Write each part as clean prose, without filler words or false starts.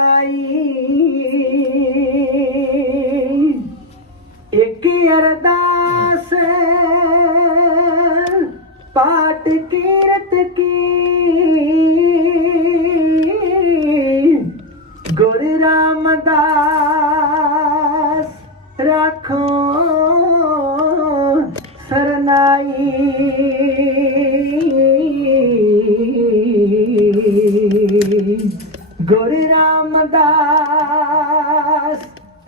आई एक अरदास पाठ कीरत की गुरु रामदास राखो सरनाई गुरु रामदास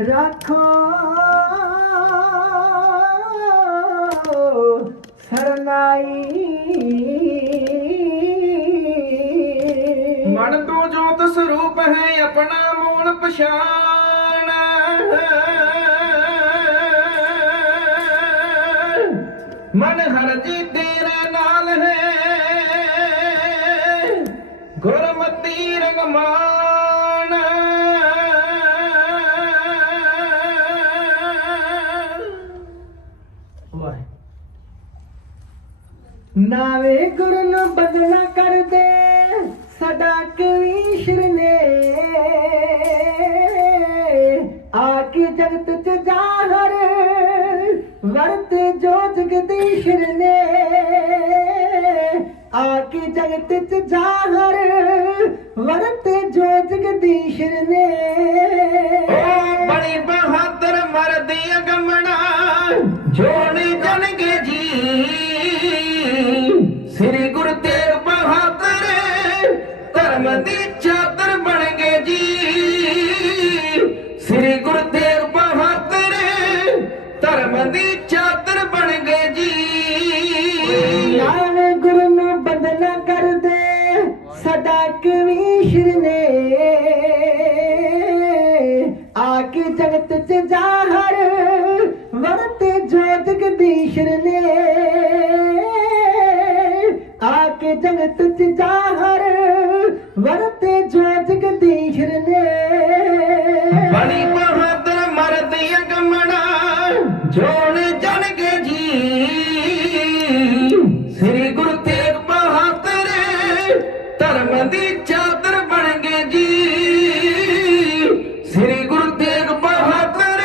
राखो सरनाई। मन तो जोत स्वरूप है अपना मूल पछाण, मन हर जी तेरे नाल है गुरमती रंगमान। नावे गुरु नु बदला कर दे सदा कवीश्वर ने आके जगत च जाहर वर्त जो जगदीश्वर ने आके जगत च जाहर वर्त जो जगदीश्वर ने। बड़ी बहादुर मर्द अगमना जोड़ी जन के जी श्री गुरु तेग बहादुर धर्म दी चादर बन गए जी। श्री गुरु तेग बहादुर धर्म दी चादर बन गए जी। नावे गुरु नु बदला कर दे सदा कवीश्वर ने आके जगत च जाहर वर्त जो जगदीश्वर ने आके जगत च जाहर वर्त जो जगदीश्वर ने। बड़ी बहादुर मर्द अगमना जोड़ जन के जी श्री गुरु तेग बहादुर धर्म दी चादर बन गए जी। श्री गुरु तेग बहादुर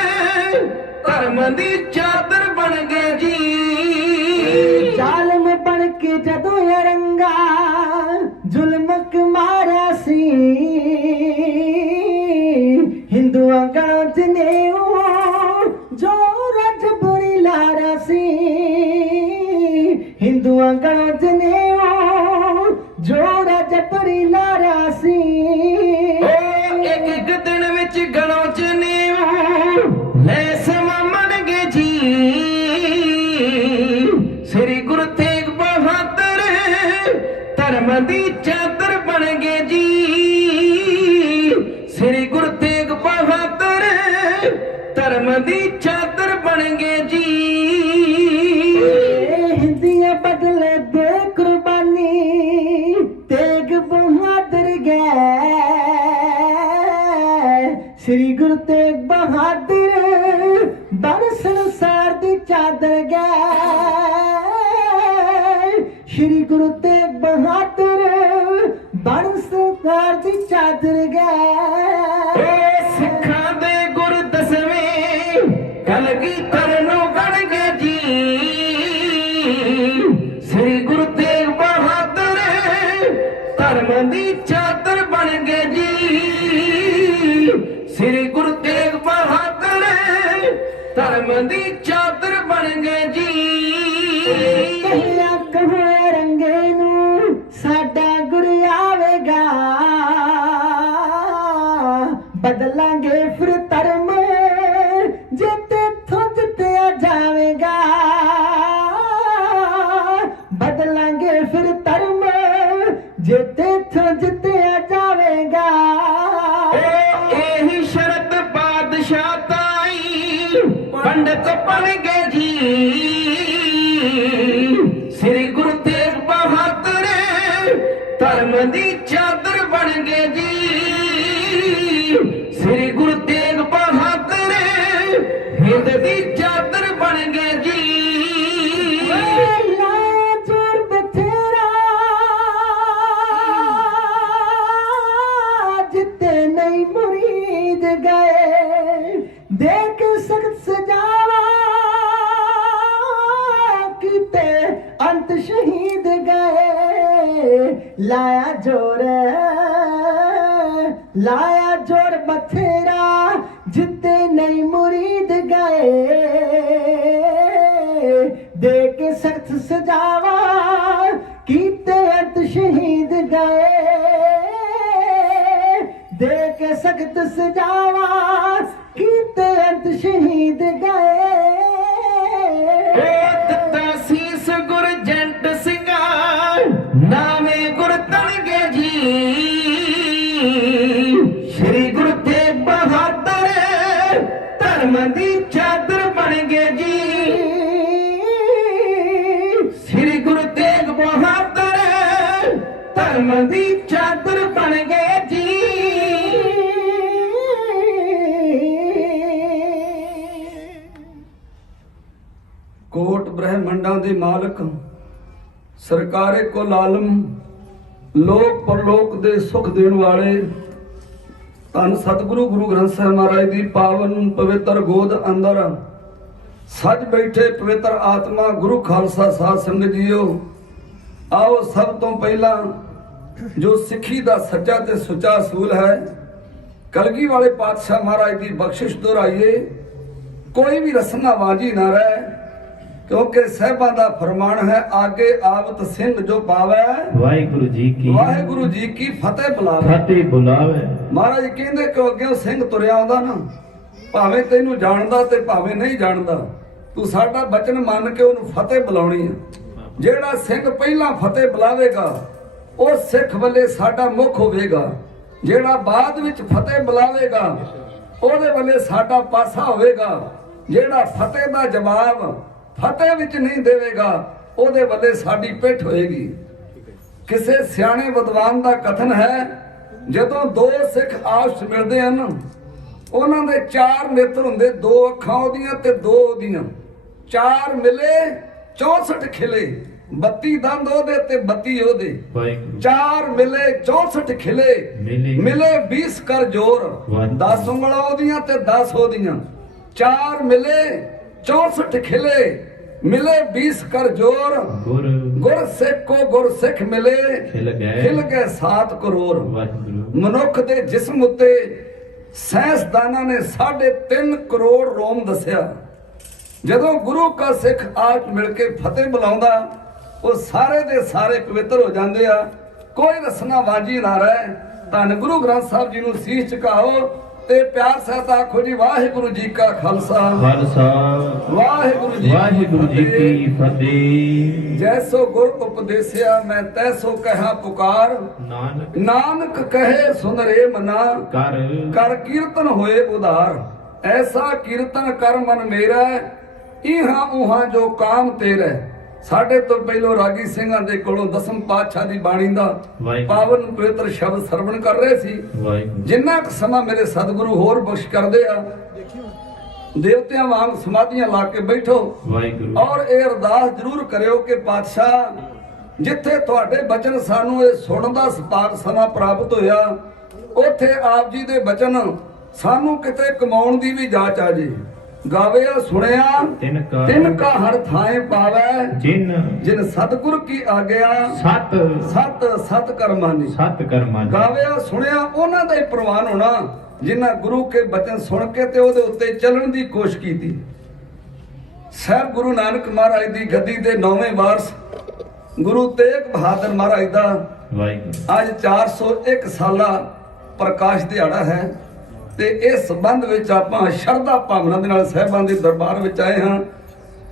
धर्म दी चादर बन गए जी। जालम बन के जदों रंगा जुल्मक मारा सी हिंदुआ गणच ने जो रज बुरी लारा सी हिंदुआ गणच ने जो रज बुरी लारा सी। एक एक दिन विच गणों च नीव ले समा मन गए जी। श्री गुरु तेग बहादुर धर्म दी चादर बन गए जी। श्री गुरु तेग बहादुर धर्म दी चादर बन गए जी। हिंदिया बदले दे कुर्बानी तेग बहादुर गए श्री गुरु तेग बहादुर बन संसार दी चादर गए श्री गुरु तेग बहादुर बन संसार दी चादर गए। सिखा दे गुरु दसवें कलगी तरनो गण गए जी। श्री गुरु तेग बहादुर धर्म दी चादर बन गए जी। श्री गुरु तेग बहादुर धर्म दी चादर बन गए जी। ਕਹਿਆ ਕਹੋ ਰੰਗੇ ਨੂੰ ਸਾਡਾ ਗੁਰੂ ਆਵੇਗਾ ਬਦਲਾਂਗੇ ਫਿਰ ਧਰਮ ਜੇ ਤੇਥੋਂ ਜਿੱਤਿਆ ਜਾਵੇਗਾ ਬਦਲਾਂਗੇ ਫਿਰ ਧਰਮ ਜੇ ਤੇਥੋਂ ਜਿੱਤਿਆ ਜਾਵੇਗਾ। ਇਹੀ ਸ਼ਰਤ ਬਾਦਸ਼ਾਹ ਤਾਈ ਪੰਡਤ ਬਣ ਗਏ ਜੀ। श्री गुरु तेग बहादुर धर्म दी चादर बन गए जी। श्री गुरु तेग बहादुर हिंद दी चादर बन गए जी। जोर बथेरा जिते नहीं गए देख सख्त सजावा किते अंत शहीद गए लाया जोर बथेरा जिते नहीं मुरीद गए देख सख्त सजावा किते अंत शहीद गए देख सख्त सजावा किते अंत शहीद गए ਦਿੱਤਾ ਸੀਸ ਗੁਰਜੰਟ ਸਿੰਘਾ ਨਾਵੇਂ ਗੁਰਤਣਗੇ ਜੀ ਸ਼੍ਰੀ ਗੁਰੂ ਤੇਗ ਬਹਾਦਰ ਧਰਮ ਦੀ ਚਾਦਰ ਬਣ ਗਏ ਜੀ ਸ਼੍ਰੀ ਗੁਰੂ ਤੇਗ ਬਹਾਦਰ ਧਰਮ ਦੀ ਚਾਦਰ ਬਣ ਗਏ ਜੀ ਕੋਟ ਬ੍ਰਹਮੰਡਾਂ ਦੇ ਮਾਲਕ ਸਰਕਾਰੇ ਕੁਲ ਆਲਮ ਲੋਕ ਪਰਲੋਕ ਦੇ ਸੁਖ ਦੇਣ ਵਾਲੇ ਧੰਨ ਸਤਿਗੁਰੂ ਗੁਰੂ ਗ੍ਰੰਥ ਸਾਹਿਬ ਮਹਾਰਾਜ ਦੀ ਪਾਵਨ ਪਵਿੱਤਰ ਗੋਦ ਅੰਦਰ ਸੱਜ ਬੈਠੇ ਪਵਿੱਤਰ ਆਤਮਾ ਗੁਰੂ ਖਾਲਸਾ ਸਾਧ ਸੰਗਤ ਜੀਓ ਆਓ ਸਭ ਤੋਂ ਪਹਿਲਾਂ ਜੋ ਸਿੱਖੀ ਦਾ ਸੱਚਾ ਤੇ ਸੁੱਚਾ ਅਸੂਲ ਹੈ ਕਲਗੀ ਵਾਲੇ ਪਾਤਸ਼ਾਹ ਮਹਾਰਾਜ ਦੀ ਬਖਸ਼ਿਸ਼ ਦੁਹਰਾਈਏ ਕੋਈ ਵੀ ਰਸਨਾ ਵਾਂਝੀ ਨਾ ਰਹੇ क्योंकि सहबा दा फरमान है आगे आवत सिंह जो पावे वाहिगुरु जी की फतेह बुलावे महाराज कहंदे कि अगे सिंह तुरया आउंदा ना भावें तैनू जानदा ते भावें नहीं जानदा तू साडा बचन मन के ओनू फतेह बुलाउणी है जेड़ा सिंह पहला फतेह बुलावेगा ओ सिख वल्ले साडा मुख होवेगा जेड़ा बाद विच फतेह बुलावेगा ओदे वल्ले साडा पासा होवेगा जेड़ा फतेह दा जवाब फतेह विच नहीं देवेगा ओदे वल्ले साडी पिठ होएगी किसे सियाणे विद्वान दा कथन है जदों दो सिख आपस मिलदे हन उन्हां दे चार नेत्र हुंदे दो अखां ओदियां ते दो ओदियां चार मिले 64 खिले 32 दंद ओदे ते 32 ओदे चार मिले 64 खिले मिले 20 कर जोर 10 उंगलां ओदियां ते 10 ओदियां चार मिले 64 खिले मिले 20 कर जोर गुर सिख को गुर सिख मिले खिल गए 7 करोड़ मनुख दे जिस्म उत्ते साइंसदाना ने 3.5 करोड़ रोम दसिया जदों गुरु का सिख आठ मिल के फतेह बुलाउंदा वो सारे दे सारे पवित्र हो जांदे आ कोई रसना वांझी ना रहे धन गुरु ग्रंथ साहब जी नूं सीस झुकाओ ते प्यार सहित आखो जी वाहिगुरु जी का खालसा वाहिगुरु जी की फतेह जैसो गुर उपदेसिया मैं तैसो कहा पुकार नानक कहे सुन रे मना कर कीर्तन होए उदार ऐसा कीर्तन कर मन मेरा इहां उहां जो काम तेरा ਸਾਡੇ ਤੋਂ ਪਹਿਲੋਂ ਰਾਗੀ ਸਿੰਘਾਂ ਦੇ ਕੋਲੋਂ ਦਸਮ ਪਾਤਸ਼ਾਹ ਦੀ ਬਾਣੀ ਦਾ ਪਾਵਨ ਪਵਿੱਤਰ ਸ਼ਬਦ ਸਰਵਣ ਕਰ ਰਹੇ ਸੀ ਜਿੰਨਾ ਕੁ ਸਮਾਂ ਮੇਰੇ ਸਤਿਗੁਰੂ ਹੋਰ ਬਖਸ਼ ਕਰਦੇ ਆ ਦੇਵਤਿਆਂ ਵਾਂਗ ਸਮਾਧੀਆਂ ਲਾ ਕੇ ਬੈਠੋ ਔਰ ਇਹ ਅਰਦਾਸ ਜ਼ਰੂਰ ਕਰਿਓ ਕਿ ਪਾਤਸ਼ਾਹ ਜਿੱਥੇ ਤੁਹਾਡੇ ਬਚਨ ਸਾਨੂੰ ਇਹ ਸੁਣਨ ਦਾ ਸਪਾਕ ਸਮਾਂ ਪ੍ਰਾਪਤ ਹੋਇਆ ਉੱਥੇ ਆਪ ਜੀ ਦੇ ਬਚਨ ਸਾਨੂੰ ਕਿਤੇ ਕਮਾਉਣ ਦੀ ਵੀ ਜਾਚ ਆ ਜੇ गावया सुनया तिनका हर थाए पावे जिन सतगुर की आज्ञा सत कर्मानी गावया सुनया उन्हां दा ही प्रवान होना जिन्हां गुरु के बचन सुन के ते ओदे उत्ते चलण दी कोशिश कीती साहब गुरु नानक महाराज दी गद्दी दे 9वें वारस गुरु तेग बहादुर महाराज दा आज 401 साला प्रकाश दिहाड़ा है ਤੇ ਇਸ ਸੰਬੰਧ ਵਿੱਚ ਆਪਾਂ ਸ਼ਰਧਾ ਭਾਵਨਾ ਦੇ ਨਾਲ ਸਾਹਿਬਾਂ ਦੇ ਦਰਬਾਰ ਵਿੱਚ ਆਏ ਹਾਂ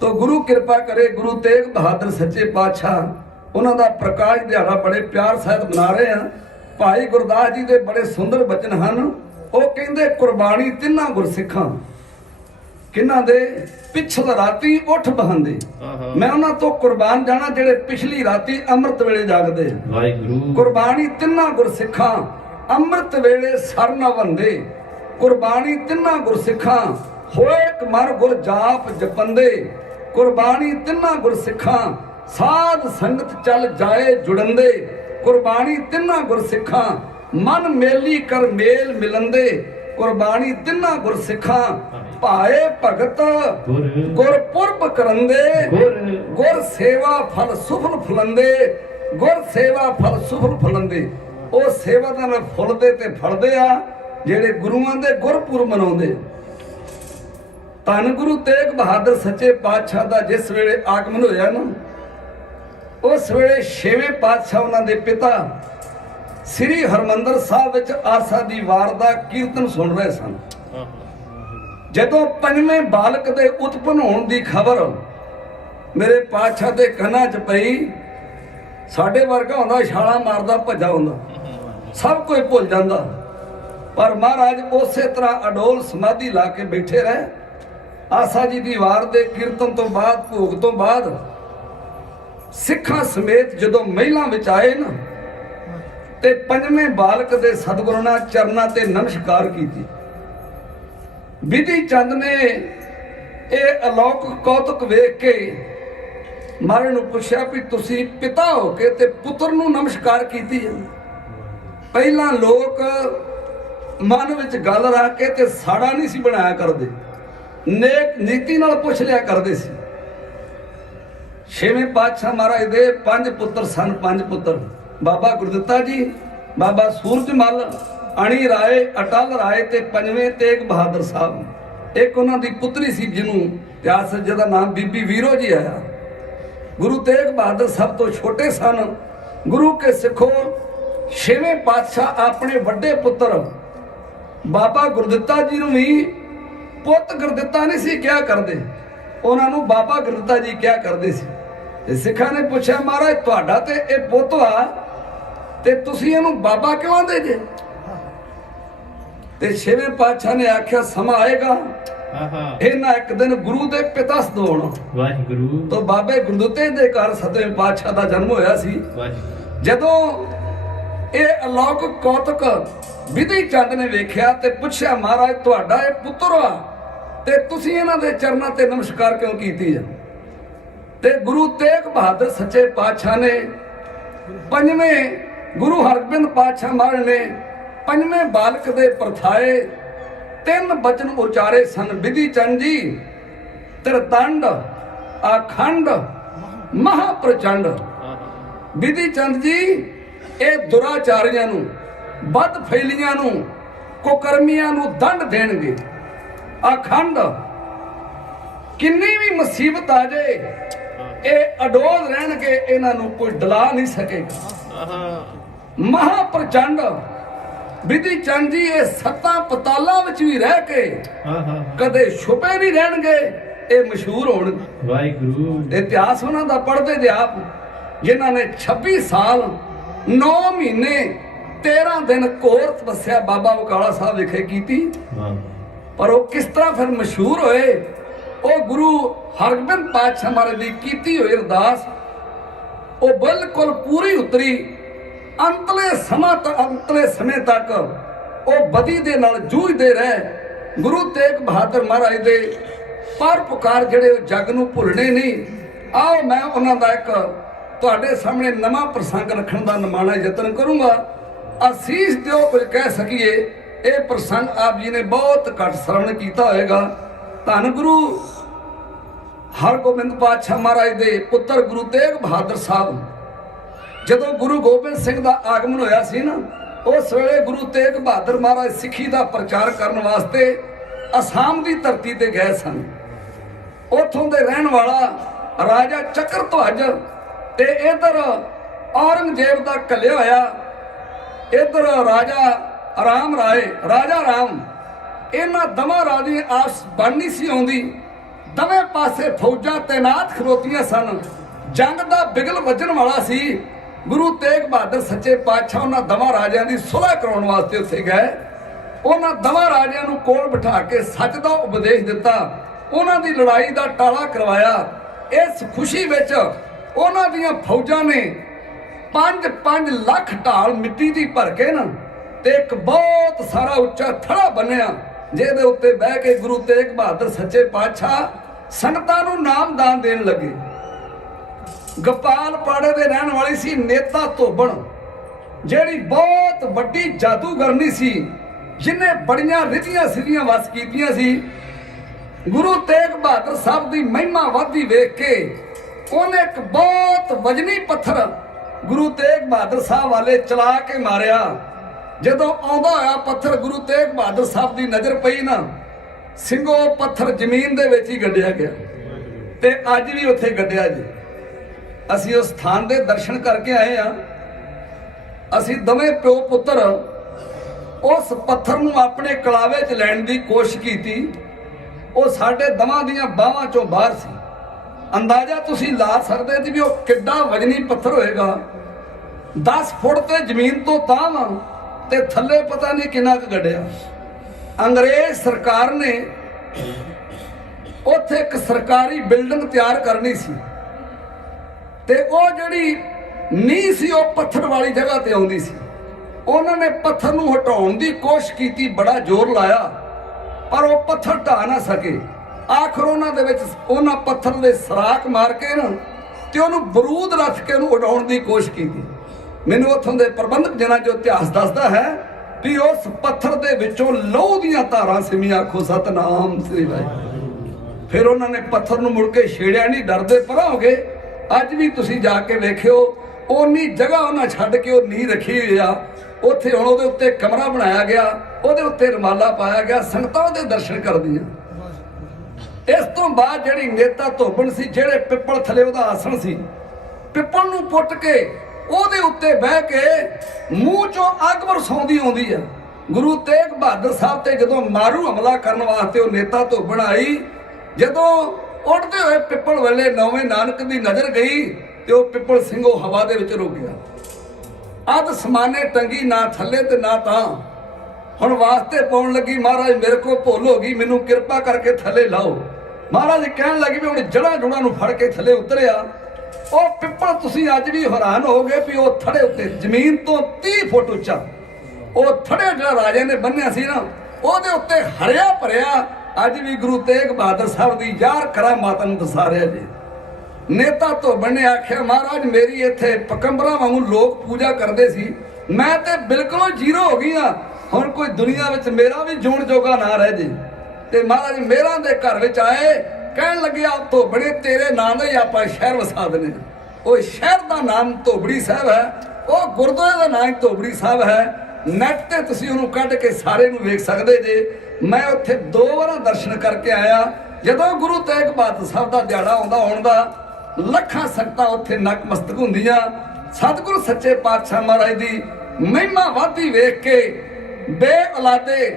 ਤਾਂ ਗੁਰੂ ਕਿਰਪਾ ਕਰੇ ਗੁਰੂ ਤੇਗ ਬਹਾਦਰ ਸੱਚੇ ਪਾਤਸ਼ਾਹ ਉਹਨਾਂ ਦਾ ਪ੍ਰਕਾਸ਼ ਦਿਹਾੜਾ ਬੜੇ ਪਿਆਰ ਸਹਿਤ ਮਨਾ ਰਹੇ ਹਾਂ ਭਾਈ ਗੁਰਦਾਸ ਜੀ ਦੇ ਬੜੇ ਸੁੰਦਰ ਬਚਨ ਹਨ ਉਹ ਕਹਿੰਦੇ ਕੁਰਬਾਨੀ ਤਿੰਨਾਂ ਗੁਰਸਿੱਖਾਂ ਕਿਹਨਾਂ ਦੇ ਪਿਛਲ ਰਾਤੀ ਉੱਠ ਬਹਾਂਦੇ ਮੈਂ ਉਹਨਾਂ ਤੋਂ ਕੁਰਬਾਨ ਜਾਣਾ ਜਿਹੜੇ ਪਿਛਲੀ ਰਾਤੀ ਅੰਮ੍ਰਿਤ ਵੇਲੇ ਜਾਗਦੇ ਵਾਹਿਗੁਰੂ ਕੁਰਬਾਨੀ ਤਿੰਨਾਂ ਗੁਰਸਿੱਖਾਂ ਅੰਮ੍ਰਿਤ ਵੇਲੇ ਸਰ ਨਾ ਵੰਦੇ ਕੁਰਬਾਨੀ ਤਿੰਨਾਂ ਗੁਰਸਿੱਖਾਂ ਹੋਏ ਇੱਕ ਮਰ ਗੁਰ ਜਾਪ ਜਪੰਦੇ ਕੁਰਬਾਨੀ ਤਿੰਨਾਂ ਗੁਰਸਿੱਖਾਂ ਸਾਧ ਸੰਗਤ ਚੱਲ ਜਾਏ ਜੁੜੰਦੇ ਕੁਰਬਾਨੀ ਤਿੰਨਾਂ ਗੁਰਸਿੱਖਾਂ ਮਨ ਮੇਲੀ ਕਰ ਮੇਲ ਮਿਲੰਦੇ ਕੁਰਬਾਨੀ ਤਿੰਨਾਂ ਗੁਰਸਿੱਖਾਂ ਭਾਏ ਭਗਤ ਗੁਰਪੁਰਬ ਕਰੰਦੇ ਗੁਰ ਸੇਵਾ ਫਲ ਸੁਫਲ ਫੁਲੰਦੇ ਗੁਰ ਸੇਵਾ ਫਲ ਸੁਫਲ ਫੁਲੰਦੇ। ਉਹ ਸੇਵਾ ਦਾ ਨਾਲ ਫੁੱਲਦੇ ਤੇ ਫਲਦੇ ਆ ਜਿਹੜੇ ਗੁਰੂਆਂ ਦੇ ਗੁਰਪੁਰਬ ਮਨਾਉਂਦੇ। ਧੰਨ ਗੁਰੂ ਤੇਗ ਬਹਾਦਰ ਸੱਚੇ ਪਾਤਸ਼ਾਹ ਦਾ ਜਿਸ ਵੇਲੇ ਆਗਮਨ ਹੋਇਆ ਨਾ, ਉਸ ਵੇਲੇ 6ਵੇਂ ਪਾਤਸ਼ਾਹ ਉਹਨਾਂ ਦੇ ਪਿਤਾ ਸ੍ਰੀ ਹਰਮੰਦਰ ਸਾਹਿਬ ਵਿੱਚ ਆਸਾ ਦੀ ਵਾਰ ਦਾ ਕੀਰਤਨ ਸੁਣ ਰਹੇ ਸਨ। ਜਦੋਂ 5ਵੇਂ ਬਾਲਕ ਦੇ ਉਤਪਨ ਹੋਣ ਦੀ ਖਬਰ ਮੇਰੇ ਪਾਤਸ਼ਾਹ ਦੇ ਕੰਨਾਂ 'ਚ ਪਈ, ਸਾਡੇ ਵਰਗਾ ਹੁੰਦਾ ਛਾਲਾਂ ਮਾਰਦਾ ਭੱਜਾ ਹੁੰਦਾ, ਸਭ ਕੁਝ ਭੁੱਲ ਜਾਂਦਾ। ਪਰ ਮਹਾਰਾਜ ਉਸੇ ਤਰ੍ਹਾਂ ਅਡੋਲ ਸਮਾਧੀ ਲਾ ਕੇ ਬੈਠੇ ਰਹੇ। ਆਸਾ ਜੀ ਦੀ ਵਾਰ ਦੇ ਕੀਰਤਨ ਤੋਂ ਬਾਅਦ, ਭੋਗ ਤੋਂ ਬਾਅਦ ਸਿੱਖਾਂ ਸਮੇਤ ਜਦੋਂ ਮਹਿਲਾਂ ਵਿੱਚ ਆਏ ਨਾ, ਤੇ 5ਵੇਂ ਬਾਲਕ ਦੇ ਸਤਿਗੁਰੂ ਨਾਲ ਚਰਨਾਂ ਤੇ ਨਮਸਕਾਰ ਕੀਤੀ। ਬਿਧੀ ਚੰਦ ਨੇ ਇਹ ਅਲੌਕਿਕ ਕੌਤਕ ਵੇਖ ਕੇ ਮਹਾਰਾਜ ਨੂੰ ਪੁੱਛਿਆ ਵੀ ਤੁਸੀਂ ਪਿਤਾ ਹੋ ਕੇ ਤੇ ਪੁੱਤਰ ਨੂੰ ਨਮਸਕਾਰ ਕੀਤੀ ਹੈ। ਪਹਿਲਾਂ ਲੋਕ ਮਨ ਵਿੱਚ ਗੱਲ ਰੱਖ ਕੇ ਤੇ ਸਾੜਾ ਨਹੀਂ ਸੀ ਬਣਾਇਆ ਕਰਦੇ, ਨੇਕ ਨੀਤੀ ਨਾਲ ਪੁੱਛ ਲਿਆ ਕਰਦੇ ਸੀ। 6ਵੇਂ ਪਾਤਸ਼ਾਹ ਮਹਾਰਾਜ ਦੇ 5 ਪੁੱਤਰ ਸਨ। 5 ਪੁੱਤਰ ਬਾਬਾ ਗੁਰਦਿੱਤਾ ਜੀ, ਬਾਬਾ ਸੂਰਜਮਲ, ਅਣੀ ਰਾਏ, ਅਟਲ ਰਾਏ ਤੇ 5ਵੇਂ ਤੇਗ ਬਹਾਦਰ ਸਾਹਿਬ। ਇੱਕ ਉਹਨਾਂ ਦੀ ਪੁੱਤਰੀ ਸੀ ਜਿਹਨੂੰ ਇਤਿਹਾਸ ਜਿਹਦਾ ਨਾਮ ਬੀਬੀ ਵੀਰੋ ਜੀ ਆਇਆ। ਗੁਰੂ ਤੇਗ ਬਹਾਦਰ ਸਭ ਤੋਂ ਛੋਟੇ ਸਨ। ਗੁਰੂ ਕੇ ਸਿੱਖੋ 6ਵੇਂ ਪਾਤਸ਼ਾਹ ਆਪਣੇ ਵੱਡੇ ਪੁੱਤਰ ਬਾਬਾ ਗੁਰਦਿੱਤਾ ਜੀ ਨੂੰ ਵੀ ਪੁੱਤ ਗੁਰਦਿੱਤਾ ਨਹੀਂ ਸੀ ਕਿਹਾ ਕਰਦੇ, ਉਹਨਾਂ ਨੂੰ ਬਾਬਾ ਗੁਰਦਿੱਤਾ ਜੀ ਕਿਹਾ ਕਰਦੇ ਸੀ। ਤੇ ਸਿੱਖਾਂ ਨੇ ਪੁੱਛਿਆ ਮਹਾਰਾਜ ਤੁਹਾਡਾ ਤੇ ਇਹ ਪੁੱਤ ਆ ਤੇ ਤੁਸੀਂ ਇਹਨੂੰ ਬਾਬਾ ਕਿਉਂ ਆਂਦੇ ਜੇ? ਤੇ 6ਵੇਂ ਪਾਤਸ਼ਾਹ ਨੇ ਆਖਿਆ ਸਮਾਂ ਆਏਗਾ ਇਹਨਾਂ ਇੱਕ ਦਿਨ ਗੁਰੂ ਦੇ ਪਿਤਾ ਸਦੋਣ। ਵਾਹਿਗੁਰੂ। ਤੋਂ ਬਾਬੇ ਗੁਰਦਿੱਤੇ ਦੇ ਘਰ 7ਵੇਂ ਪਾਤਸ਼ਾਹ ਦਾ ਜਨਮ ਹੋਇਆ ਸੀ। ਜਦੋਂ ਇਹ ਅਲੌਕਿਕ ਕੌਤਕ ਬਿਧੀ ਚੰਦ ਨੇ ਵੇਖਿਆ ਤੇ ਪੁੱਛਿਆ ਮਹਾਰਾਜ ਤੁਹਾਡਾ ਇਹ ਪੁੱਤਰ ਆ ਤੇ ਤੁਸੀਂ ਇਹਨਾਂ ਦੇ ਚਰਨਾਂ ਤੇ ਨਮਸਕਾਰ ਕਿਉਂ ਕੀਤੀ ਆ? ਤੇ ਗੁਰੂ ਤੇਗ ਬਹਾਦਰ ਸੱਚੇ ਪਾਤਸ਼ਾਹ ਨੇ 5ਵੇਂ ਗੁਰੂ ਹਰਗੋਬਿੰਦ ਪਾਤਸ਼ਾਹ ਮਹਾਰਾਜ ਨੇ 5ਵੇਂ ਬਾਲਕ ਦੇ ਪਰਥਾਏ 3 ਬਚਨ ਉਚਾਰੇ ਸਨ। ਬਿਧੀ ਚੰਦ ਜੀ ਤ੍ਰਿਦੰਡ ਅਖੰਡ ਮਹਾਪ੍ਰਚੰਡ। ਬਿਧੀ ਚੰਦ ਜੀ ਇਹ ਦੁਰਾਚਾਰੀਆਂ ਨੂੰ, ਬਦ ਫੈਲੀਆਂ ਨੂੰ, ਕੁਕਰਮੀਆਂ ਨੂੰ ਦੰਡ ਦੇਣਗੇ। ਅਖੰਡ ਕਿੰਨੀ ਵੀ ਮੁਸੀਬਤ ਆ ਜਾਏ ਇਹ ਅਡੋਲ ਰਹਿਣਗੇ, ਇਹਨਾਂ ਨੂੰ ਕੋਈ ਡਲਾ ਨਹੀਂ ਸਕੇਗਾ। ਮਹਾਪ੍ਰਚੰਡ ਬਿਧੀ ਚੰਦ ਜੀ ਇਹ 7 ਪਤਾਲਾਂ ਵਿੱਚ ਵੀ ਰਹਿ ਕੇ ਕਦੇ ਛੁਪੇ ਨਹੀਂ ਰਹਿਣਗੇ, ਇਹ ਮਸ਼ਹੂਰ ਹੋਣਗੇ। ਵਾਹਿਗੁਰੂ। ਇਤਿਹਾਸ ਉਹਨਾਂ ਦਾ ਪੜ੍ਹਦੇ ਜੇ ਆਪ, ਜਿਨ੍ਹਾਂ ਨੇ 26 ਸਾਲ 9 ਮਹੀਨੇ 13 ਦਿਨ ਘੋਰ ਤਪੱਸਿਆ ਬਾਬਾ ਬਕਾਲਾ ਸਾਹਿਬ ਵਿਖੇ ਕੀਤੀ। ਪਰ ਉਹ ਕਿਸ ਤਰ੍ਹਾਂ ਫਿਰ ਮਸ਼ਹੂਰ ਹੋਏ? ਉਹ ਗੁਰੂ ਹਰਗੋਬਿੰਦ ਪਾਤਸ਼ਾਹ ਮਹਾਰਾਜ ਦੀ ਕੀਤੀ ਹੋਈ ਅਰਦਾਸ ਉਹ ਬਿਲਕੁਲ ਪੂਰੀ ਉਤਰੀ। ਅੰਤਲੇ ਸਮੇਂ ਤੱਕ ਉਹ ਬਦੀ ਦੇ ਨਾਲ ਜੂਝਦੇ ਰਹੇ। ਗੁਰੂ ਤੇਗ ਬਹਾਦਰ ਮਹਾਰਾਜ ਦੇ ਪਰ ਪੁਕਾਰ ਜਿਹੜੇ ਜੱਗ ਨੂੰ ਭੁੱਲਣੇ ਨਹੀਂ। ਆਓ ਮੈਂ ਉਹਨਾਂ ਦਾ ਇੱਕ ਤੁਹਾਡੇ ਸਾਹਮਣੇ ਨਵਾਂ ਪ੍ਰਸੰਗ ਰੱਖਣ ਦਾ ਨਿਮਾਣਾ ਯਤਨ ਕਰੂੰਗਾ। ਅਸੀਸ ਦਿਓ ਕੁਝ ਕਹਿ ਸਕੀਏ। ਇਹ ਪ੍ਰਸੰਗ ਆਪ ਜੀ ਨੇ ਬਹੁਤ ਘੱਟ ਸਰਵਣ ਕੀਤਾ ਹੋਏਗਾ। ਧੰਨ ਗੁਰੂ ਹਰਗੋਬਿੰਦ ਪਾਤਸ਼ਾਹ ਮਹਾਰਾਜ ਦੇ ਪੁੱਤਰ ਗੁਰੂ ਤੇਗ ਬਹਾਦਰ ਸਾਹਿਬ, ਜਦੋਂ ਗੁਰੂ ਗੋਬਿੰਦ ਸਿੰਘ ਦਾ ਆਗਮਨ ਹੋਇਆ ਸੀ ਨਾ, ਉਸ ਵੇਲੇ ਗੁਰੂ ਤੇਗ ਬਹਾਦਰ ਮਹਾਰਾਜ ਸਿੱਖੀ ਦਾ ਪ੍ਰਚਾਰ ਕਰਨ ਵਾਸਤੇ ਅਸਾਮ ਦੀ ਧਰਤੀ ਤੇ ਗਏ ਸਨ। ਉੱਥੋਂ ਦੇ ਰਹਿਣ ਵਾਲਾ ਰਾਜਾ ਚੱਕਰਧਵਜ ਤੇ ਇਧਰ ਔਰੰਗਜ਼ੇਬ ਦਾ ਘੱਲਿਆ ਹੋਇਆ, ਇਧਰ ਰਾਜਾ ਰਾਮ ਰਾਏ, ਰਾਜਾ ਰਾਮ, ਇਹਨਾਂ ਦੋਵਾਂ ਰਾਜੇ ਆਪਸ ਬਣਨੀ ਸੀ ਆਉਂਦੀ। ਦੋਵੇਂ ਪਾਸੇ ਫੌਜਾਂ ਤੈਨਾਤ ਖਲੋਤੀਆਂ ਸਨ। ਜੰਗ ਦਾ ਬਿਗਲ ਵੱਜਣ ਵਾਲਾ ਸੀ। ਗੁਰੂ ਤੇਗ ਬਹਾਦਰ ਸੱਚੇ ਪਾਤਸ਼ਾਹ ਉਹਨਾਂ ਦੋਵਾਂ ਰਾਜਿਆਂ ਦੀ ਸੁਲ੍ਹਾ ਕਰਾਉਣ ਵਾਸਤੇ ਉੱਥੇ ਗਏ। ਉਹਨਾਂ ਦੋਵਾਂ ਰਾਜਿਆਂ ਨੂੰ ਕੋਲ ਬਿਠਾ ਕੇ ਸੱਚ ਦਾ ਉਪਦੇਸ਼ ਦਿੱਤਾ। ਉਹਨਾਂ ਦੀ ਲੜਾਈ ਦਾ ਟਾਲਾ ਕਰਵਾਇਆ। ਇਸ ਖੁਸ਼ੀ ਵਿੱਚ ਉਹਨਾਂ ਦੀਆਂ ਫੌਜਾਂ ਨੇ 5 ਲੱਖ ਢਾਲ ਮਿੱਟੀ ਦੀ ਭਰ ਕੇ ਨਾ ਤੇ ਇੱਕ ਬਹੁਤ ਸਾਰਾ ਉੱਚਾ ਥੜਾ ਬੰਨਿਆ, ਜਿਹਦੇ ਉੱਤੇ ਬਹਿ ਕੇ ਗੁਰੂ ਤੇਗ ਬਹਾਦਰ ਸੱਚੇ ਪਾਤਸ਼ਾਹ ਸੰਗਤਾਂ ਨੂੰ ਨਾਮਦਾਨ ਦੇਣ ਲੱਗੇ। ਗੋਪਾਲ ਪਾੜੇ ਦੇ ਰਹਿਣ ਵਾਲੀ ਸੀ ਨੇਤਾ ਧੋਬਣ, ਜਿਹੜੀ ਬਹੁਤ ਵੱਡੀ ਜਾਦੂਗਰਨੀ ਸੀ। जिन्हें बड़ियां रिधियां सिधियां वस कीतियां सी। गुरु तेग बहादुर साहब की महिमा वधदी वेख के उन्हें एक बहुत वजनी पत्थर गुरु तेग बहादुर साहब वाले चला के मारिया। जदों आउंदा होया पत्थर गुरु तेग बहादुर साहब की नज़र पई ना, ਸਿੰਘੋ पत्थर जमीन दे विच ही गड्ढिया गया ते अज भी उत्थे गड्ढिया जी। असीं उस स्थान दे दर्शन करके आए हाँ। असीं दवें प्यो पुत्र उस पत्थर नूं अपने कलावे च लैण दी कोशिश कीती। ਉਹ ਸਾਡੇ ਦਵਾਂ ਦੀਆਂ ਬਾਹਾਂ ਚੋਂ ਬਾਹਰ ਸੀ। ਅੰਦਾਜ਼ਾ ਤੁਸੀਂ ਲਾ ਸਕਦੇ ਜੀ ਵੀ ਉਹ ਕਿੱਡਾ ਵਜਨੀ ਪੱਥਰ ਹੋਏਗਾ। 10 ਫੁੱਟ ਤੇ ਜ਼ਮੀਨ ਤੋਂ ਤਾਂ ਵਾ ਤੇ ਥੱਲੇ ਪਤਾ ਨਹੀਂ ਕਿੰਨਾ ਕੁ ਗੱਡਿਆ। ਅੰਗਰੇਜ਼ ਸਰਕਾਰ ਨੇ ਉੱਥੇ ਇੱਕ ਸਰਕਾਰੀ ਬਿਲਡਿੰਗ ਤਿਆਰ ਕਰਨੀ ਸੀ ਤੇ ਉਹ ਜਿਹੜੀ ਨੀਂਹ ਸੀ ਉਹ ਪੱਥਰ ਵਾਲੀ ਜਗ੍ਹਾ ਤੇ ਆਉਂਦੀ ਸੀ। ਉਹਨਾਂ ਨੇ ਪੱਥਰ ਨੂੰ ਹਟਾਉਣ ਦੀ ਕੋਸ਼ਿਸ਼ ਕੀਤੀ, ਬੜਾ ਜ਼ੋਰ ਲਾਇਆ, पर वो पत्थर ढा ना सके। आखिर उन्होंने पत्थर दे सराख मार के ना ते उन्होंने बरूद रख के उड़ाउण दी कोशिश की। मैनूं उत्थों दे प्रबंधक जना जो इतिहास दसदा है भी उस पत्थर दे विचों लहू दीयां धारां सिमियां, आखो सतनाम श्री वाहिगुरू। फिर उन्होंने पत्थर नूं मुड़ के छेड़िया नहीं, डरदे परां हो गए। अज भी तुसीं जाके वेखिओ उन्नी जगह उन्हां छड्ड के वो नींह रखी हुई आ। ਉੱਥੇ ਹੁਣ ਉਹਦੇ ਉੱਤੇ ਕਮਰਾ ਬਣਾਇਆ ਗਿਆ, ਉਹਦੇ ਉੱਤੇ ਰਮਾਲਾ ਪਾਇਆ ਗਿਆ, ਸੰਗਤਾਂ ਉਹਦੇ ਦਰਸ਼ਨ ਕਰਦੀਆਂ। ਇਸ ਤੋਂ ਬਾਅਦ ਜਿਹੜੀ ਨੇਤਾ ਧੋਬਣ ਸੀ, ਜਿਹੜੇ ਪਿੱਪਲ ਥੱਲੇ ਉਹਦਾ ਆਸਣ ਸੀ, ਪਿੱਪਲ ਨੂੰ ਪੁੱਟ ਕੇ ਉਹਦੇ ਉੱਤੇ ਬਹਿ ਕੇ ਮੂੰਹ ਚੋਂ ਅੱਗ ਬਰਸਾਉਂਦੀ ਆਉਂਦੀ ਆ। ਗੁਰੂ ਤੇਗ ਬਹਾਦਰ ਸਾਹਿਬ ਤੇ ਜਦੋਂ ਮਾਰੂ ਹਮਲਾ ਕਰਨ ਵਾਸਤੇ ਉਹ ਨੇਤਾ ਧੋਬਣ ਆਈ, ਜਦੋਂ ਉੱਡਦੇ ਹੋਏ ਪਿੱਪਲ ਵੇਲੇ ਨੌਵੇਂ ਨਾਨਕ ਦੀ ਨਜ਼ਰ ਗਈ ਤੇ ਉਹ ਪਿੱਪਲ ਸਿੰਘੋ ਹਵਾ ਦੇ ਵਿੱਚ ਰੁਕ ਗਿਆ। अद समाने टंगी ना थले ते ना तां। हुण वास्ते पाउण लगी, महाराज मेरे को भुल हो गई, मैनू किरपा करके थले लाओ। महाराज कहण लगी भी हुण जड़ा जुड़ा नूं फड़ के थले उतरिया। ਉਹ ਪਿੱਪਲ ਤੁਸੀਂ ਅੱਜ ਵੀ ਹੈਰਾਨ ਹੋਗੇ ਵੀ ਉਹ ਥੜੇ ਉੱਤੇ ਜ਼ਮੀਨ ਤੋਂ 30 ਫੁੱਟ ਉੱਚਾ ਉਹ ਥੜੇ ਜਿਹੜਾ ਰਾਜੇ ਨੇ ਬੰਨਿਆ ਸੀ ਨਾ, ਉਹਦੇ ਉੱਤੇ ਹਰਿਆ ਭਰਿਆ ਅੱਜ ਵੀ ਗੁਰੂ ਤੇਗ ਬਹਾਦਰ ਸਾਹਿਬ ਦੀ ਯਾਰ ਕਰਾਮਾਤਾਂ ਨੂੰ ਦਸਾ ਰਿਹਾ ਜੀ। नेता ਧੋਬਣ ਨੇ ਆਖਿਆ, ਮਹਾਰਾਜ ਮੇਰੀ ਇੱਥੇ ਪਕੰਬਰਾਂ ਵਾਂਗੂ ਲੋਕ ਪੂਜਾ ਕਰਦੇ ਸੀ, ਮੈਂ ਤੇ ਬਿਲਕੁਲ ਜ਼ੀਰੋ ਹੋ ਗਈ ਆ। ਹੁਣ ਕੋਈ ਦੁਨੀਆ ਵਿੱਚ ਮੇਰਾ ਵੀ ਜੂਣ ਜੋਗਾ ਨਾ ਰਹਿ ਜੇ। ਤੇ ਮਹਾਰਾਜ ਮੇਰਾਂ ਦੇ ਘਰ ਵਿੱਚ ਆਏ, ਕਹਿਣ ਲੱਗਿਆ ਧੋਬੜੇ ਤੇਰੇ ਨਾਂ ਦਾ ਹੀ ਆਪਾਂ ਸ਼ਹਿਰ ਵਸਾ ਦਿੰਦੇ ਹਾਂ। ਉਹ ਸ਼ਹਿਰ ਦਾ ਨਾਮ ਧੋਬੜੀ ਸਾਹਿਬ ਹੈ, ਉਹ ਗੁਰਦੁਆਰੇ ਦਾ ਨਾਮ ਧੋਬੜੀ ਸਾਹਿਬ ਹੈ। ਨੈਟ ਤੇ ਤੁਸੀਂ ਉਹਨੂੰ ਕੱਢ ਕੇ ਸਾਰੇ ਨੂੰ ਵੇਖ ਸਕਦੇ ਜੇ। ਮੈਂ ਉੱਥੇ 2 ਵਾਰ ਦਰਸ਼ਨ ਕਰਕੇ ਆਇਆ। ਜਦੋਂ ਗੁਰੂ ਤੇਗ ਬਹਾਦਰ ਸਾਹਿਬ ਦਾ ਦਿਹਾੜਾ ਆਉਂਦਾ ਹੋਣ ਦਾ ਲੱਖਾਂ ਸੰਗਤਾਂ ਉੱਥੇ ਨਕਮਸਤਕ ਹੁੰਦੀਆਂ। ਸਤਿਗੁਰੂ ਸੱਚੇ ਪਾਤਸ਼ਾਹ ਮਹਾਰਾਜ ਦੀ ਮਹਿਮਾ ਵਧਦੀ ਵੇਖ ਕੇ ਬੇ ਔਲਾਦੇ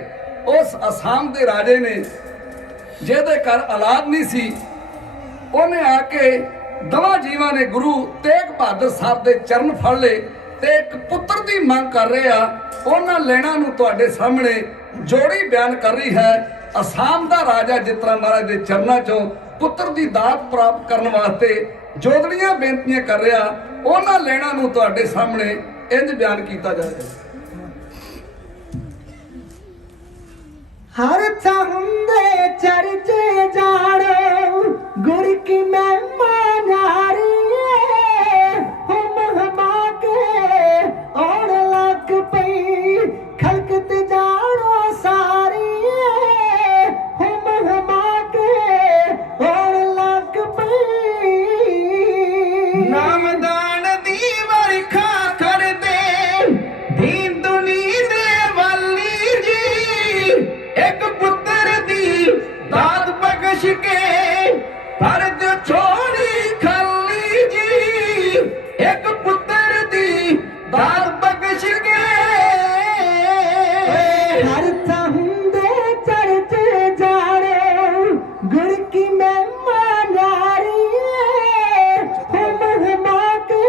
ਉਸ ਅਸਾਮ ਦੇ ਰਾਜੇ ਨੇ, ਜਿਹਦੇ ਘਰ ਔਲਾਦ ਨਹੀਂ ਸੀ, ਉਹਨੇ ਆ ਕੇ ਦੋਵਾਂ ਜੀਵਾਂ ਨੇ ਗੁਰੂ ਤੇਗ ਬਹਾਦਰ ਸਾਹਿਬ ਦੇ ਚਰਨ ਫੜ ਲਏ ਤੇ ਇੱਕ ਪੁੱਤਰ ਦੀ ਮੰਗ ਕਰ ਰਹੇ ਆ। ਉਹਨਾਂ ਲੈਣਾ ਨੂੰ ਤੁਹਾਡੇ ਸਾਹਮਣੇ ਜੋੜੀ ਬਿਆਨ ਕਰ ਰਹੀ ਹੈ। ਅਸਾਮ ਦਾ ਰਾਜਾ ਜਿਸ ਤਰ੍ਹਾਂ ਮਹਾਰਾਜ ਦੇ ਚਰਨਾਂ ਚੋਂ ਪੁੱਤਰ ਦੀ ਦਾਤ ਪ੍ਰਾਪਤ ਕਰਨ ਵਾਸਤੇ ਜੋਦੜੀਆਂ ਬੇਨਤੀਆਂ ਕਰ ਰਿਹਾ, ਉਹਨਾਂ ਲੈਣਾ ਨੂੰ ਤੁਹਾਡੇ ਸਾਹਮਣੇ ਇੰਜ ਬਿਆਨ ਕੀਤਾ ਜਾ ਰਿਹਾ। हर चाहते चर्चे जाड़ो गुर की महिमा न्यारी हम हमा के और लग पई खलकत जाड़ो सारी हम हमा के और लग पई। नामदान दी वरखा कर दे दीन दुनी दे वाली जी, एक पुत्र दी दाद बख्श के पर जो छोड़ी खाली जी, एक पुत्र दी दाद बख्श के। हर चाहते चर्चे जाड़ो गुर की महिमा न्यारी हम हमा के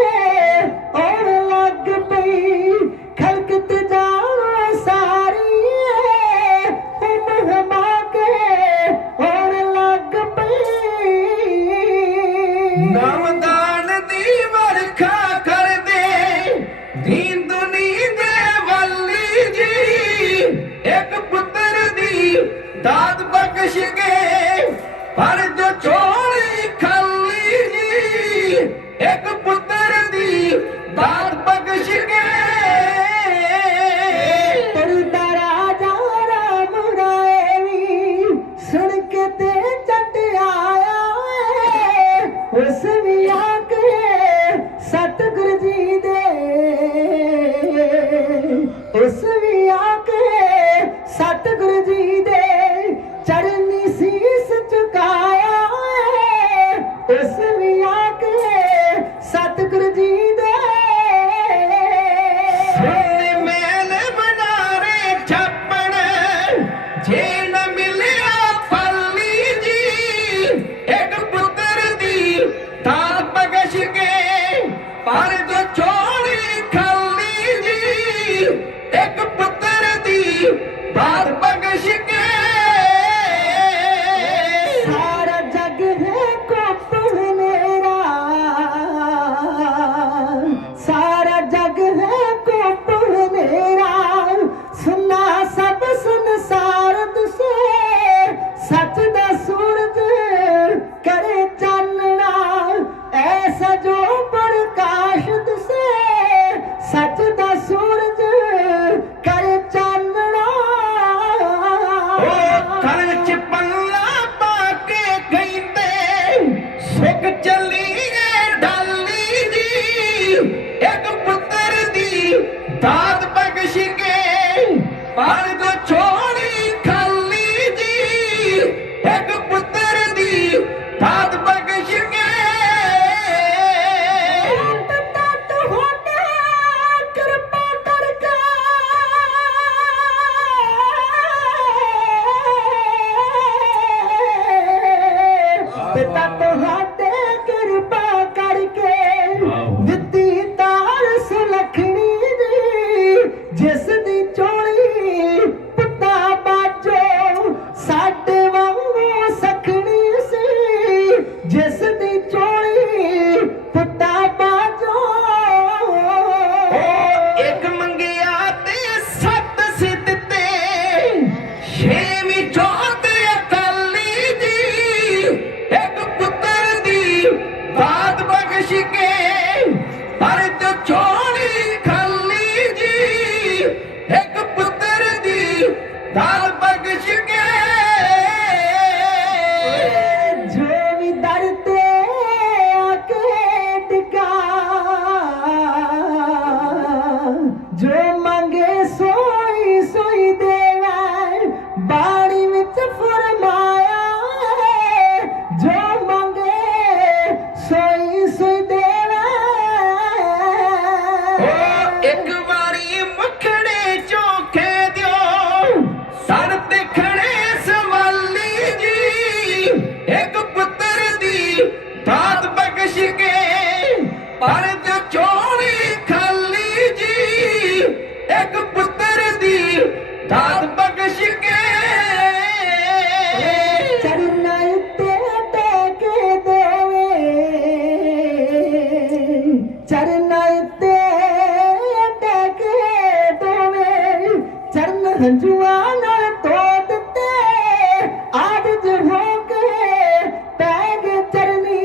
और लग पई खलकत जाड़ो सारी हम हमा के और लग पई। नामदान दी वरखा कर दे दीन दुनी दे वाली जी, एक पुत्र दी दाद बख्श के पर जो छोड़ी खाली जी, एक पुत्र दी दाद बख्श के। तुरदा राजा चरनी शीस झुकाया उस भी आके सतगुरु जी दे सोने मेल बनारे छप्पन जे न मिलिया पल्ली जी एक पुत्र दी दात बख्श के पर जो छोड़ी खल्ली जी एक पुत्र दी दात बख्श के सारा जग है कोप मेरा सारा जग है कोप मेरा सुना सब संसार तुसे सच दा सूरज करे चानना ऐसा जो प्रकाश तुसे सच दा सूरज करे चानना कर च पल्ला पाके कहते सुख चली डाली जी एक पुत्र दी दात बख्श के पर जो छोड़ी खाली जी एक पुत्र दी दात बख्श के तत होने कृपा करके पिता ਤੁਹਾਡੇ ਕਿਰਪਾ ਕਰਕੇ ਦਿੱਤੀ ਤਾਰ ਸੁਲੱਖਣੀ ਦੀ ਜਿਸ ਦੀ ਚੋਲੀ ਪੁੱਤਾ ਬਾਜੋ ਸਾਡੇ ਵਾਂਗੂ ਸਖਣੀ ਸੀ ਜਿਸ ਦੀ ਚੋਲੀ ਪੁੱਤਾ ਬਾਜੋ एक मंगिया ते सत से दिते छेवीं चौथ अकाली जी एक पुत्र दी दात बख्श के पर जो छोड़ी खाली जी एक पुत्र दी दात बख्श के जो भी दर ते आके टिका जो मंगे सोई सोई देवे बाणी विच फरमाया जो मंगे सोई सोई देवे एक बारी मखड़े चोखे दियो सर ते खड़े सवाली जी एक पुत्र दी दात बख्श के पर जो छोड़ी खाली जी एक पुत्र दी दात बख्श के चरना ते टेके देवे चरना ते टेके देवे चरण हंजुआ नाल धो दिते आदज हो के पैग चरनी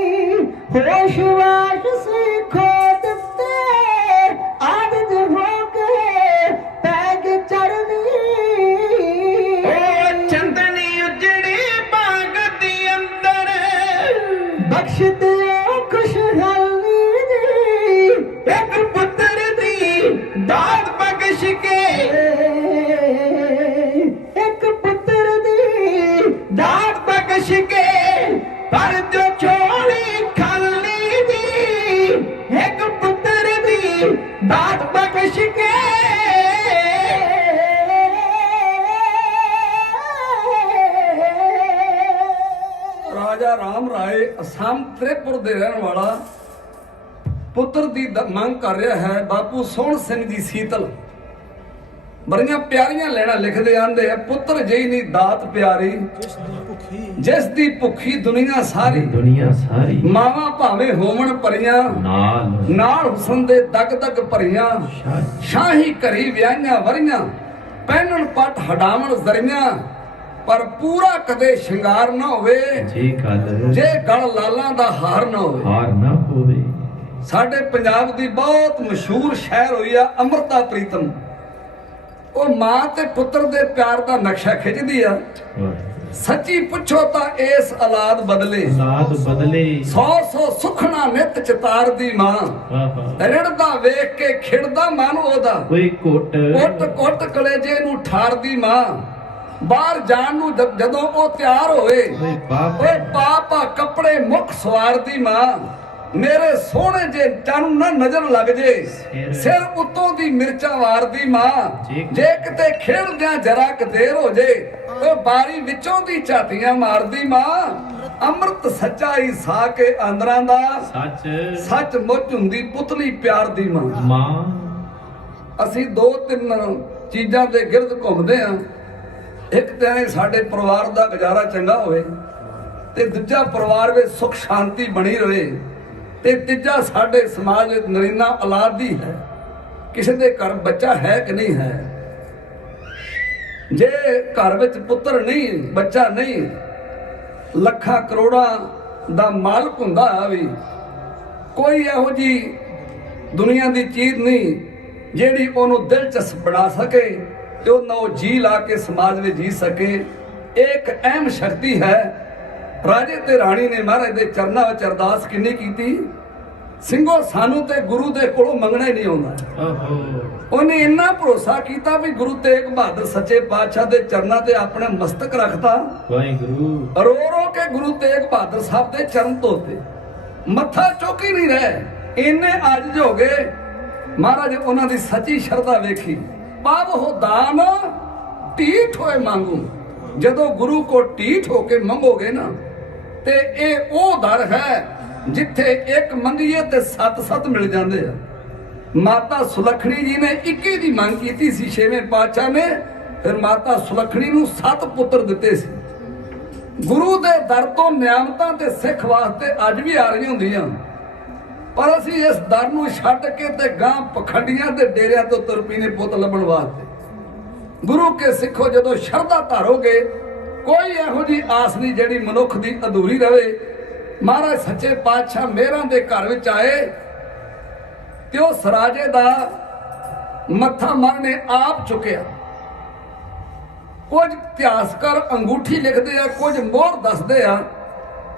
होश वाश से खो दिते आदज हो के पैग चरनी चंदनी उजड़ी बाग दी अंदर बख्श दियो खुशहाली दी एक पुत्र दी दात बख्श के एक पुत्र दी दात बख्श के पर जो छोड़ी खाली दी एक पुत्र दी दात बख्श के ਰਾਜਾ ਰਾਮ ਰਾਏ ਅਸਾਮ ਤ੍ਰਿਪੁਰ ਦੇ ਰਹਿਣ ਵਾਲਾ ਪੁੱਤਰ ਦੀ ਮੰਗ ਕਰ ਰਿਹਾ ਹੈ। ਬਾਪੂ ਸੋਹਣ ਸਿੰਘ ਜੀ ਸੀਤਲ ਬੜੀਆਂ ਪਿਆਰੀਆਂ ਲੈਣਾ ਲਿਖਦੇ ਆਂਦੇ ਆ ਪੁੱਤਰ ਜਈ ਨਹੀਂ ਦਾਤ ਪਿਆਰੀ ਜਿਸ ਦੀ ਭੁੱਖੀ ਦੁਨੀਆ ਸਾਰੀ ਮਾਵਾਂ ਭਾਵੇਂ ਹੋਵਣ ਪਰੀਆਂ ਨਾਲ ਹੁਸਨ ਦੇ ਦਗ ਦਗ ਭਰੀਆਂ ਸ਼ਾਹੀ ਘਰੀ ਵਿਆਹੀਆਂ ਵਰੀਆਂ ਪਹਿਨਣ ਪੱਟ ਹਡਾਵਣ ਜ਼ਰੀਆਂ ਪਰ ਪੂਰਾ ਕਦੇ ਸ਼ਿੰਗਾਰ ਨਾ ਹੋਵੇ ਜੇ ਗਲ ਲਾਲਾਂ ਦਾ ਹਾਰ ਨਾ ਹੋਵੇ। ਸਾਡੇ ਪੰਜਾਬ ਦੀ ਬਹੁਤ ਮਸ਼ਹੂਰ ਸ਼ਾਇਰ ਹੋਈ ਆ ਅੰਮ੍ਰਿਤਾ ਪ੍ਰੀਤਮ। ਉਹ ਮਾਂ ਤੇ ਪੁੱਤਰ ਦੇ ਪਿਆਰ ਦਾ ਨਕਸ਼ਾ ਖਿੱਚਦੀ ਆ। ਸੱਚੀ ਪੁੱਛੋ ਤਾਂ ਇਸ ਔਲਾਦ ਬਦਲੇ 100 ਸੁਖਣਾ ਨਿਤ ਚਤਾਰ ਦੀ ਮਾਂ ਰੜਦਾ ਵੇਖ ਕੇ ਖਿੜਦਾ ਮਨ ਉਹਦਾ ਕੋਈ ਕੁੱਟ ਕਲੇਜੇ ਨੂੰ ਠਾਰਦੀ ਮਾਂ ਬਾਹਰ ਜਾਣ ਨੂੰ ਜਦੋਂ ਉਹ ਤਿਆਰ ਹੋਏ, ਓਏ ਪਾਪਾ ਕੱਪੜੇ ਮੁੱਖ ਸਵਾਰਦੀ ਮਾਂ, ਮੇਰੇ ਸੋਹਣੇ ਜੇ ਤੈਨੂੰ ਨਾ ਨਜ਼ਰ ਲੱਗ ਜੇ, ਸਿਰ ਉੱਤੋਂ ਦੀ ਮਿਰਚਾਂ ਵਾਰਦੀ ਮਾਂ, ਜੇ ਕਿਤੇ ਖੇਡਦਿਆਂ ਜਰਾ ਕੁ ਦੇਰ ਹੋ ਜੇ, ਉਹ ਬਾਰੀ ਵਿੱਚੋਂ ਦੀ ਝਾਤੀਆਂ ਮਾਰਦੀ ਮਾਂ, ਅੰਮ੍ਰਿਤ ਸੱਚਾਈ ਸਾ ਕੇ ਅੰਦਰਾਂ ਦਾ ਸੱਚ ਮੁੱਚ ਹੁੰਦੀ ਪੁਤਲੀ ਪਿਆਰ ਦੀ ਮਾਂ। ਅਸੀਂ ਦੋ ਤਿੰਨ ਚੀਜ਼ਾਂ ਦੇ ਗਿਰਦ ਘੁੰਮਦੇ ਆ, ਇੱਕ ਤਾਂ ਸਾਡੇ ਪਰਿਵਾਰ ਦਾ ਗੁਜ਼ਾਰਾ ਚੰਗਾ ਹੋਵੇ, ਤੇ ਦੂਜਾ ਪਰਿਵਾਰ ਵਿੱਚ ਸੁਖ ਸ਼ਾਂਤੀ ਬਣੀ ਰਹੇ, ਤੇ ਤੀਜਾ ਸਾਡੇ ਸਮਾਜ ਵਿੱਚ ਨਰੀਨਾ ਔਲਾਦ ਦੀ ਹੈ, ਕਿਸੇ ਦੇ ਘਰ ਬੱਚਾ ਹੈ ਕਿ ਨਹੀਂ ਹੈ। ਜੇ ਘਰ ਵਿੱਚ ਪੁੱਤਰ ਨਹੀਂ, ਬੱਚਾ ਨਹੀਂ, ਲੱਖਾਂ ਕਰੋੜਾਂ ਦਾ ਮਾਲਕ ਹੁੰਦਾ ਵੀ, ਕੋਈ ਇਹੋ ਜੀ ਦੁਨੀਆ ਦੀ ਚੀਜ਼ ਨਹੀਂ ਜਿਹੜੀ ਉਹਨੂੰ ਦਿਲਚਸਪ ਬਣਾ ਸਕੇ ਤੇ ਉਹ ਜੀ ਲਾ ਕੇ ਸਮਾਜ ਵਿੱਚ ਜੀ ਸਕੇ। ਇਹ ਇੱਕ ਅਹਿਮ ਸ਼ਕਤੀ ਹੈ। ਰਾਜੇ ਤੇ ਰਾਣੀ ਨੇ ਮਹਾਰਾਜ ਦੇ ਚਰਨਾਂ ਵਿੱਚ ਅਰਦਾਸ ਕਿੰਨੀ ਕੀਤੀ, ਸਿੰਘੋ ਸਾਨੂੰ ਤੇ ਗੁਰੂ ਦੇ ਕੋਲੋਂ ਮੰਗਣਾ ਹੀ ਨਹੀਂ ਆਉਂਦਾ। ਉਹਨੇ ਇੰਨਾ ਭਰੋਸਾ ਕੀਤਾ ਵੀ ਗੁਰੂ ਤੇਗ ਬਹਾਦਰ ਸੱਚੇ ਪਾਤਸ਼ਾਹ ਦੇ ਚਰਨਾਂ ਤੇ ਆਪਣਾ ਮਸਤਕ ਰੱਖਤਾ, ਵਾਹਿਗੁਰੂ ਰੋ ਰੋ ਕੇ ਗੁਰੂ ਤੇਗ ਬਹਾਦਰ ਸਾਹਿਬ ਦੇ ਚਰਨ ਧੋਤੇ, ਮੱਥਾ ਚੁੱਕ ਹੀ ਨਹੀਂ ਰਹੇ। ਇੰਨੇ ਆਜਜ਼ ਹੋ ਗਏ। ਮਹਾਰਾਜ ਉਹਨਾਂ ਦੀ ਸੱਚੀ ਸ਼ਰਧਾ ਵੇਖੀ। ਪਾਵ ਹੋ ਦਾਨ ਢੀਠ ਹੋਏ ਮੰਗੂ। ਜਦੋਂ ਗੁਰੂ ਕੋ ਢੀਠ ਹੋ ਕੇ ਮੰਗੋਗੇ ਨਾ, ਤੇ ਇਹ ਉਹ ਦਰ ਹੈ ਜਿੱਥੇ ਇੱਕ ਮੰਗੀਏ ਤੇ 7 ਮਿਲ ਜਾਂਦੇ ਆ। ਮਾਤਾ ਸੁਲੱਖਣੀ ਜੀ ਨੇ 21 ਦੀ ਮੰਗ ਕੀਤੀ ਸੀ ਛੇਵੇਂ ਪਾਤਸ਼ਾਹ ਨੇ, ਫਿਰ ਮਾਤਾ ਸੁਲੱਖਣੀ ਨੂੰ 7 ਪੁੱਤਰ ਦਿੱਤੇ ਸੀ। ਗੁਰੂ ਦੇ ਦਰ ਤੋਂ ਨਿਆਮਤਾਂ ਤੇ ਸਿੱਖ ਵਾਸਤੇ ਅੱਜ ਵੀ ਆ ਰਹੀਆਂ ਹੁੰਦੀਆਂ, ਪਰ ਅਸੀਂ ਇਸ ਦਰ ਨੂੰ ਛੱਡ ਕੇ ਤੇ ਗਾਂ ਪਖੰਡੀਆਂ ਦੇ ਡੇਰਿਆਂ ਤੋਂ ਤੁਰ ਪੀਨੇ ਪੁੱਤ ਲੱਭਣ ਵਾਸਤੇ। ਗੁਰੂ ਕੇ ਸਿੱਖੋ, ਜਦੋਂ ਸ਼ਰਧਾ ਧਾਰੋਗੇ, ਕੋਈ ਇਹੋ ਜੀ ਆਸ ਨਹੀਂ ਜਿਹੜੀ ਮਨੁੱਖ ਦੀ ਅਧੂਰੀ ਰਵੇ। ਮਹਾਰਾਜ ਸੱਚੇ ਪਾਤਸ਼ਾਹ ਮੇਹਰਾਂ ਦੇ ਘਰ ਵਿੱਚ ਆਏ ਤੇ ਉਹ ਸਰਾਜੇ ਦਾ ਮੱਥਾ ਮਰਨੇ ਆਪ ਚੁੱਕਿਆ। ਕੁਝ ਇਤਿਹਾਸਕਾਰ ਅੰਗੂਠੀ ਲਿਖਦੇ ਆ, ਕੁਝ ਮੋਹਰ ਦੱਸਦੇ ਆ।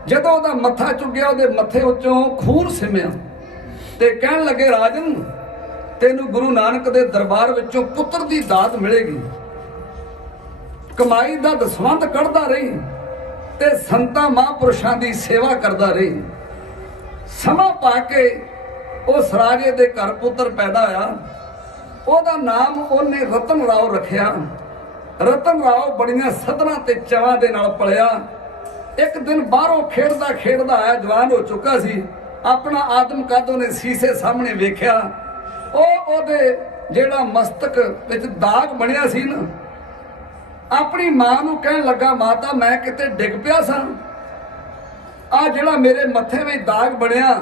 ਜਦੋਂ ਉਹਦਾ ਮੱਥਾ ਚੁੱਕਿਆ, ਉਹਦੇ ਮੱਥੇ ਉੱਚੋਂ ਖੂਨ ਸਿਮਿਆ ਤੇ ਕਹਿਣ ਲੱਗੇ, ਰਾਜਨ ਤੈਨੂੰ ਗੁਰੂ ਨਾਨਕ ਦੇ ਦਰਬਾਰ ਵਿੱਚੋਂ ਪੁੱਤਰ ਦੀ ਦਾਤ ਮਿਲੇਗੀ। ਕਮਾਈ ਦਾ ਦਸਵੰਧ ਕੱਢਦਾ ਰਹੀ ਤੇ ਸੰਤਾਂ ਮਹਾਂਪੁਰਸ਼ਾਂ ਦੀ ਸੇਵਾ ਕਰਦਾ ਰਹੀ। ਸਮਾਂ ਪਾ ਕੇ ਉਸ ਰਾਜੇ ਦੇ ਘਰ ਪੁੱਤਰ ਪੈਦਾ ਹੋਇਆ। ਉਹਦਾ ਨਾਮ ਉਹਨੇ ਰਤਨ ਰਾਓ ਰੱਖਿਆ। ਰਤਨ ਰਾਓ ਬੜੀਆਂ ਸਧਰਾਂ ਤੇ ਚਾਵਾਂ ਦੇ ਨਾਲ ਪਲਿਆ। ਇੱਕ ਦਿਨ ਬਾਹਰੋਂ ਖੇਡਦਾ ਖੇਡਦਾ ਆਇਆ, ਜਵਾਨ ਹੋ ਚੁੱਕਾ ਸੀ। ਆਪਣਾ ਆਦਮ ਕੱਦ ਉਹਨੇ ਸੀਸੇ ਸਾਹਮਣੇ ਵੇਖਿਆ। ਉਹਦੇ ਜਿਹੜਾ ਮਸਤਕ ਵਿੱਚ ਦਾਗ ਬਣਿਆ ਸੀ ਨਾ, ਆਪਣੀ ਮਾਂ ਨੂੰ ਕਹਿਣ ਲੱਗਾ, ਮਾਤਾ ਮੈਂ ਕਿਤੇ ਡਿੱਗ ਪਿਆ ਸਾਂ, ਆ ਜਿਹੜਾ ਮੇਰੇ ਮੱਥੇ ਵਿੱਚ ਦਾਗ ਬਣਿਆ,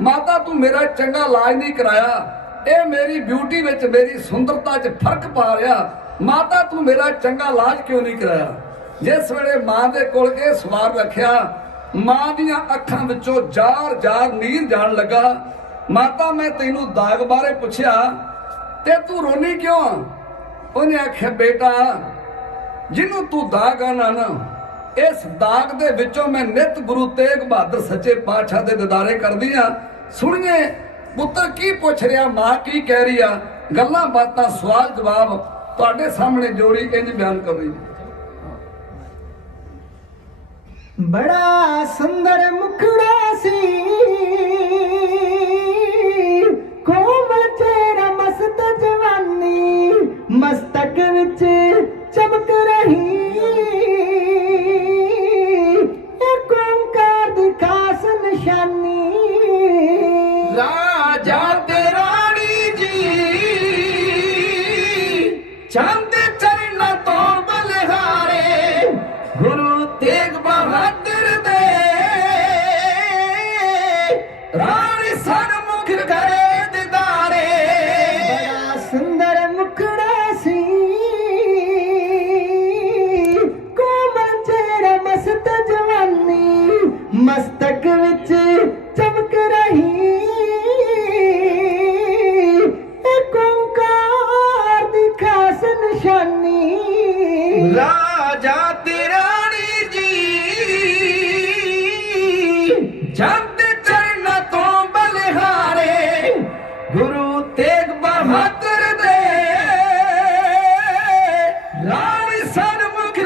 ਮਾਤਾ ਤੂੰ ਮੇਰਾ ਚੰਗਾ ਇਲਾਜ ਨਹੀਂ ਕਰਾਇਆ, ਇਹ ਮੇਰੀ ਬਿਊਟੀ ਵਿੱਚ, ਮੇਰੀ ਸੁੰਦਰਤਾ 'ਚ ਫਰਕ ਪਾ ਰਿਹਾ, ਮਾਤਾ ਤੂੰ ਮੇਰਾ ਚੰਗਾ ਇਲਾਜ ਕਿਉਂ ਨਹੀਂ ਕਰਾਇਆ। ਜਿਸ ਵੇਲੇ ਮਾਂ ਦੇ ਕੋਲ ਇਹ ਸਵਾਲ ਰੱਖਿਆ, ਮਾਂ ਦੀਆਂ ਅੱਖਾਂ ਵਿੱਚੋਂ ਜ਼ਾਰ ਜ਼ਾਰ ਨੀਰ ਜਾਣ ਲੱਗਾ। ਮਾਤਾ ਮੈਂ ਤੈਨੂੰ ਦਾਗ ਬਾਰੇ ਪੁੱਛਿਆ ਤੇ ਤੂੰ ਰੋਣੀ ਕਿਉਂ ਆ? ਉਹਨੇ ਆਖਿਆ, ਬੇਟਾ ਜਿਹਨੂੰ ਤੂੰ ਦਾਗ ਆਣਾ ਨਾ, ਇਸ ਦਾਗ ਦੇ ਵਿੱਚੋਂ ਮੈਂ ਨਿਤ ਗੁਰੂ ਤੇਗ ਬਹਾਦਰ ਸੱਚੇ ਪਾਤਸ਼ਾਹ ਦੇ ਦਿਦਾਰੇ ਕਰਦੀ ਆ। ਸੁਣੀਏ ਪੁੱਤਰ ਕੀ ਪੁੱਛ ਰਿਹਾ, ਮਾਂ ਕੀ ਕਹਿ ਰਹੀ ਆ, ਗੱਲਾਂ ਬਾਤਾਂ ਸਵਾਲ ਜਵਾਬ ਤੁਹਾਡੇ ਸਾਹਮਣੇ ਜੋੜੀ ਇੰਜ ਬਿਆਨ ਕਰ ਰਹੀ। बड़ा सुंदर मुखड़ा सी, कोमल चेहरा मस्त जवानी, मस्तक विच चमक रही, एक ओंकार दी खास निशानी। राजा ते रानी जी चंद चरण तो बलिहारे, गुरु तेग बहादुर दे रानी सन्मुख करे दिदारे। बड़ा सुंदर मुखड़ा सी, कोमल चेहरा मस्त जवानी, मस्तक विच चमक रही, एक ओंकार दी खास निशानी। राजा ते रानी जी चंद चरण तो बलिहारे, गुरु तेग बहादुर दे रानी सन्मुख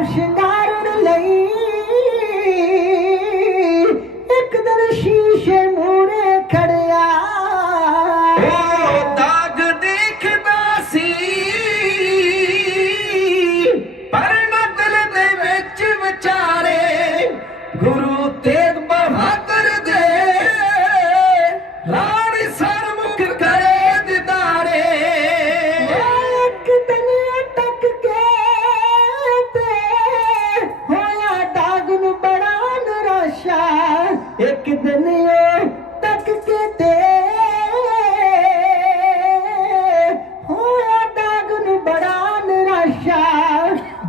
ਆਪ ਸ਼ਿੰਗਾਰਨ ਲਈ ਇੱਕ ਦਿਨ ਸ਼ੀਸ਼ੇ ਮੂਹਰੇ ਖੜਿਆ ਉਹ ਦਾਗ ਦੇਖਦਾ ਸੀ ਪਰ ਨਾ ਦਿਲ ਦੇ ਵਿੱਚ ਵਿਚਾਰੇ ਗੁਰੂ ਤੇਗ ਬਹਾਦਰ ਦੇ ਰਾਣੀ ਸਰਮੁਖ ਕਰੇ ਦਿਦਾਰੇ ਇੱਕ ਦਿਨ ਅਟਕ ਕੇ ਤੇ ਹੋਇਆ ਦਾਗ ਨੂੰ ਬੜਾ ਨਿਰਾਸ਼ਾ ਇੱਕ ਦਿਨ ਉਹ ਤੱਕ ਕੇ ਤੇ ਹੋਇਆ ਦਾਗ ਨੂੰ ਬੜਾ ਨਿਰਾਸ਼ਾ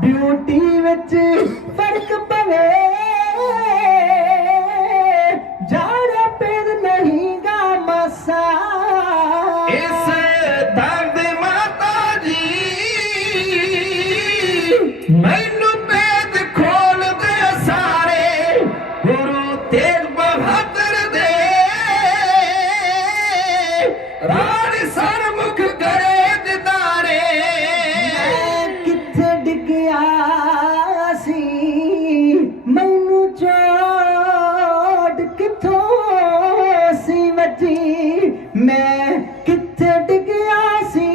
ਬਿਊਟੀ ਵਿੱਚ ਫਰਕ ਪਵੇ ਜਾੜਾ ਪੇਦ ਨਹੀਂ ਗਾ ਮਾਸਾ ਇਸ ਦਾਗ ਦੇ ਮਾਤਾ ਜੀ ਮੈਨੂੰ ਭੇਦ ਖੋਲਦੇ ਸਾਰੇ ਗੁਰੂ ਤੇਗ ਬਹਾਦਰ ਦੇ ਰਾਣੀ ਸਰਮੁਖ ਕਰੇ ਦਿਦਾਰੇ ਕਿੱਥੇ ਡਿੱਗਿਆ ਸੀ ਮੈਨੂੰ ਚੋਟ ਕਿੱਥੋਂ ਸੀ ਵੱਜੀ ਮੈਂ ਕਿੱਥੇ ਡਿੱਗਿਆ ਸੀ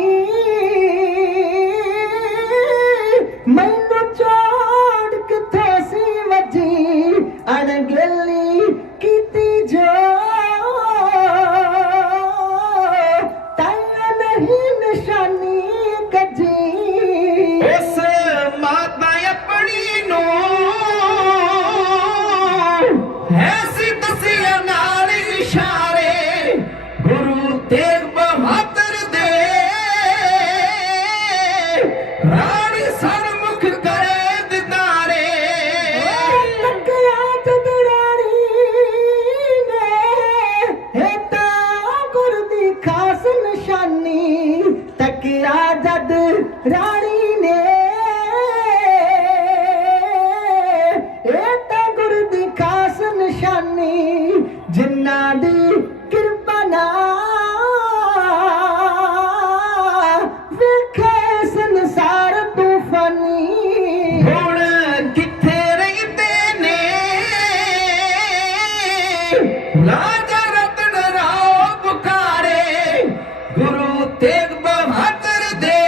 ਮੈਨੂੰ ਚੋਟ ਕਿੱਥੋਂ ਸੀ ਵੱਜੀ ਅਣਗਹਿਲੀ ਕੀਤੀ ਜੋ ਤਾਇਆ ਨਹੀਂ ਨਿਸ਼ਾਨੀ ਕੱਜੀ ਉਸ ਮਾਤਾ ਆਪਣੀ ਨੂੰ ਹੈ ਸੀ ਦਸਿਆ ਨਾਲ ਇਸ਼ਾਰੇ ਗੁਰੂ ਤੇਗ ਬਹਾਦਰ ਦੇ ਰਾਣੀ ਸਰਮੁਖ ਕਰੇ ਦਿਦਾਰੇ ਲੱਗਿਆ ਜਦ ਰਾਣੀ ਨੇ ਇਹ ਤਾਂ ਗੁਰ ਦੀ ਖਾਸ ਨਿਸ਼ਾਨੀ ਤੱਕਿਆ ਜਦ ਰਾਣੀ ਨੇ ਇਹ ਤਾਂ ਗੁਰ ਦੀ ਖਾਸ ਨਿਸ਼ਾਨੀ ਜਿਨ੍ਹਾਂ ਦੀ ਕਿਰਪਾ ਨਾਲ ਵੇਖੇ ਸੰਸਾਰ ਤੂਫਾਨੀ ਹੁਣ ਕਿੱਥੇ ਰਹਿੰਦੇ ਨੇ ਰਾਜਾ ਰਤਨ ਰਾਓ ਪੁਕਾਰੇ ਗੁਰੂ ਤੇਗ ਬਹਾਦਰ ਦੇ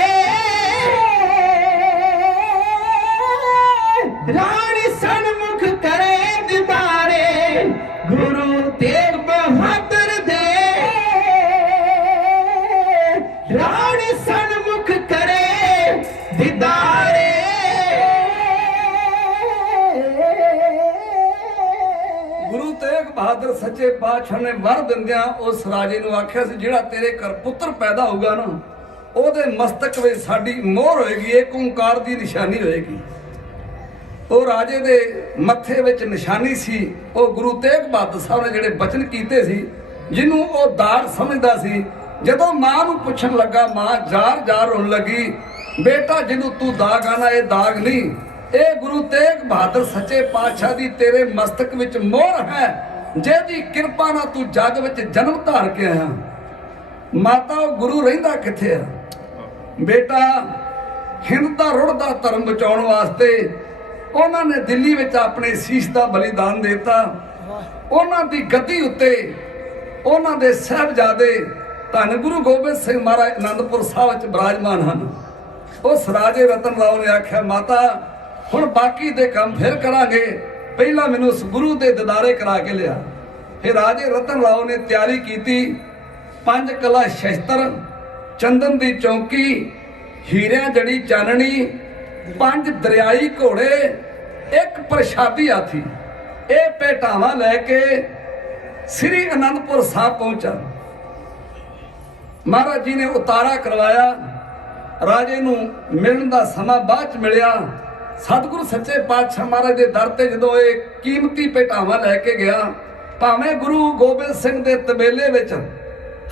ਰਾਣੀ ਸਨਮੁਖ ਕਰੇ ਦਿਦਾਰੇ ਗੁਰੂ ਤੇਗ ਬਹਾਦਰ ਦੇ ਰਾਣੀ ਸਨਮੁਖ ਕਰੇ ਦਿਦਾਰੇ ਗੁਰੂ ਤੇਗ ਬਹਾਦਰ ਸੱਚੇ ਪਾਤਸ਼ਾਹ ਨੇ ਵਰ ਦਿੰਦਿਆਂ ਉਸ ਰਾਜੇ ਨੂੰ ਆਖਿਆ ਸੀ ਜਿਹੜਾ ਤੇਰੇ ਘਰ ਪੁੱਤਰ ਪੈਦਾ ਹੋਊਗਾ ਨਾ ਉਹਦੇ ਮਸਤਕ ਵਿੱਚ ਸਾਡੀ ਮੋਹਰ ਹੋਏਗੀ, ਇੱਕ ਓਂਕਾਰ ਦੀ ਨਿਸ਼ਾਨੀ ਹੋਏਗੀ। ਉਹ ਰਾਜੇ ਦੇ ਮੱਥੇ ਵਿੱਚ ਨਿਸ਼ਾਨੀ ਸੀ ਉਹ ਗੁਰੂ ਤੇਗ ਬਹਾਦਰ ਸਾਹਿਬ ਨੇ ਜਿਹੜੇ ਬਚਨ ਕੀਤੇ ਸੀ, ਜਿਹਨੂੰ ਉਹ ਦਾਗ ਸਮਝਦਾ ਸੀ। ਜਦੋਂ ਮਾਂ ਨੂੰ ਪੁੱਛਣ ਲੱਗਾ, ਮਾਂ ਜ਼ਾਰ ਜ਼ਾਰ ਹੋਣ ਲੱਗੀ, ਬੇਟਾ ਜਿਹਨੂੰ ਤੂੰ ਦਾਗ ਆਣਾ ਇਹ ਦਾਗ ਨਹੀਂ, ਇਹ ਗੁਰੂ ਤੇਗ ਬਹਾਦਰ ਸੱਚੇ ਪਾਤਸ਼ਾਹ ਦੀ ਤੇਰੇ ਮਸਤਕ ਵਿੱਚ ਮੋਹਰ ਹੈ, ਜਿਹਦੀ ਕਿਰਪਾ ਨਾਲ ਤੂੰ ਜੱਗ ਵਿੱਚ ਜਨਮ ਧਾਰ ਕੇ ਆਇਆ। ਮਾਤਾ ਉਹ ਗੁਰੂ ਰਹਿੰਦਾ ਕਿੱਥੇ ਆ? ਬੇਟਾ ਹਿੰਦ ਦਾ ਰੁੜਦਾ ਧਰਮ ਬਚਾਉਣ ਵਾਸਤੇ ਉਹਨਾਂ ਨੇ ਦਿੱਲੀ ਵਿੱਚ ਆਪਣੇ ਸੀਸ ਦਾ ਬਲੀਦਾਨ ਦਿੱਤਾ। ਉਹਨਾਂ ਦੀ ਗੱਦੀ ਉੱਤੇ ਉਹਨਾਂ ਦੇ ਸਾਹਿਬਜ਼ਾਦੇ ਧੰਨ ਗੁਰੂ ਗੋਬਿੰਦ ਸਿੰਘ ਮਹਾਰਾਜ ਅਨੰਦਪੁਰ ਸਾਹਿਬ ਵਿੱਚ ਬਿਰਾਜਮਾਨ ਹਨ। ਉਸ ਰਾਜੇ ਰਤਨ ਰਾਓ ਨੇ ਆਖਿਆ, ਮਾਤਾ ਹੁਣ ਬਾਕੀ ਦੇ ਕੰਮ ਫਿਰ ਕਰਾਂਗੇ, ਪਹਿਲਾਂ ਮੈਨੂੰ ਉਸ ਗੁਰੂ ਦੇ ਦਿਦਾਰੇ ਕਰਾ ਕੇ ਲਿਆ। ਫਿਰ ਰਾਜੇ ਰਤਨ ਰਾਓ ਨੇ ਤਿਆਰੀ ਕੀਤੀ। 5 ਕਲਾ ਸ਼ਸਤਰ, ਚੰਦਨ ਦੀ ਚੌਂਕੀ, ਹੀਰਿਆਂ ਜੜੀ ਚਾਨਣੀ, 5 ਦਰਿਆਈ ਘੋੜੇ, 1 ਪ੍ਰਸ਼ਾਦੀ ਹਾਥੀ, ਇਹ ਭੇਟਾਵਾਂ ਲੈ ਕੇ ਸ੍ਰੀ ਅਨੰਦਪੁਰ ਸਾਹਿਬ ਪਹੁੰਚਾ। ਮਹਾਰਾਜ ਜੀ ਨੇ ਉਤਾਰਾ ਕਰਵਾਇਆ। ਰਾਜੇ ਨੂੰ ਮਿਲਣ ਦਾ ਸਮਾਂ ਬਾਅਦ ਚ ਮਿਲਿਆ। ਸਤਿਗੁਰੂ ਸੱਚੇ ਪਾਤਸ਼ਾਹ ਮਹਾਰਾਜ ਦੇ ਦਰ ਤੇ ਜਦੋਂ ਇਹ ਕੀਮਤੀ ਭੇਟਾਵਾਂ ਲੈ ਕੇ ਗਿਆ, ਭਾਵੇਂ ਗੁਰੂ ਗੋਬਿੰਦ ਸਿੰਘ ਦੇ ਤਬੇਲੇ ਵਿੱਚ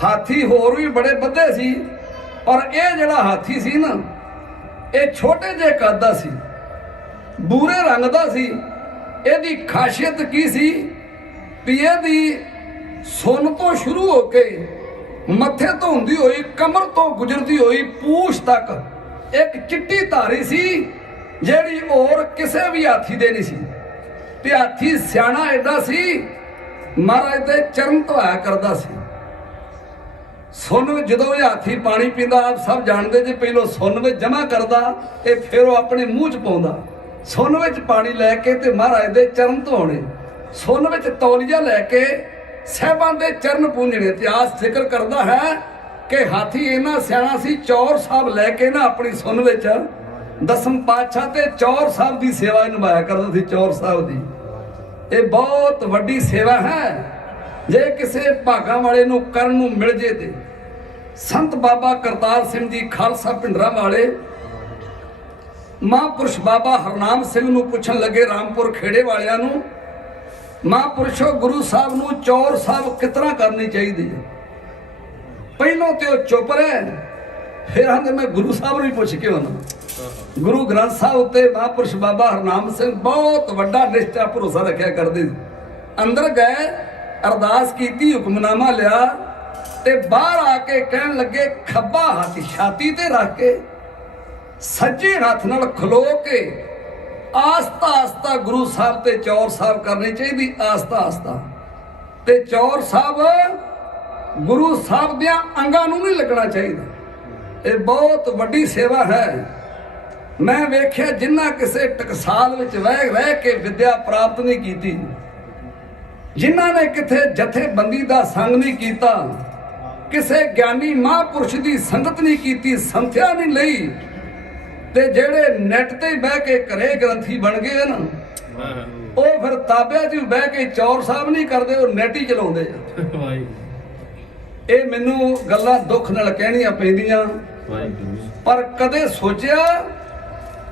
ਹਾਥੀ ਹੋਰ ਵੀ ਬੜੇ ਵੱਧੇ ਸੀ, ਪਰ ਇਹ ਜਿਹੜਾ ਹਾਥੀ ਸੀ ਨਾ, ਇਹ ਛੋਟੇ ਜਿਹੇ ਕੱਦ ਦਾ ਸੀ, ਬੂਰੇ ਰੰਗ ਦਾ ਸੀ। ਇਹਦੀ ਖਾਸੀਅਤ ਕੀ ਸੀ ਵੀ ਇਹਦੀ ਸੁੰਨ ਤੋਂ ਸ਼ੁਰੂ ਹੋ ਕੇ ਮੱਥੇ ਤੋਂ ਹੁੰਦੀ ਹੋਈ, ਕਮਰ ਤੋਂ ਗੁਜ਼ਰਦੀ ਹੋਈ ਪੂਛ ਤੱਕ ਇੱਕ ਚਿੱਟੀ ਧਾਰੀ ਸੀ, ਜਿਹੜੀ ਹੋਰ ਕਿਸੇ ਵੀ ਹਾਥੀ ਦੇ ਨਹੀਂ ਸੀ। ਤੇ ਹਾਥੀ ਸਿਆਣਾ ਐਡਾ ਸੀ, ਮਹਾਰਾਜ ਦੇ ਚਰਨ ਧੋਇਆ ਕਰਦਾ ਸੀ। ਸੁੰਨ ਵਿੱਚ ਜਦੋਂ ਇਹ ਹਾਥੀ ਪਾਣੀ ਪੀਂਦਾ, ਆਪ ਸਭ ਜਾਣਦੇ ਜੇ, ਪਹਿਲੋਂ ਸੁੰਨ ਵਿੱਚ ਜਮਾ ਕਰਦਾ ਤੇ ਫਿਰ ਉਹ ਆਪਣੇ ਮੂੰਹ 'ਚ ਪਾਉਂਦਾ। ਸੁੰਨ ਵਿੱਚ ਪਾਣੀ ਲੈ ਕੇ ਤੇ ਮਹਾਰਾਜ ਦੇ ਚਰਨ ਧੋਣੇ, ਸੁੰਨ ਵਿੱਚ ਤੌਲੀਆ ਲੈ ਕੇ ਸਾਹਿਬਾਂ ਦੇ ਚਰਨ ਪੂੰਝਣੇ। ਇਤਿਹਾਸ ਜ਼ਿਕਰ ਕਰਦਾ ਹੈ ਕਿ ਹਾਥੀ ਇੰਨਾ ਸਿਆਣਾ ਸੀ, ਚੌਰ ਸਾਹਿਬ ਲੈ ਕੇ ਨਾ ਆਪਣੀ ਸੁੰਨ ਵਿੱਚ ਦਸਮ ਪਾਤਸ਼ਾਹ ਤੇ ਚੌਰ ਸਾਹਿਬ ਦੀ ਸੇਵਾ ਨਿਭਾਇਆ ਕਰਦਾ ਸੀ। ਚੌਰ ਸਾਹਿਬ ਦੀ ਇਹ ਬਹੁਤ ਵੱਡੀ ਸੇਵਾ ਹੈ। ਜੇ ਕਿਸੇ ਭਾਗਾਂ ਵਾਲੇ ਨੂੰ ਕਰਨ ਨੂੰ ਮਿਲ ਜੇ ਤੇ ਸੰਤ ਬਾਬਾ ਕਰਤਾਰ ਸਿੰਘ ਜੀ ਖਾਲਸਾ ਪਿੰਡਰਾਂ ਵਾਲੇ ਮਹਾਂਪੁਰਸ਼ ਬਾਬਾ ਹਰਨਾਮ ਸਿੰਘ ਨੂੰ ਪੁੱਛਣ ਲੱਗੇ, ਰਾਮਪੁਰ ਖੇੜੇ ਵਾਲਿਆਂ ਨੂੰ, ਮਹਾਂਪੁਰਸ਼ੋ ਗੁਰੂ ਸਾਹਿਬ ਨੂੰ ਚੌਰ ਸਾਹਿਬ ਕਿਸ ਤਰ੍ਹਾਂ ਕਰਨੀ ਚਾਹੀਦੀ ਹੈ? ਪਹਿਲੋਂ ਤੇ ਉਹ ਚੁੱਪ ਰਹੇ, ਫਿਰ ਆਂਦੇ ਮੈਂ ਗੁਰੂ ਸਾਹਿਬ ਨੂੰ ਹੀ ਪੁੱਛ ਕੇ ਆਉਣਾ। ਗੁਰੂ ਗ੍ਰੰਥ ਸਾਹਿਬ ਉੱਤੇ ਮਹਾਂਪੁਰਸ਼ ਬਾਬਾ ਹਰਨਾਮ ਸਿੰਘ ਬਹੁਤ ਵੱਡਾ ਨਿਸ਼ਚਾ ਭਰੋਸਾ ਰੱਖਿਆ ਕਰਦੇ ਸੀ। ਅੰਦਰ ਗਏ, ਅਰਦਾਸ ਕੀਤੀ, ਹੁਕਮਨਾਮਾ ਲਿਆ ਤੇ ਬਾਹਰ ਆ ਕੇ ਕਹਿਣ ਲੱਗੇ, ਖੱਬਾ ਹੱਥ ਛਾਤੀ ਤੇ ਰੱਖ ਕੇ ਸੱਜੇ ਹੱਥ ਨਾਲ ਖਲੋ ਕੇ ਆਸਤਾ ਆਸਤਾ ਗੁਰੂ ਸਾਹਿਬ ਤੇ ਚੌਰ ਸਾਹਿਬ ਕਰਨੀ ਚਾਹੀਦੀ, ਆਸਤਾ ਆਸਤਾ। ਤੇ ਚੌਰ ਸਾਹਿਬ ਗੁਰੂ ਸਾਹਿਬ ਦੀਆਂ ਅੰਗਾਂ ਨੂੰ ਨਹੀਂ ਲੱਗਣਾ ਚਾਹੀਦਾ। ਇਹ ਬਹੁਤ ਵੱਡੀ ਸੇਵਾ ਹੈ। ਮੈਂ ਵੇਖਿਆ ਜਿਨ੍ਹਾਂ ਕਿਸੇ ਟਕਸਾਲ ਵਿੱਚ ਰਹਿ ਕੇ ਵਿਦਿਆ ਪ੍ਰਾਪਤ ਨਹੀਂ ਕੀਤੀ, ਜਿਨ੍ਹਾਂ ਨੇ ਕਿਥੇ ਜਥੇਬੰਦੀ ਦਾ ਸੰਗ ਨਹੀਂ ਕੀਤਾ, ਕਿਸੇ ਗਿਆਨੀ ਮਹਾਂਪੁਰਸ਼ ਦੀ ਸੰਗਤ ਨਹੀਂ ਕੀਤੀ, ਸੰਥਿਆ ਨਹੀਂ ਲਈ, ਤੇ ਜਿਹੜੇ ਨੈਟ ਤੇ ਬਹਿ ਕੇ ਘਰੇ ਗ੍ਰੰਥੀ ਬਣ ਗਏ ਨਾ, ਉਹ ਫਿਰ ਤਾਬਿਆਂ 'ਚ ਬਹਿ ਕੇ ਚੌਰ ਸਾਹਿਬ ਨਹੀਂ ਕਰਦੇ, ਉਹ ਨੈਟ ਹੀ ਚਲਾਉਂਦੇ ਆ। ਇਹ ਮੈਨੂੰ ਗੱਲਾਂ ਦੁੱਖ ਨਾਲ ਕਹਿਣੀਆਂ ਪੈਂਦੀਆਂ, ਪਰ ਕਦੇ ਸੋਚਿਆ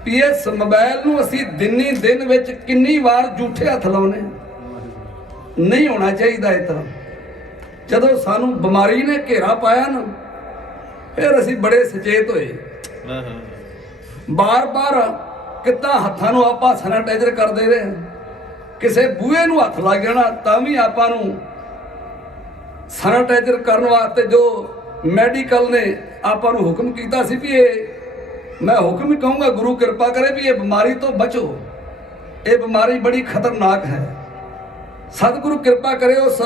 ਵੀ ਇਸ ਮੋਬਾਈਲ ਨੂੰ ਅਸੀਂ ਦਿਨ ਵਿੱਚ ਕਿੰਨੀ ਵਾਰ ਝੂਠੇ ਹੱਥ ਲਾਉਨੇ? ਨਹੀਂ ਹੋਣਾ ਚਾਹੀਦਾ ਇਸ ਤਰ੍ਹਾਂ। ਜਦੋਂ ਸਾਨੂੰ ਬਿਮਾਰੀ ਨੇ ਘੇਰਾ ਪਾਇਆ ਨਾ, ਫਿਰ ਅਸੀਂ ਬੜੇ ਸੁਚੇਤ ਹੋਏ। ਬਾਰ-ਬਾਰ ਕਿੱਦਾਂ ਹੱਥਾਂ ਨੂੰ ਆਪਾਂ ਸੈਨੀਟਾਈਜ਼ਰ ਕਰਦੇ ਰਹੇ, ਕਿਸੇ ਬੂਹੇ ਨੂੰ ਹੱਥ ਲੱਗ ਜਾਣਾ ਤਾਂ ਵੀ ਆਪਾਂ ਨੂੰ ਸੈਨੀਟਾਈਜ਼ਰ ਕਰਨ ਵਾਸਤੇ ਜੋ ਮੈਡੀਕਲ ਨੇ ਆਪਾਂ ਨੂੰ ਹੁਕਮ ਕੀਤਾ ਸੀ ਵੀ ਇਹ, ਮੈਂ ਹੁਕਮ ਹੀ ਕਹੂੰਗਾ, ਗੁਰੂ ਕਿਰਪਾ ਕਰੇ ਵੀ ਇਹ ਬਿਮਾਰੀ ਤੋਂ ਬਚੋ, ਇਹ ਬਿਮਾਰੀ ਬੜੀ ਖਤਰਨਾਕ ਹੈ। ਸਤਿਗੁਰੂ ਕਿਰਪਾ ਕਰੇ, ਉਸ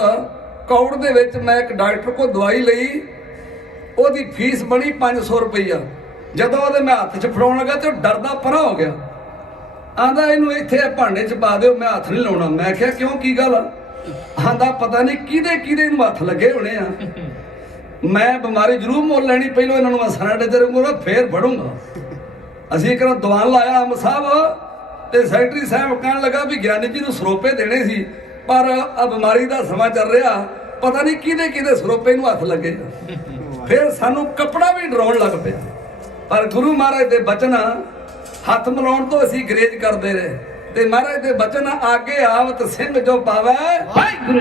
ਕੌੜ ਦੇ ਵਿੱਚ ਮੈਂ ਇੱਕ ਡਾਕਟਰ ਕੋਲ ਦਵਾਈ ਲਈ, ਉਹਦੀ ਫੀਸ ਬਣੀ 500 ਰੁਪਈਆ। ਜਦੋਂ ਉਹਦੇ ਮੈਂ ਹੱਥ 'ਚ ਫੜਾਉਣ ਲੱਗਾ ਤੇ ਉਹ ਡਰਦਾ ਪਰਾਂ ਹੋ ਗਿਆ, ਆਂਦਾ ਇਹਨੂੰ ਇੱਥੇ ਭਾਂਡੇ 'ਚ ਪਾ ਦਿਓ, ਮੈਂ ਹੱਥ ਨਹੀਂ ਲਾਉਣਾ। ਮੈਂ ਕਿਹਾ ਕਿਉਂ, ਕੀ ਗੱਲ? ਆਂਦਾ ਪਤਾ ਨਹੀਂ ਕਿਹਦੇ ਨੂੰ ਹੱਥ ਲੱਗੇ ਹੋਣੇ ਆ, ਮੈਂ ਬਿਮਾਰੀ ਜ਼ਰੂਰ ਮੁੱਲ ਲੈਣੀ, ਪਹਿਲਾਂ ਇਹਨਾਂ ਨੂੰ ਮੈਂ ਸੈਨੀਟਾਈਜ਼ਰ ਕੋਲ ਫੇਰ ਫੜੂੰਗਾ। ਅਸੀਂ ਇੱਕ ਦੀਵਾਨ ਲਾਇਆ ਅੰਬ ਸਾਹਿਬ, ਤੇ ਸੈਕਟਰੀ ਸਾਹਿਬ ਕਹਿਣ ਲੱਗਾ ਵੀ ਗਿਆਨੀ ਜੀ ਨੂੰ ਸਰੋਪੇ ਦੇਣੇ ਸੀ, ਪਰ ਆ ਬਿਮਾਰੀ ਦਾ ਸਮਾਂ ਚੱਲ ਰਿਹਾ, ਪਤਾ ਨਹੀਂ ਕਿਹਦੇ ਸਰੋਪੇ ਨੂੰ ਹੱਥ ਲੱਗੇ। ਫਿਰ ਸਾਨੂੰ ਕੱਪੜਾ ਵੀ ਡਰਾਉਣ ਲੱਗ ਪਿਆ। ਪਰ ਗੁਰੂ ਮਹਾਰਾਜ ਦੇ ਬਚਨ ਹੱਥ ਮਿਲਾਉਣ ਤੋਂ ਅਸੀਂ ਗਰੇਜ ਕਰਦੇ ਰਹੇ, ਤੇ ਮਹਾਰਾਜ ਦੇ ਬਚਨ ਆਗੇ ਆਵਤ ਸਿੰਘ ਜੋ ਪਾਵੇ, ਵਾਹਿਗੁਰੂ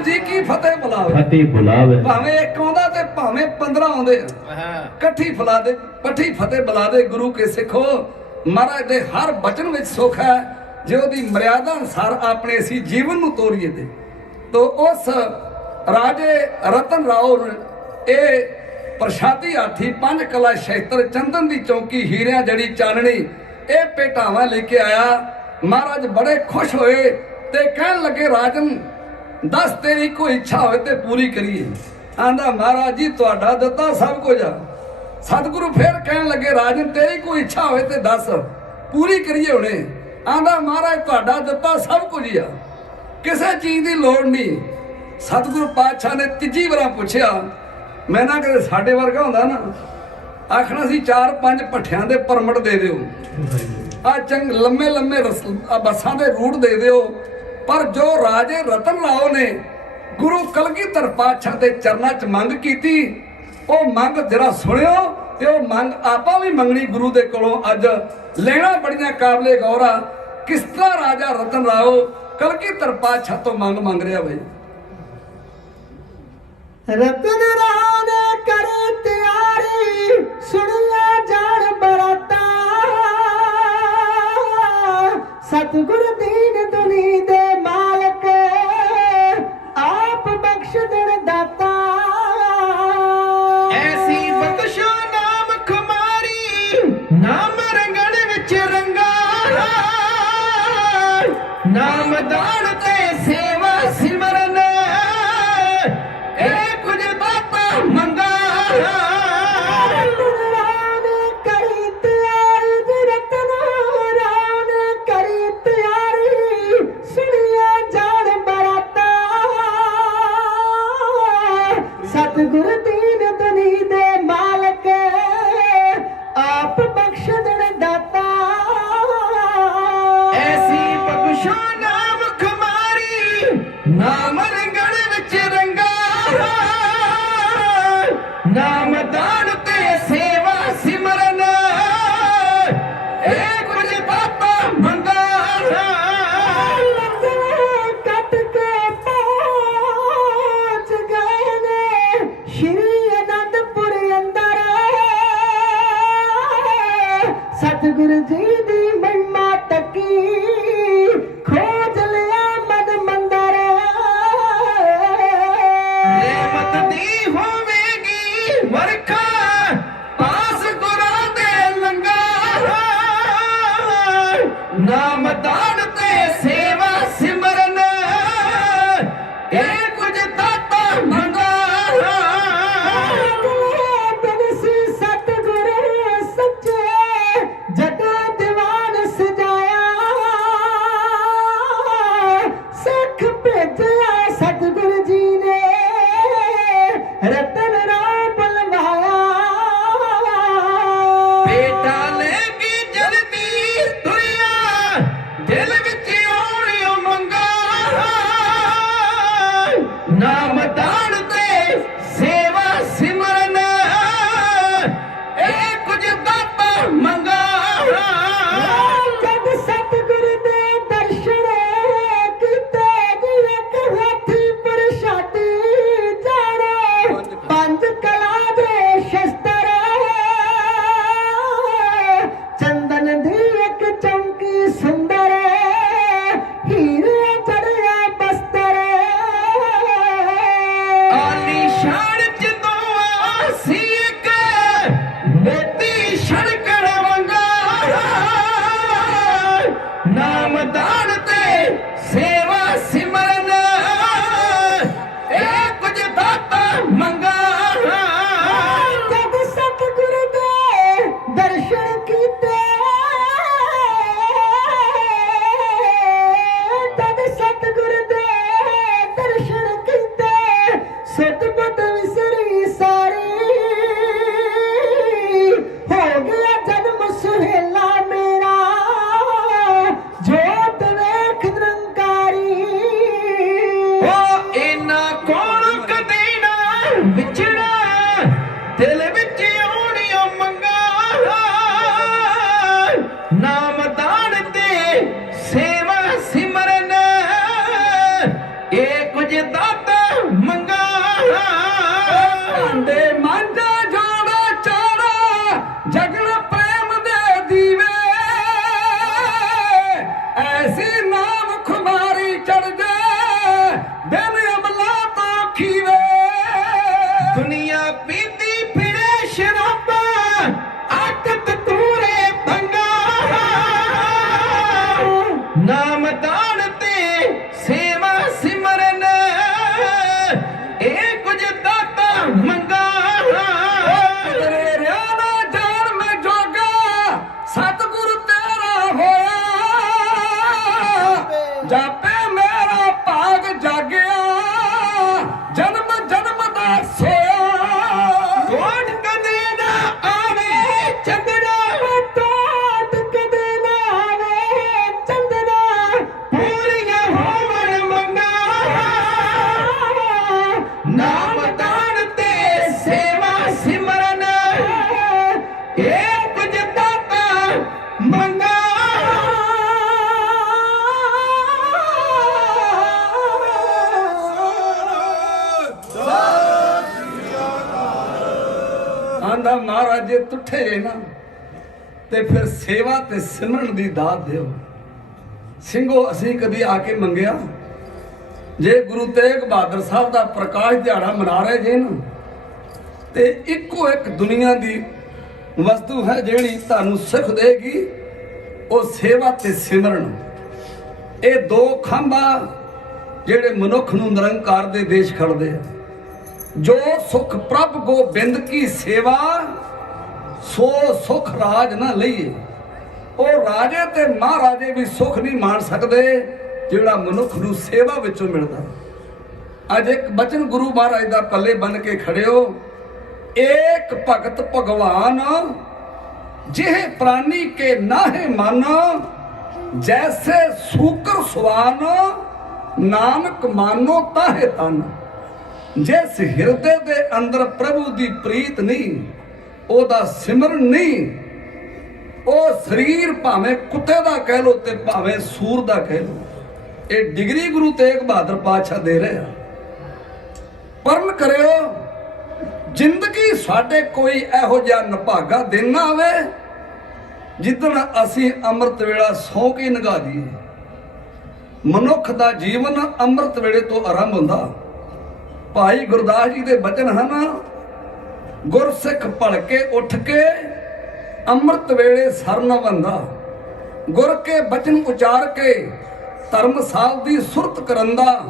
ਜੀ ਕੀ ਫਤਿਹ ਬੁਲਾਵੇ। ਭਾਵੇਂ ਇੱਕ ਆਉਂਦਾ ਤੇ ਭਾਵੇਂ 15 ਆਉਂਦੇ, ਇਕੱਠੀ ਫਤਿਹ ਬੁਲਾ ਦੇ ਗੁਰੂ ਕੇ ਸਿੱਖੋ। ਮਹਾਰਾਜ ਦੇ ਹਰ ਬਚਨ ਵਿੱਚ ਸੁੱਖ ਹੈ, ਜੇ ਉਹਦੀ ਮਰਿਆਦਾ ਅਨੁਸਾਰ ਆਪਣੇ ਅਸੀਂ ਜੀਵਨ ਨੂੰ ਤੋਰੀਏ ਤੇ। ਤੋ ਉਸ ਰਾਜੇ ਰਤਨ ਰਾਓ ਇਹ ਪ੍ਰਸ਼ਾਦੀ ਹਾਥੀ 5 ਕਲਾ ਸ਼ੈਤਰ ਚੰਦਨ ਦੀ ਚੌਕੀ ਹੀਰਿਆਂ ਜੜੀ ਚਾਨਣੀ ਇਹ ਭੇਟਾਵਾਂ ਲੈ ਕੇ ਆਇਆ। ਮਹਾਰਾਜ ਬੜੇ ਖੁਸ਼ ਹੋਏ ਤੇ ਕਹਿਣ ਲੱਗੇ, ਰਾਜਨ ਦੱਸ ਤੇਰੀ ਕੋਈ ਇੱਛਾ ਹੋਵੇ ਤੇ ਪੂਰੀ ਕਰੀਏ। ਆਂਦਾ ਮਹਾਰਾਜ ਜੀ ਤੁਹਾਡਾ ਦਿੱਤਾ ਸਭ ਕੁਝ ਆ। ਸਤਿਗੁਰੂ ਫੇਰ ਕਹਿਣ ਲੱਗੇ, ਰਾਜਨ ਤੇਰੀ ਕੋਈ ਇੱਛਾ ਹੋਵੇ ਤੇ ਦੱਸ ਪੂਰੀ ਕਰੀਏ ਹੁਣੇ। ਆਂਦਾ ਮਹਾਰਾਜ ਤੁਹਾਡਾ ਦਿੱਤਾ ਸਭ ਕੁਝ ਹੀ ਆ, ਕਿਸੇ ਚੀਜ਼ ਦੀ ਲੋੜ ਨਹੀਂ। ਸਤਿਗੁਰੂ ਪਾਤਸ਼ਾਹ ਨੇ ਤੀਜੀ ਵਾਰ ਪੁੱਛਿਆ, ਮੈਂ ਨਾ ਕਦੇ ਸਾਡੇ ਵਰਗਾ ਹੁੰਦਾ ਨਾ, ਆਖਣਾ ਸੀ 4-5 ਭੱਠਿਆਂ ਦੇ ਪਰਮਟ ਦੇ ਦਿਓ, ਆ ਚੰਗ ਲੰਮੇ ਬੱਸਾਂ ਦੇ ਰੂਟ ਦੇ ਦਿਓ। ਪਰ ਜੋ ਰਾਜੇ ਰਤਨ ਰਾਓ ਨੇ ਗੁਰੂ ਕਲਗੀਧਰ ਪਾਤਸ਼ਾਹ ਦੇ ਚਰਨਾਂ 'ਚ ਮੰਗ ਕੀਤੀ, ਉਹ ਮੰਗ ਜਰਾ ਸੁਣਿਓ, ਤੇ ਉਹ ਮੰਗ ਆਪਾਂ ਵੀ ਮੰਗਣੀ ਗੁਰੂ ਦੇ ਕੋਲੋਂ। ਅੱਜ ਲੈਣਾ ਬੜੀਆਂ ਕਾਬਲੇ ਗੌਰ ਆ, ਕਿਸ ਤਰ੍ਹਾਂ ਰਾਜਾ ਰਤਨ ਰਾਓ ਕਲਗੀਧਰ ਪਾਤਸ਼ਾਹ ਤੋਂ ਮੰਗ ਰਿਹਾ ਬਈ। ਰਤਨ ਰਾਓ ਨੇ ਕਰੇ ਤਿਆਰੀ, ਸੁਣਿਆ ਜਾਣ ਬਰਾਤਾ, ਸਤਿਗੁਰ ਦੀਨ ਦੁਨੀ ਦੇ ਮਾਲਕ, ਆਪ ਬਖਸ਼ ਦੇਣ ਦਾਤਾ। ਐਸੀ ਬਖਸ਼ੋ ਨਾਮ ਖੁਮਾਰੀ, ਨਾਮ ਰੰਗਣ ਵਿੱਚ ਨਾਮ ਦਾਨ ਤੇ ਸੇਵਾ ਸਿਮਰਨ ਇਹ ਕੁਝ ਦਾਤਾ ਮੰਗਾ ਕਰੀ ਤਿਆਰੀ ਰਤਨ ਰਾਨ ਕਰੀ ਤਿਆਰੀ ਸੁਣਿਆ ਜਾਣ ਬਰਾਤਾ ਸਤਿਗੁਰ ਦੀਨ ਦੁਨੀ ਦੇ ਮਾਲਕ ਆਪ ਬਖਸ਼ ਦੇਣ ਦਾਤਾ ਐਸੀ ਬਖਸ਼ੋ ਨਾਮ ਖਮਾਰੀ ਨਾਮ ਰੰਗਣ ਵਿੱਚ ਰੰਗਾ ਨਾਮ ਦਾਨ ਤੇ ਸੇਵਾ ਸਿਮਰਨ ਇਹ ਕੁਝ ਦਾਤਾ ਮੰਗਾ ਕੱਟ ਕੇ ਪਹੁੰਚ ਗਏ ਨੇ ਸ਼੍ਰੀ ਅਨੰਦਪੁਰ ਅੰਦਰ ਸਤਿਗੁਰੂ ਜੀ ਦੀ ਮਹਿਮਾ ਤੱਕੀ ਖੋਜ ਲਿਆ ਮਨ ਮੰਦਰ ਰਹਿਮਤ ਦੀ ਹੋਵੇਗੀ ਵਰਖਾ ਪਾਸ ਗੁਰਾਂ ਦੇ ਲੰਗਾ ਨਾਮ ਦਾਨ ਤੇ ਸੇਵਾ ਸਿਮਰਨ ਇਹ ਕੁਝ ਦਾਤਾ ਮੰਗਾ ਦਿਨ ਸੀ ਸਤਿਗੁਰੂ ਸੱਚੇ ਜਦੋਂ ਦੀਵਾਨ ਸਜਾਇਆ ਸਿੱਖ ਭੇਜਿਆ ਸਤਿਗੁਰੂ ਜੀ ਨੇ ਰਤਨ ਰਾਮ ਬੁਲਵਾਇਆ ਬੇਟਾ ਲੈ ਕੇ ਜਲਦੀ ਤੁਰਿਆ ਦਿਲ ਵਿੱਚ ਆਉਣਿਓ ਮੰਗਾ ਨਾਮ ਦਾਨ ਤੇ ਸੇਵਾ ਸਿਮਰਨ ਇਹ ਕੁਝ ਦਾਤਾ ਮੰਗਾ ਜਦ ਸਤਿਗੁਰੂ ਦੇ ਦਰਸ਼ਨ ਕੀਤੇ ਜੀ ਇੱਕ ਹਾਥੀ ਪ੍ਰਸ਼ਾਦੀ ਜਾਣੇ ਪੰਜ ਕਲਾ ਦੇ ਸ਼ਸਤਰ ਚੰਦਨ ਦੀ ਇੱਕ ਚੌਂਕੀ ਸੁੰਦਰ ਹੀਰੇ ਚੜਿਆ ਬਸਤਰ ਆਲੀਸ਼ਾਨ ਜਦੋਂ ਸੀ ਇੱਕ ਮੋਤੀ ਛੜਕਣ ਵੰਗਾ ਨਾਮ ਦਾਨ ਤੇ ਸੇਵਾ ਸਿਮਰਨ ਇਹ ਕੁਝ ਦਾਤਾ ਮੰਗਾ ਜਦ ਸਤਿਗੁਰੂ ਦੇ ਦਰਸ਼ਨ ਕੀਤੇ ਜਦ ਸਤਿਗੁਰੂ ਦੇ ਦਰਸ਼ਨ ਕੀਤੇ ਸਤਿਬੁੱਧ ਵਿਸਰੀ ਸਾਰੀ ਹੋ ਗਿਆ ਜਨਮ ਸੁਹੇਲਾ ਮੇਰਾ ਜੋਤ ਵੇਖ ਨਿਰੰਕਾਰੀ ਉਹ ਇਹਨਾਂ ਕੋਲ ਕਦੇ ਨਾ ਵਿਛੜਾ ਦਿਲ ਵਿੱਚ ਆਉਣਿਓ ਮੰਗਾ ਨਾਮ ਦਾਨ ਤੇ ਸੇਵਾ ਸਿਮਰਨ ਇਹ ਕੁਝ ਦਾਤਾ ਮੰਗਾ ਦੇ ਮਾਂਝਾ ਜੋੜਾ ਚਾੜਾ ਜਗਣ ਪ੍ਰੇਮ ਦੇ ਦੀਵੇ ਐਸੀ ਨਾਮ ਖੁਮਾਰੀ ਚੜ ਜਾ ਦਿਨ ਅਮਲਾ ਤੋਂ ਖੀਵੇ ਦੁਨੀਆ ਪੀਂਦੀ ਫਿਰੇ ਸ਼ਰਾਬਾਂ ਆਕਤ ਤੂਰੇ ਭੰਗਾ ਨਾਮ ਦਾਨ ਤੇ ਸੇਵਾ ਸਿਮਰਨ ਇਹ ਕੁਝ ਦਾਤਾ ਮੰਗਾ ਤੇਰੇ ਰਿਆ ਨਾ ਜਾਣ ਮੈਂ ਜੋਗਾ ਸਤਿਗੁਰ ਤੇਰਾ ਹੋਇਆ ਜਾਪੇ ਮੇਰਾ ਭਾਗ ਜਾਗਿਆ ਜਨਮ ਜਨਮ ਦਾ ਸੋਇਆ ਕੋਟ ਕਦੇ ਨਾ ਆਵੇ ਚੰਦਰਾ ਟੋਟ ਕਦੇ ਨਾ ਆਵੇ ਚੰਦਨਾ ਪੂਰੀਆਂ ਹੋਵਣ ਮੰਗਾ ਨਾਮ ਦਾਨ ਤੇ ਸੇਵਾ ਸਿਮਰਨ ਇਹ ਕੁਝ ਦਾਤਾ ਮੰਗਾ ਆਂਦਾ ਮਹਾਰਾਜ ਜੇ ਤੁੱਠੇ ਜੇ ਨਾ ਤੇ ਫਿਰ ਸੇਵਾ ਤੇ ਸਿਮਰਨ ਦੀ ਦਾਤ ਦਿਓ ਸਿੰਘੋ ਅਸੀਂ ਕਦੀ ਆ ਕੇ ਮੰਗਿਆ ਜੇ ਗੁਰੂ ਤੇਗ ਬਹਾਦਰ ਸਾਹਿਬ ਦਾ ਪ੍ਰਕਾਸ਼ ਦਿਹਾੜਾ ਮਨਾ ਰਹੇ ਜੇ ਨਾ ਤੇ ਇੱਕੋ ਇੱਕ ਦੁਨੀਆ ਦੀ ਵਸਤੂ ਹੈ ਜਿਹੜੀ ਤੁਹਾਨੂੰ ਸੁਖ ਦੇਗੀ ਉਹ ਸੇਵਾ ਤੇ ਸਿਮਰਨ ਇਹ ਦੋ ਖੰਭਾ ਜਿਹੜੇ ਮਨੁੱਖ ਨੂੰ ਨਿਰੰਕਾਰ ਦੇ ਦੇਸ਼ ਖੜਦੇ ਆ। ਜੋ ਸੁਖ ਪ੍ਰਭ ਗੋਬਿੰਦ ਕੀ ਸੇਵਾ, ਸੋ ਸੁਖ ਰਾਜ ਨਾ ਲਈਏ। ਉਹ ਰਾਜੇ ਤੇ ਮਹਾਰਾਜੇ ਵੀ ਸੁਖ ਨਹੀਂ ਮਾਣ ਸਕਦੇ ਜਿਹੜਾ ਮਨੁੱਖ ਨੂੰ ਸੇਵਾ ਵਿੱਚੋਂ ਮਿਲਦਾ। ਅੱਜ ਇੱਕ ਬਚਨ ਗੁਰੂ ਮਹਾਰਾਜ ਦਾ ਪੱਲੇ ਬੰਨ ਕੇ ਖੜਿਓ, ਏਕ ਭਗਤ ਭਗਵਾਨ ਜਿਹ ਪ੍ਰਾਨੀ ਕੇ ਨਾਹੇ ਮਨ, ਜੈਸੇ ਸੂਕਰ ਸਵਾਨ ਨਾਨਕ ਮਾਨੋ ਤਾਹੇ ਤਨ। ਜਿਸ ਹਿਰਦੇ ਦੇ ਅੰਦਰ ਪ੍ਰਭੂ ਦੀ ਪ੍ਰੀਤ ਨਹੀਂ, ਉਹਦਾ ਸਿਮਰਨ ਨਹੀਂ, ਉਹ ਸਰੀਰ ਭਾਵੇਂ ਕੁੱਤੇ ਦਾ ਕਹਿ ਲੋ ਤੇ ਭਾਵੇਂ ਸੂਰ ਦਾ ਕਹਿ ਲੋ। ਇਹ ਡਿਗਰੀ ਗੁਰੂ ਤੇਗ ਬਹਾਦਰ ਪਾਤਸ਼ਾਹ ਦੇ ਰਹੇ ਆ। ਪਰਨ ਕਰਿਓ, ਜ਼ਿੰਦਗੀ ਸਾਡੇ ਕੋਈ ਇਹੋ ਜਿਹਾ ਨਿਭਾਗਾ ਦਿਨ ਨਾ ਆਵੇ ਜਿੱਦਣ ਅਸੀਂ ਅੰਮ੍ਰਿਤ ਵੇਲਾ ਸੌਂ ਕੇ ਨਿਭਾ ਦਈਏ। ਮਨੁੱਖ ਦਾ ਜੀਵਨ ਅੰਮ੍ਰਿਤ ਵੇਲੇ ਤੋਂ ਆਰੰਭ ਹੁੰਦਾ। ਭਾਈ ਗੁਰਦਾਸ ਜੀ ਦੇ ਬਚਨ ਹਨ, ਗੁਰਸਿੱਖ ਭਲਕੇ ਉੱਠ ਕੇ ਅੰਮ੍ਰਿਤ ਵੇਲੇ ਸਰ ਨ ਬੰਦਾ, ਗੁਰ ਕੇ ਬਚਨ ਉਚਾਰ ਕੇ ਧਰਮਸਾਲ ਦੀ ਸੁਰਤ ਕਰੰਦਾ,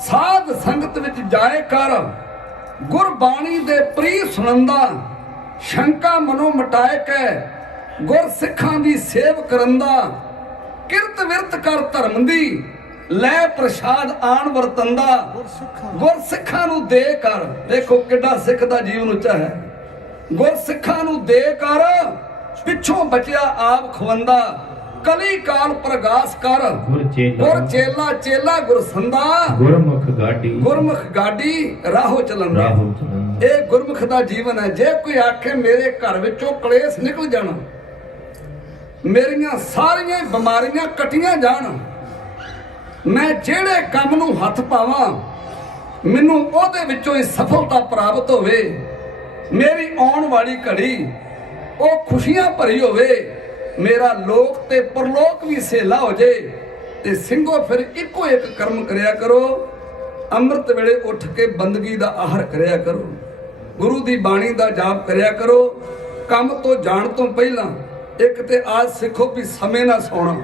ਸਾਧ ਸੰਗਤ ਵਿੱਚ ਜਾਏ ਕਰ ਗੁਰਬਾਣੀ ਦੇ ਪ੍ਰੀ ਸੁਣੰਦਾ, ਸ਼ੰਕਾ ਮਨੋਂ ਮਟਾਏ ਕੇ ਗੁਰ ਸਿੱਖਾਂ ਦੀ ਸੇਵ ਕਰੰਦਾ, ਕਿਰਤ ਵਿਰਤ ਕਰ ਧਰਮ ਦੀ ਲੈ ਪ੍ਰਸ਼ਾਦ ਆਣ ਵਰਤੰਦਾ, ਗੁਰ ਸਿੱਖਾਂ ਨੂੰ ਦੇ ਕਰ। ਦੇਖੋ ਕਿੱਡਾ ਸਿੱਖ ਦਾ ਜੀਵਨ ਉੱਚਾ ਹੈ। ਗੁਰ ਸਿੱਖਾਂ ਨੂੰ ਦੇ ਕਰ ਪਿੱਛੋਂ ਬਚਿਆ ਆਪ ਖਵੰਦਾ, ਕਲੀ ਕਾਲ ਪ੍ਰਗਾਸ ਕਰ ਗੁਰ ਚੇਲਾ ਚੇਲਾ ਗੁਰ ਸੰਦਾ, ਗੁਰਮੁਖ ਗਾਡੀ ਰਾਹੋ ਚਲੰਦਾ। ਇਹ ਗੁਰਮੁਖ ਦਾ ਜੀਵਨ ਹੈ। ਜੇ ਕੋਈ ਆਖੇ ਮੇਰੇ ਘਰ ਵਿੱਚੋਂ ਕਲੇਸ਼ ਨਿਕਲ ਜਾਣਾ, ਮੇਰੀਆਂ ਸਾਰੀਆਂ ਬਿਮਾਰੀਆਂ ਕੱਟੀਆਂ ਜਾਣ, ਮੈਂ ਜਿਹੜੇ ਕੰਮ ਨੂੰ ਹੱਥ ਪਾਵਾਂ ਮੈਨੂੰ ਉਹਦੇ ਵਿੱਚੋਂ ਹੀ ਸਫਲਤਾ ਪ੍ਰਾਪਤ ਹੋਵੇ, ਮੇਰੀ ਆਉਣ ਵਾਲੀ ਘੜੀ ਉਹ ਖੁਸ਼ੀਆਂ ਭਰੀ ਹੋਵੇ, ਮੇਰਾ ਲੋਕ ਤੇ ਪਰਲੋਕ ਵੀ ਸੇਲਾ ਹੋ ਜੇ, ਤੇ ਸਿੰਘੋ ਫਿਰ ਇੱਕੋ ਇੱਕ ਕਰਮ ਕਰਿਆ ਕਰੋ, ਅੰਮ੍ਰਿਤ ਵੇਲੇ ਉੱਠ ਕੇ ਬੰਦਗੀ ਦਾ ਆਹਰ ਕਰਿਆ ਕਰੋ, ਗੁਰੂ ਦੀ ਬਾਣੀ ਦਾ ਜਾਪ ਕਰਿਆ ਕਰੋ। ਕੰਮ ਤੋਂ ਜਾਣ ਤੋਂ ਪਹਿਲਾਂ ਇੱਕ ਤੇ ਆਜ ਸਿੱਖੋ ਵੀ ਸਮੇਂ ਨਾਲ ਸੌਣਾ।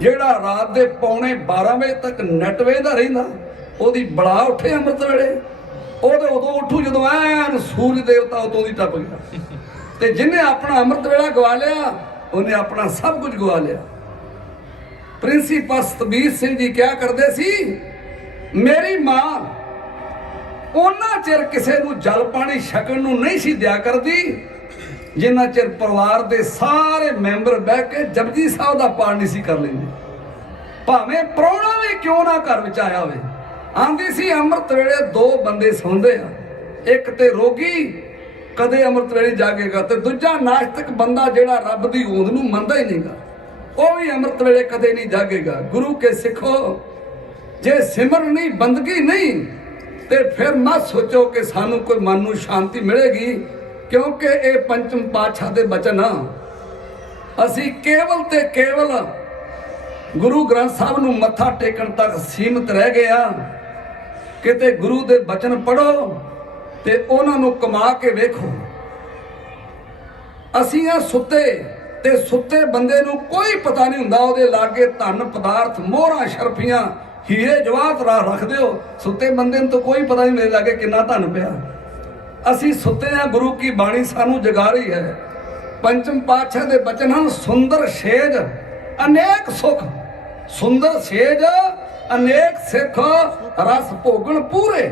ਜਿਹੜਾ ਰਾਤ ਦੇ ਪੌਣੇ 12 ਵਜੇ ਤੱਕ ਨੈਟ ਵੇਖਦਾ ਰਹਿੰਦਾ, ਉਹਦੀ ਬੜਾ ਉੱਠੇ ਅੰਮ੍ਰਿਤ ਵੇਲੇ, ਉਹਦੇ ਉਦੋਂ ਉੱਠੂ ਜਦੋਂ ਐਨ ਸੂਰਜ ਦੇਵਤਾ ਉਤੋਂ ਦੀ ਟੱਪ ਗਿਆ। ਤੇ ਜਿਹਨੇ ਆਪਣਾ ਅੰਮ੍ਰਿਤ ਵੇਲਾ ਗਵਾ ਲਿਆ, ਉਹਨੇ ਆਪਣਾ ਸਭ ਕੁਝ ਗਵਾ ਲਿਆ। ਪ੍ਰਿੰਸੀਪਲ ਸਤਬੀਰ ਸਿੰਘ ਜੀ ਕਿਹਾ ਕਰਦੇ ਸੀ, ਮੇਰੀ ਮਾਂ ਉਹਨਾਂ ਚਿਰ ਕਿਸੇ ਨੂੰ ਜਲ ਪਾਣੀ ਛਕਣ ਨੂੰ ਨਹੀਂ ਸੀ ਦਿਆ ਕਰਦੀ ਜਿੰਨਾ ਚਿਰ ਪਰਿਵਾਰ ਦੇ ਸਾਰੇ ਮੈਂਬਰ ਬਹਿ ਕੇ ਜਪਜੀ ਸਾਹਿਬ ਦਾ ਪਾਠ ਨਹੀਂ ਸੀ ਕਰ ਲੈਂਦੇ, ਭਾਵੇਂ ਪ੍ਰਾਹੁਣਾ ਵੀ ਕਿਉਂ ਨਾ ਘਰ ਵਿੱਚ ਆਇਆ ਹੋਵੇ। ਆਂਦੀ ਸੀ ਅੰਮ੍ਰਿਤ ਵੇਲੇ ਦੋ ਬੰਦੇ ਸੌਂਦੇ ਆ, ਇੱਕ ਤੇ ਰੋਗੀ ਕਦੇ ਅੰਮ੍ਰਿਤ ਵੇਲੇ ਜਾਗੇਗਾ, ਤੇ ਦੂਜਾ ਨਾਸਤਿਕ ਬੰਦਾ ਜਿਹੜਾ ਰੱਬ ਦੀ ਹੋਂਦ ਨੂੰ ਮੰਨਦਾ ਹੀ ਨਹੀਂਗਾ, ਉਹ ਵੀ ਅੰਮ੍ਰਿਤ ਵੇਲੇ ਕਦੇ ਨਹੀਂ ਜਾਗੇਗਾ। ਗੁਰੂ ਕੇ ਸਿੱਖੋ, ਜੇ ਸਿਮਰਨ ਨਹੀਂ ਬੰਦਗੀ ਨਹੀਂ ਤੇ ਫਿਰ ਮਤ ਸੋਚੋ ਕਿ ਸਾਨੂੰ ਕੋਈ ਮਨ ਨੂੰ ਸ਼ਾਂਤੀ ਮਿਲੇਗੀ, ਕਿਉਂਕਿ ਇਹ ਪੰਚਮ ਪਾਤਸ਼ਾਹ ਦੇ ਬਚਨ ਆ। ਅਸੀਂ ਕੇਵਲ ਤੇ ਕੇਵਲ ਗੁਰੂ ਗ੍ਰੰਥ ਸਾਹਿਬ ਨੂੰ ਮੱਥਾ ਟੇਕਣ ਤੱਕ ਸੀਮਿਤ ਰਹਿ ਗਏ ਆ। ਕਿਤੇ ਗੁਰੂ ਦੇ ਬਚਨ ਪੜੋ ਤੇ ਉਹਨਾਂ ਨੂੰ ਕਮਾ ਕੇ ਵੇਖੋ। ਅਸੀਂ ਆ ਸੁੱਤੇ, ਤੇ ਸੁੱਤੇ ਬੰਦੇ ਨੂੰ ਕੋਈ ਪਤਾ ਨਹੀਂ ਹੁੰਦਾ ਉਹਦੇ ਲਾਗੇ ਧਨ ਪਦਾਰਥ ਮੋਹਰਾਂ ਸ਼ਰਫੀਆਂ ਹੀਰੇ ਜਵਾਹਰ ਰੱਖ ਦਿਓ, ਸੁੱਤੇ ਬੰਦੇ ਨੂੰ ਤਾਂ ਕੋਈ ਪਤਾ ਨਹੀਂ ਮੇਰੇ ਲਾਗੇ ਕਿੰਨਾ ਧਨ ਪਿਆ। ਅਸੀਂ ਸੁੱਤੇ ਆ, ਗੁਰੂ ਕੀ ਬਾਣੀ ਸਾਨੂੰ ਜਗਾ ਰਹੀ ਹੈ। ਪੰਚਮ ਪਾਤਸ਼ਾਹ ਦੇ ਬਚਨ ਹਨ, ਸੁੰਦਰ ਸੇਜ ਅਨੇਕ ਸੁਖ, ਸੁੰਦਰ ਸੇਜ ਅਨੇਕ ਸਿੱਖ ਰਸ ਭੋਗਣ ਪੂਰੇ,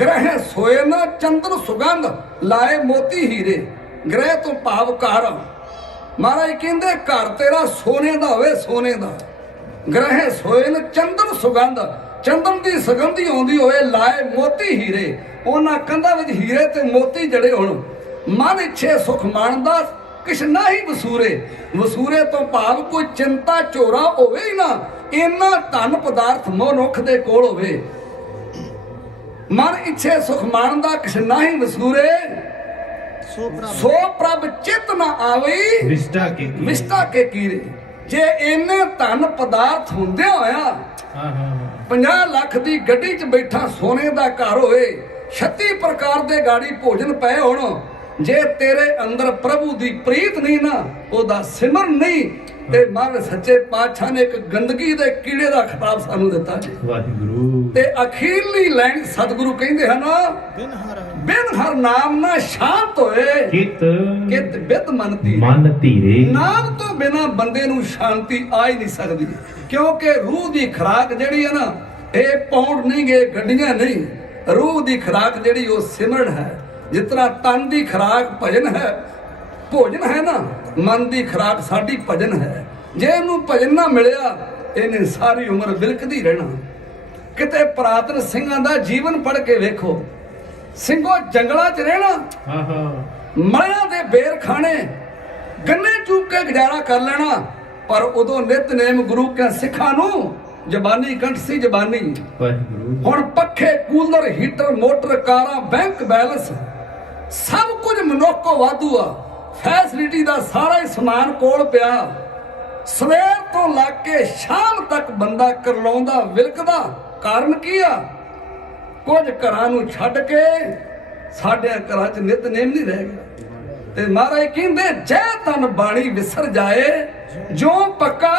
ਗ੍ਰਹਿ ਸੋਏ ਨਾ ਚੰਦਨ ਸੁਗੰਧ ਲਾਏ ਮੋਤੀ ਹੀਰੇ। ਗ੍ਰਹਿ ਤੋਂ ਭਾਵ ਘਰ। ਮਹਾਰਾਜ ਕਹਿੰਦੇ ਘਰ ਤੇਰਾ ਸੋਨੇ ਦਾ ਹੋਵੇ, ਸੋਨੇ ਦਾ। ਗ੍ਰਹਿ ਸੋਏ ਨਾ ਚੰਦਨ ਸੁਗੰਧ, ਚੰਦਨ ਦੀ ਸੁਗੰਧੀ ਆਉਂਦੀ ਹੋਵੇ, ਲਾਏ ਮੋਤੀ ਹੀਰੇ, ਉਹਨਾਂ ਕੰਧਾਂ ਵਿੱਚ ਹੀਰੇ ਤੇ ਮੋਤੀ ਜੜੇ ਹੋਣ। ਮਨ ਇੱਛੇ ਸੁਖ ਮਾਣਦਾ ਕਿਛ ਨਾਹੀ ਵਸੂਰੇ, ਵਸੂਰੇ ਤੋਂ ਭਾਵ ਕੋਈ ਚਿੰਤਾ ਝੋਰਾ ਹੋਵੇ ਹੀ ਨਾ, ਇੰਨਾ ਧਨ ਪਦਾਰਥ ਮਨੁੱਖ ਦੇ ਕੋਲ ਹੋਵੇ। ਮਨ ਇੱਛੇ ਸੁਖ ਮਾਣਦਾ ਕਿਛ ਨਾਹੀ ਵਸੂਰੇ, ਸੋ ਪ੍ਰਭ ਚਿਤ ਨਾ ਆਵਈ ਵਿਸਟਾ ਕੇ ਕੀਰੇ। ਜੇ ਇੰਨੇ ਧਨ ਪਦਾਰਥ ਹੁੰਦੇ ਹੋਇਆ 50 ਲੱਖ ਦੀ ਗੱਡੀ 'ਚ ਬੈਠਾ ਸੋਨੇ ਦਾ ਘਰ ਹੋਵੇ, 36 ਪ੍ਰਕਾਰ ਦੇ ਗਾੜੀ ਭੋਜਨ ਪਏ ਹੋਣ, ਜੇ ਤੇਰੇ ਅੰਦਰ ਪ੍ਰਭੂ ਦੀ ਪ੍ਰੀਤ ਨਹੀਂ ਨਾ, ਉਹਦਾ ਸਿਮਰਨ ਨਹੀਂ, ਤੇ ਮਹਾਰਾਜ ਸੱਚੇ ਪਾਤਸ਼ਾਹ ਨੇ ਇੱਕ ਗੰਦਗੀ ਦੇ ਕੀੜੇ ਦਾ ਖਿਤਾਬ ਸਾਨੂੰ ਦਿੱਤਾ ਜੀ। ਵਾਹਿਗੁਰੂ ਤੇ ਅਖੀਰਲੀ ਲਾਈਨ ਸਤਿਗੁਰੂ ਕਹਿੰਦੇ ਹਨ, ਬਿਨ ਹਰ ਨਾਮ ਨਾ ਸ਼ਾਂਤ ਹੋਏ, ਕਿਤ ਬਿਦ ਮਨ ਧੀਰੇ। ਨਾਮ ਤੋਂ ਬਿਨਾ ਬੰਦੇ ਨੂੰ ਸ਼ਾਂਤੀ ਆ ਹੀ ਨਹੀਂ ਸਕਦੀ, ਕਿਉਂਕਿ ਰੂਹ ਦੀ ਖੁਰਾਕ ਜਿਹੜੀ ਹੈ ਨਾ, ਇਹ ਪੌਂਡ ਨਹੀਂ ਗੇ, ਗੱਡੀਆਂ ਨਹੀਂ। ਰੂਹ ਦੀ ਖੁਰਾਕ ਜਿਹੜੀ ਉਹ ਸਿਮਰਨ ਹੈ। ਜਿਸ ਤਰ੍ਹਾਂ ਤਨ ਦੀ ਖੁਰਾਕ ਭਜਨ ਹੈ, ਭੋਜਨ ਹੈ ਨਾ, ਮਨ ਦੀ ਖੁਰਾਕ ਸਾਡੀ ਭਜਨ ਹੈ। ਜੇ ਇਹਨੂੰ ਭਜਨ ਨਾ ਮਿਲਿਆ, ਇਹਨੇ ਸਾਰੀ ਉਮਰ ਬਿਲਕਦੀ ਰਹਿਣਾ। ਕਿਤੇ ਪੁਰਾਤਨ ਸਿੰਘਾਂ ਦਾ ਜੀਵਨ ਪੜ੍ਹ ਕੇ ਵੇਖੋ, ਸਿੰਘੋ ਜੰਗਲਾਂ 'ਚ ਰਹਿਣਾ, ਮਲਿਆਂ ਦੇ ਬੇਰ ਖਾਣੇ, ਗੰਨੇ ਚੂਕ ਕੇ ਗੁਜ਼ਾਰਾ ਕਰ ਲੈਣਾ। ਪਰ ਉਦੋਂ ਨਿਤਨੇਮ ਗੁਰੂ ਕੇ ਸਿੱਖਾਂ ਨੂੰ ਜ਼ਬਾਨੀ ਕੰਠ ਸੀ, ਜ਼ਬਾਨੀ। ਹੁਣ ਪੱਖੇ, ਕੂਲਰ, ਹੀਟਰ, ਮੋਟਰ, ਕਾਰਾਂ, ਬੈਂਕ ਬੈਲੈਂਸ, ਸਭ ਕੁਝ ਮਨੁੱਖੋ ਵਾਧੂ ਆ। ਫੈਸਿਲਿਟੀ ਦਾ ਸਾਰਾ ਹੀ ਸਮਾਨ ਕੋਲ ਪਿਆ। ਸਵੇਰ ਤੋਂ ਲੱਗ ਕੇ ਸ਼ਾਮ ਤੱਕ ਬੰਦਾ ਕਰਲਾਉਂਦਾ, ਵਿਲਕਦਾ। ਕਾਰਨ ਕੀ ਆ? ਕੁਝ ਘਰਾਂ ਨੂੰ ਛੱਡ ਕੇ ਸਾਡੇ ਘਰਾਂ 'ਚ ਨਿਤਨੇਮ ਨਹੀਂ ਰਹਿ ਗਿਆ। ਤੇ ਮਹਾਰਾਜ ਕਹਿੰਦੇ, ਜੈ ਤਨ ਬਾਣੀ ਵਿਸਰ ਜਾਏ, ਜੋ ਪੱਕਾ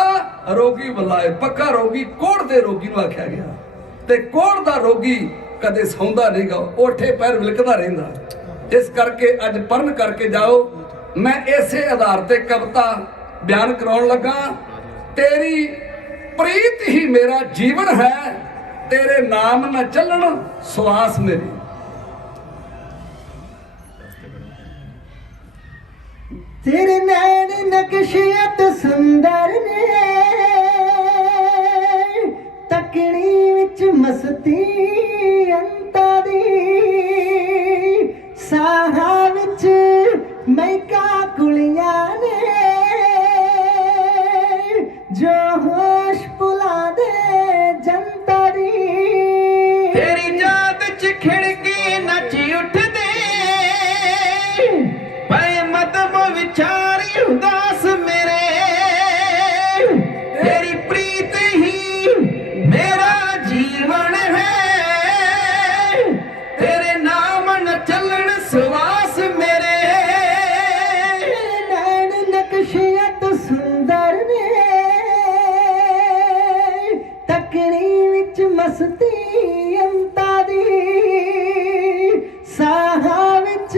ਰੋਗੀ ਬੁਲਾਏ। ਪੱਕਾ ਰੋਗੀ ਕੋੜ ਦੇ ਰੋਗੀ ਨੂੰ ਆਖਿਆ ਗਿਆ। ਤੇ ਕੋੜ ਦਾ ਰੋਗੀ ਕਦੇ ਸੌਂਦਾ ਨਹੀਂਗਾ, ਉੱਠੇ ਪੈਰ ਵਿਲਕਦਾ ਰਹਿੰਦਾ। ਇਸ ਕਰਕੇ ਅੱਜ ਪੜ੍ਹਨ ਕਰਕੇ ਜਾਓ। ਮੈਂ ਇਸੇ ਆਧਾਰ ਤੇ ਕਵਿਤਾ ਬਿਆਨ ਕਰਾਉਣ ਲੱਗਾ। ਤੇਰੀ ਪ੍ਰੀਤ ਹੀ ਮੇਰਾ ਜੀਵਨ ਹੈ, ਤੇਰੇ ਨਾਮ ਨਾ ਚੱਲਣ ਸਵਾਸ ਮੇਰੀ। तेरे नैन नक्शियत सुंदर ने, तकड़ी विच मस्ती अंता दी, साहा विच मैका कुलियां ने, जो होश भुला दे जनता दी। तेरी याद च खिड़की नच उठदे, विचारी उदास मेरे, तेरी प्रीत ही मेरा जीवन है, तेरे नाम न चलन सुवास मेरे। नैन नक्शियत सुंदर ने, तकड़ी विच मस्ती अंता दी, साहा विच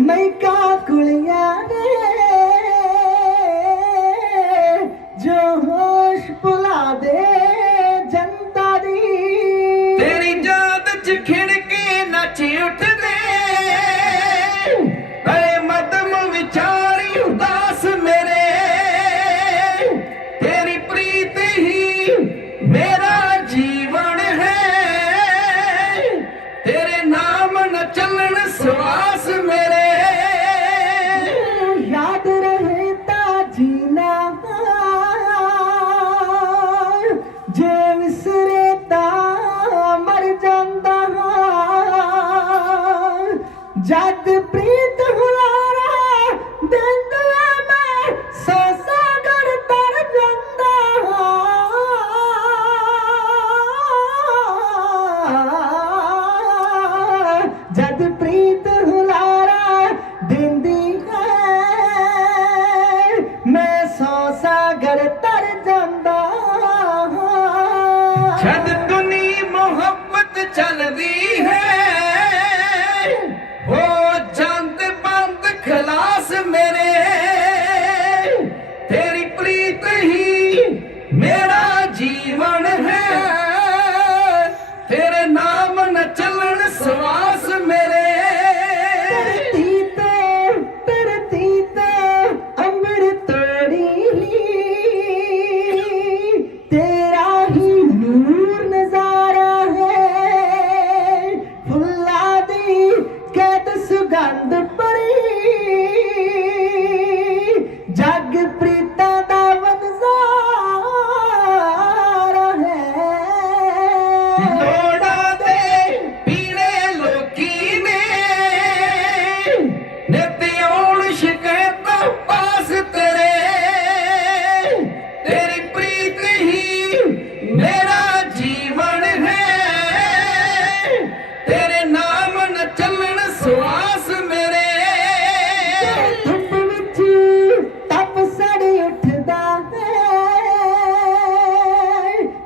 मैका कुलियां ने, जो होश भुला दे जनता दी। तेरी याद च खिड़के नच उठदे, मदम विचारी उदास मेरे, तेरी प्रीत ही मेरा जीवन है, तेरे नाम न चलन सवास मेरे। याद रहे ता जीना, जे विसरे ता मर जांदा। जद प्रीत हुलारा दिंदा, मैं सौ सागर तर जांदा। जद प्रीत हुलारा दिंदी है, मैं सौ सागर तर जांदा। जद दुनी मोहब्बत चलदी है, हो जंद बंद खलास मेरे, तेरी प्रीत ही मेरा जीवन है, तेरे नाम न चलन सवास मेरे। तरती तो अंबर तोड़ी, तेरा ही नूर नजारा है,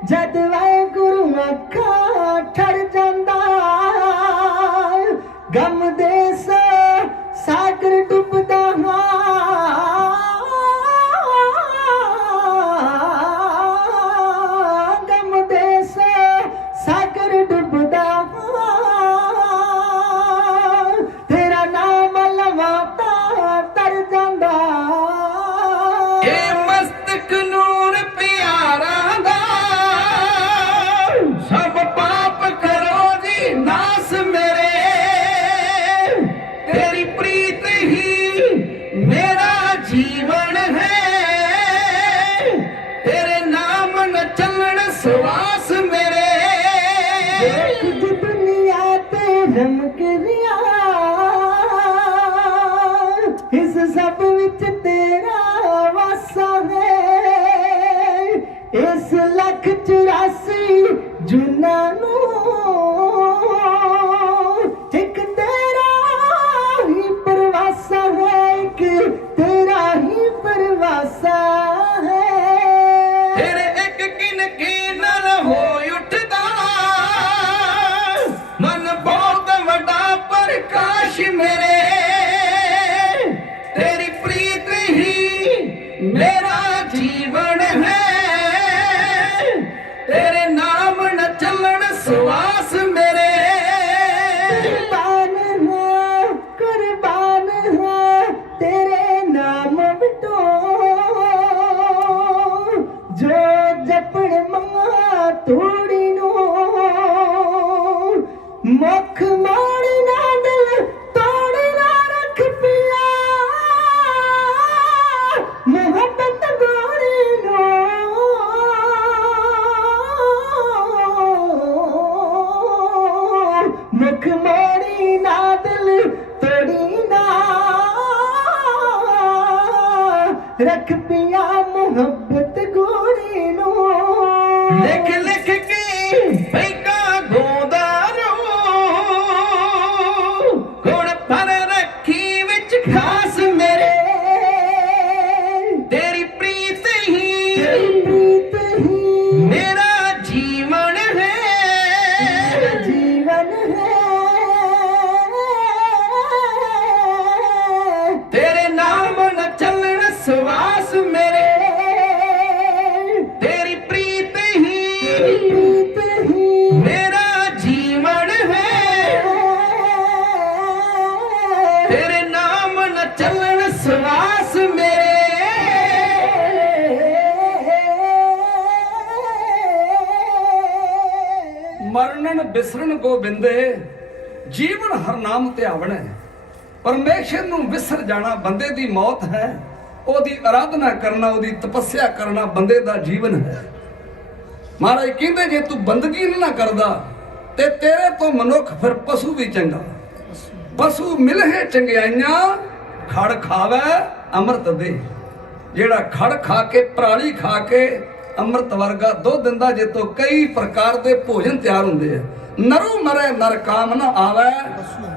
जद वाहेगुरु अखां ठर जांदा गम दे सागर डुबदा गम दे सागर डुबदा तेरा नाम लवाता तर जांदा ए मस्तक नूर प्यारा दा सब पाप करो जी नास मेरे तेरी प्रीत ही मेरा जीवन है तेरे नाम न चलन सवास मेरे कुछ दुनिया ते रमक रिया इस सब विच तेरा वासा है इस 184 जुना नू एक तेरा ही परवासा है एक तेरा ही परवासा है तेरे एक किनके नल हो उठदा मन बहुत वड्डा प्रकाश मेरे तेरी प्रीत ही मेरा जीवन है तेरे नाम न चलन सुवास मेरे कुर्बान है तेरे नाम बिटो जो जपड़ मंगा तोड़ी नो मुख मोड़ी ना दिल तोड़ी ना रख पिया मोहब्बत गोरी नो मुख मोड़ी ना दिल तोड़ी ना रख पिया मोहब्बत गोरी नो लिख लिख के पैका गोदारो गुण पर रखी विच खास मेरे तेरी प्रीत ही प्रीत ही मेरा जीवन है जीवन है तेरे नाम न चलन सवास मेरे तेरी प्रीत ही प्रीत ही मेरा जीवन है तेरे नाम न चलन सवास मेरे ਮਰਨਨ ਬਿਸਰਨ ਗੋਬਿੰਦੇ ਜੀਵਨ ਹਰ ਨਾਮ ਧਿਆਵਣ ਹੈ ਪਰਮੇਸ਼ਰ ਨੂੰ ਵਿਸਰ ਜਾਣਾ ਬੰਦੇ ਦੀ ਮੌਤ ਹੈ ਉਹਦੀ ਆਰਾਧਨਾ ਕਰਨਾ ਉਹਦੀ ਤਪੱਸਿਆ ਕਰਨਾ ਬੰਦੇ ਦਾ ਜੀਵਨ ਹੈ ਮਹਾਰਾਜ ਕਹਿੰਦੇ ਜੇ ਤੂੰ ਬੰਦਗੀ ਨਾ ਕਰਦਾ ਤੇ ਤੇਰੇ ਤੋਂ ਮਨੁੱਖ ਫਿਰ ਪਸ਼ੂ ਵੀ ਚੰਗਾ ਪਸ਼ੂ ਮਿਲਹਿ ਚੰਗਿਆਈਆਂ ਖੜ ਖਾਵੇ ਅੰਮ੍ਰਿਤ ਦੇ ਜਿਹੜਾ ਖੜ ਖਾ ਕੇ ਪਰਾਲੀ ਖਾ ਕੇ ਅੰਮ੍ਰਿਤ ਵਰਗਾ ਦੁੱਧ ਦਿੰਦਾ ਜੇ ਤੋਂ ਕਈ ਪ੍ਰਕਾਰ ਦੇ ਭੋਜਨ ਤਿਆਰ ਹੁੰਦੇ ਆ ਨਰੂ ਮਰੇ ਨਰ ਕਾਮ ਨਾ ਆਵੇ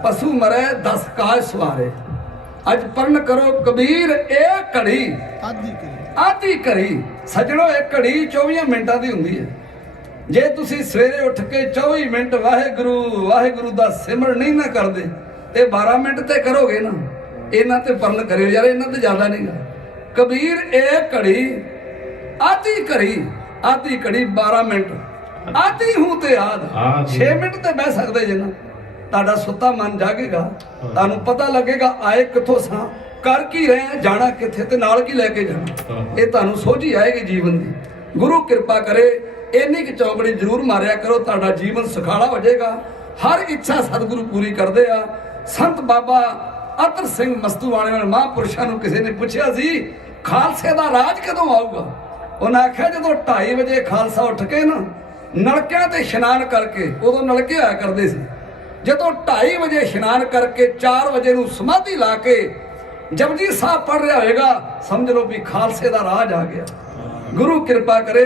ਪਸ਼ੂ ਮਰੇ 10 ਕਾਜ ਸਵਾਰੇ ਅੱਜ ਪੜਨ ਕਰੋ ਕਬੀਰ ਇਹ ਘੜੀ ਆਦੀ ਘੜੀ ਸਜਣੋ ਇਹ ਘੜੀ 24 ਮਿੰਟਾਂ ਦੀ ਹੁੰਦੀ ਹੈ ਜੇ ਤੁਸੀਂ ਸਵੇਰੇ ਉੱਠ ਕੇ 24 ਮਿੰਟ ਵਾਹਿਗੁਰੂ ਵਾਹਿਗੁਰੂ ਦਾ ਸਿਮਰਨ ਨਹੀਂ ਨਾ ਕਰਦੇ ਤੇ 12 ਮਿੰਟ ਤੇ ਕਰੋਗੇ ਨਾ ਇਹਨਾਂ ਤੇ ਪੜਨ ਕਰਿਓ ਯਾਰ ਇਹਨਾਂ ਤੇ ਜ਼ਿਆਦਾ ਨਹੀਂਗਾ ਕਬੀਰ ਇਹ ਘੜੀ ਆਦੀ ਘੜੀ 12 ਮਿੰਟ ਆਦੀ ਹੂੰ ਤੇ ਆਦ 6 ਮਿੰਟ ਤੇ ਬਹਿ ਸਕਦੇ ਜੇ ਨਾ ਤੁਹਾਡਾ ਸੁੱਤਾ ਮਨ ਜਾਗੇਗਾ ਤੁਹਾਨੂੰ ਪਤਾ ਲੱਗੇਗਾ ਆਏ ਕਿੱਥੋਂ ਸਾਂ ਕਰ ਕੀ ਰਹੇ ਜਾਣਾ ਕਿੱਥੇ ਤੇ ਨਾਲ ਕੀ ਲੈ ਕੇ ਜਾਣਾ ਇਹ ਤੁਹਾਨੂੰ ਸੋਝੀ ਆਏਗੀ ਜੀਵਨ ਦੀ ਗੁਰੂ ਕਿਰਪਾ ਕਰੇ ਇੰਨੀ ਕਿ ਚੌਂਕੜੀ ਜ਼ਰੂਰ ਮਾਰਿਆ ਕਰੋ ਤੁਹਾਡਾ ਜੀਵਨ ਸੁਖਾਲਾ ਹੋ ਜਾਏਗਾ ਹਰ ਇੱਛਾ ਸਤਿਗੁਰੂ ਪੂਰੀ ਕਰਦੇ ਆ ਸੰਤ ਬਾਬਾ ਅਤਰ ਸਿੰਘ ਮਸਤੂ ਵਾਲੇ ਮਹਾਂਪੁਰਸ਼ਾਂ ਨੂੰ ਕਿਸੇ ਨੇ ਪੁੱਛਿਆ ਸੀ ਖਾਲਸੇ ਦਾ ਰਾਜ ਕਦੋਂ ਆਊਗਾ ਉਹਨਾਂ ਆਖਿਆ ਜਦੋਂ 2:30 ਵਜੇ ਖਾਲਸਾ ਉੱਠ ਕੇ ਨਾ ਨਲਕਿਆਂ ਤੇ ਇਸ਼ਨਾਨ ਕਰਕੇ ਉਦੋਂ ਨਲਕੇ ਹੋਇਆ ਕਰਦੇ ਸੀ ਜਦੋਂ 2:30 ਵਜੇ ਇਸ਼ਨਾਨ ਕਰਕੇ 4 ਵਜੇ ਨੂੰ ਸਮਾਧੀ ਲਾ ਕੇ ਜਪਜੀ ਸਾਹਿਬ ਪੜ ਰਿਹਾ ਹੋਏਗਾ ਸਮਝ ਲਓ ਵੀ ਖਾਲਸੇ ਦਾ ਰਾਜ ਆ ਗਿਆ ਗੁਰੂ ਕਿਰਪਾ ਕਰੇ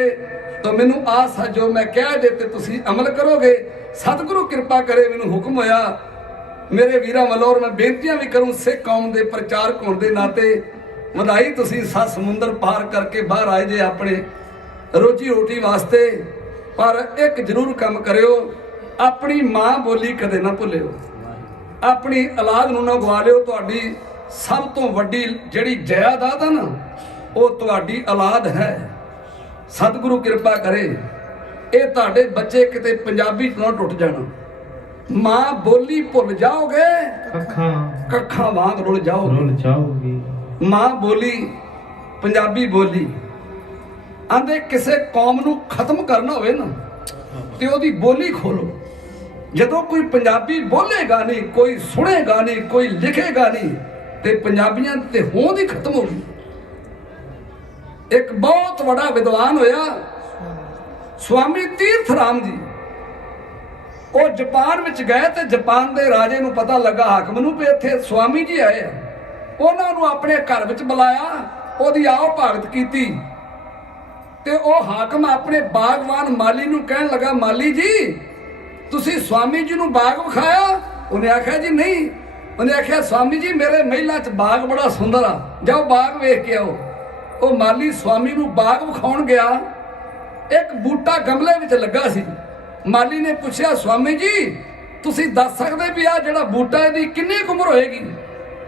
ਤਾਂ ਮੈਨੂੰ ਆਸ ਹੈ ਜੋ ਮੈਂ ਕਹਿ ਦੇ ਤੇ ਤੁਸੀਂ ਅਮਲ ਕਰੋਗੇ ਸਤਿਗੁਰੂ ਕਿਰਪਾ ਕਰੇ ਮੈਨੂੰ ਹੁਕਮ ਹੋਇਆ ਮੇਰੇ ਵੀਰਾਂ ਵੱਲੋਂ ਔਰ ਮੈਂ ਬੇਨਤੀਆਂ ਵੀ ਕਰੂੰ ਸਿੱਖ ਕੌਮ ਦੇ ਪ੍ਰਚਾਰਕ ਹੋਣ ਦੇ ਨਾਤੇ ਵਧਾਈ ਤੁਸੀਂ 7 ਸਮੁੰਦਰ ਪਾਰ ਕਰਕੇ ਬਾਹਰ ਆਏ ਜੇ ਆਪਣੇ ਰੋਜੀ ਰੋਟੀ ਵਾਸਤੇ पर एक जरूर काम करियो, अपनी मां बोली कदे ना भुल्लियो, अपनी औलाद नूं ना गवा लियो। तुहाडी सब तो वड्डी जिहड़ी जायदाद है ना वो तुहाडी औलाद है। सतगुरु कृपा करे ये तुहाडे बच्चे किते पंजाबी तो ना टुट जाना। मां बोली भुल जाओगे, कखां वांग रुल जाओगे। मां बोली पंजाबी बोली आंदे किसे कौम नूं खत्म करना होवे ना ते ओदी बोली खोलो। जदों कोई पंजाबी बोलेगा नहीं, कोई सुनेगा नहीं, कोई लिखेगा नहीं ते पंजाबियां ते होंद ही खत्म हो गई। एक बहुत बड़ा विद्वान होया स्वामी तीर्थ राम जी, वो जापान में गए तो जापान के राजे नूं पता लगा हाकम नूं भी इत्थे स्वामी जी आए आ। उन्हां नूं अपने घर विच बुलाया, ओदी आओ भगत कीती ते ओ हाकम अपने बागवान माली नूं कहण लगा, माली जी तुसी स्वामी जी नूं बाग विखाया? उन्हें आख्या जी नहीं। उन्हें आख्या स्वामी जी मेरे महलों च बाग बड़ा सुंदर आ, जाओ बाग वेख के आओ। वो माली स्वामी नूं बाग विखाउण गया, एक बूटा गमले विच लगा सी। माली ने पूछा स्वामी जी तुसी दस सकदे भी आ जिहड़ा बूटा इहदी किन्नी उम्र होएगी?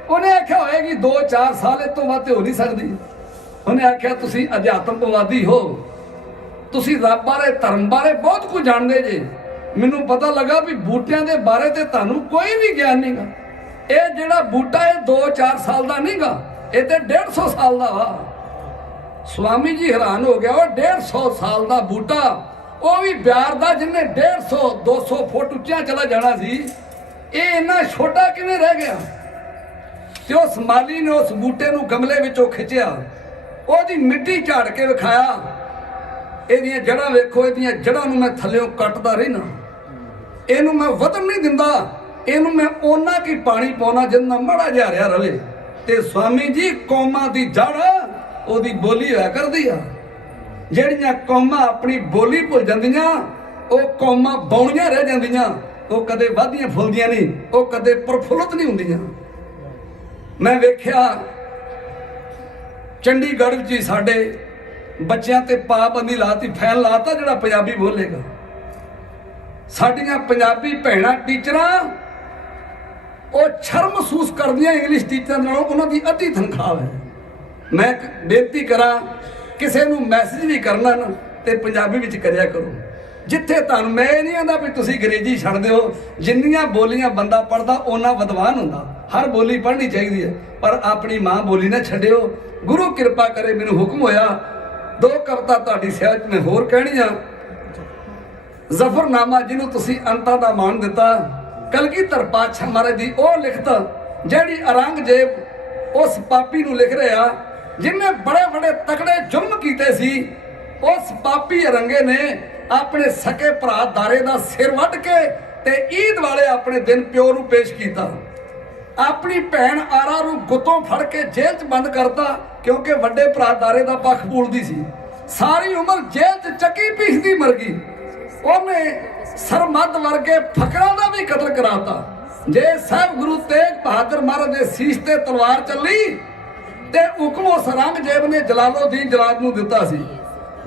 उन्हें आख्या होएगी 2-4 साल, इस तों वध हो नहीं सकदी। उन्हें आख्या तुसी अध्यात्मवादी हो, तुसी रब बारे धर्म बारे बहुत कुछ जानदे जे, मैनूं पता लगा भी बूटियां दे बारे ते तुहानूं कोई भी ज्ञान नहींगा। ये जिहड़ा बूटा है 2-4 साल का नहीं गा, ये तो 150 साल का वा। स्वामी जी हैरान हो गया, वो 150 साल का बूटा, वो भी ब्यार का जिन्हें 150-200 फुट उच्चा चला जाना सी, ये इन्ना छोटा किवें रह गया? ते उस माली ने उस बूटे नूं गमले विचों खिंचिया, ओहदी मिट्टी झाड़ के विखाया, इहदियां जड़ां वेखो, इहदियां जड़ां नूं मैं थल्लियों कटदा रहिना, इहनूं मैं वधन नहीं दिंदा, इहनूं मैं ओना की पानी पाउणा जिन्ना माड़ा जिहा रिहा रहे। ते स्वामी जी कौमां दी जड़ ओहदी बोली होया करदी आ। ਜਿਹੜੀਆਂ ਕੌਮਾਂ ਆਪਣੀ ਬੋਲੀ ਭੁੱਲ ਜਾਂਦੀਆਂ ਉਹ ਕੌਮਾਂ ਬੌਣੀਆਂ ਰਹਿ ਜਾਂਦੀਆਂ, ਉਹ ਕਦੇ ਵਧਦੀਆਂ ਫੁੱਲਦੀਆਂ ਨਹੀਂ, ਉਹ ਕਦੇ ਪ੍ਰਫੁੱਲਤ ਨਹੀਂ ਹੁੰਦੀਆਂ। ਮੈਂ ਵੇਖਿਆ ਚੰਡੀਗੜ੍ਹ ਵਿੱਚ ਹੀ ਸਾਡੇ ਬੱਚਿਆਂ ਤੇ ਪਾਬੰਦੀ ਲਾਤੀ, ਫੈਨ ਲਾਤਾ ਜਿਹੜਾ ਪੰਜਾਬੀ ਬੋਲੇਗਾ। ਸਾਡੀਆਂ ਪੰਜਾਬੀ ਭੈਣਾਂ ਟੀਚਰਾਂ ਉਹ ਸ਼ਰਮ ਮਹਿਸੂਸ ਕਰਦੀਆਂ ਇੰਗਲਿਸ਼ ਟੀਚਰਾਂ ਨਾਲੋਂ, ਉਹਨਾਂ ਦੀ ਅੱਧੀ ਤਨਖਾਹ ਹੈ। ਮੈਂ ਬੇਨਤੀ ਕਰਾਂ ਕਿਸੇ ਨੂੰ ਮੈਸੇਜ ਵੀ ਕਰਨਾ ਨਾ ਤੇ ਪੰਜਾਬੀ ਵਿੱਚ ਕਰਿਆ ਕਰੋ। ਜਿੱਥੇ ਤੁਹਾਨੂੰ ਮੈਂ ਨਹੀਂ ਆਂਦਾ ਵੀ ਤੁਸੀਂ ਅੰਗਰੇਜ਼ੀ ਛੱਡ ਦਿਓ, ਜਿੰਨੀਆਂ ਬੋਲੀਆਂ ਬੰਦਾ ਪੜ੍ਹਦਾ ਓਨਾ ਵਿਦਵਾਨ ਹੁੰਦਾ। ਹਰ ਬੋਲੀ ਪੜ੍ਹਨੀ ਚਾਹੀਦੀ ਹੈ, ਪਰ ਆਪਣੀ ਮਾਂ ਬੋਲੀ ਨਾ ਛੱਡਿਓ। ਗੁਰੂ ਕਿਰਪਾ ਕਰੇ, ਮੈਨੂੰ ਹੁਕਮ ਹੋਇਆ 2 ਕਵਿਤਾ ਤੁਹਾਡੀ ਸੇਵਾ 'ਚ ਮੈਂ ਹੋਰ ਕਹਿਣੀਆਂ। ਜ਼ਫਰਨਾਮਾ ਜਿਹਨੂੰ ਤੁਸੀਂ ਅੰਤਾਂ ਦਾ ਮਾਣ ਦਿੱਤਾ, ਕਲਗੀਧਰ ਪਾਤਸ਼ਾਹ ਮਹਾਰਾਜ ਦੀ ਉਹ ਲਿਖਤ ਜਿਹੜੀ ਔਰੰਗਜ਼ੇਬ ਉਸ ਪਾਪੀ ਨੂੰ ਲਿਖ ਰਿਹਾ जिन्हें बड़े बड़े तकड़े जुल्म किए सी। उस पापी अरंगे ने अपने सके भरा दारे का सिर वढ़ के ते ईद वाले अपने दिन प्यो नूं पेश किया। अपनी भैन आरा नूं गुत्तों फड़ के जेल च बंद करता, क्योंकि वड्डे भरा दारे का पक्ष बोलदी सी। सारी उम्र जेल च चक्की पीसदी मर गई। उन्हें सरमद वर्गे फकरां दा भी कतल कराता। जे साहब गुरु तेग बहादुर महाराज दे सीस ते तलवार चली ते हुक्म उस औरंगजेब ने जलालुद्दीन जलाल नूं दिता सी।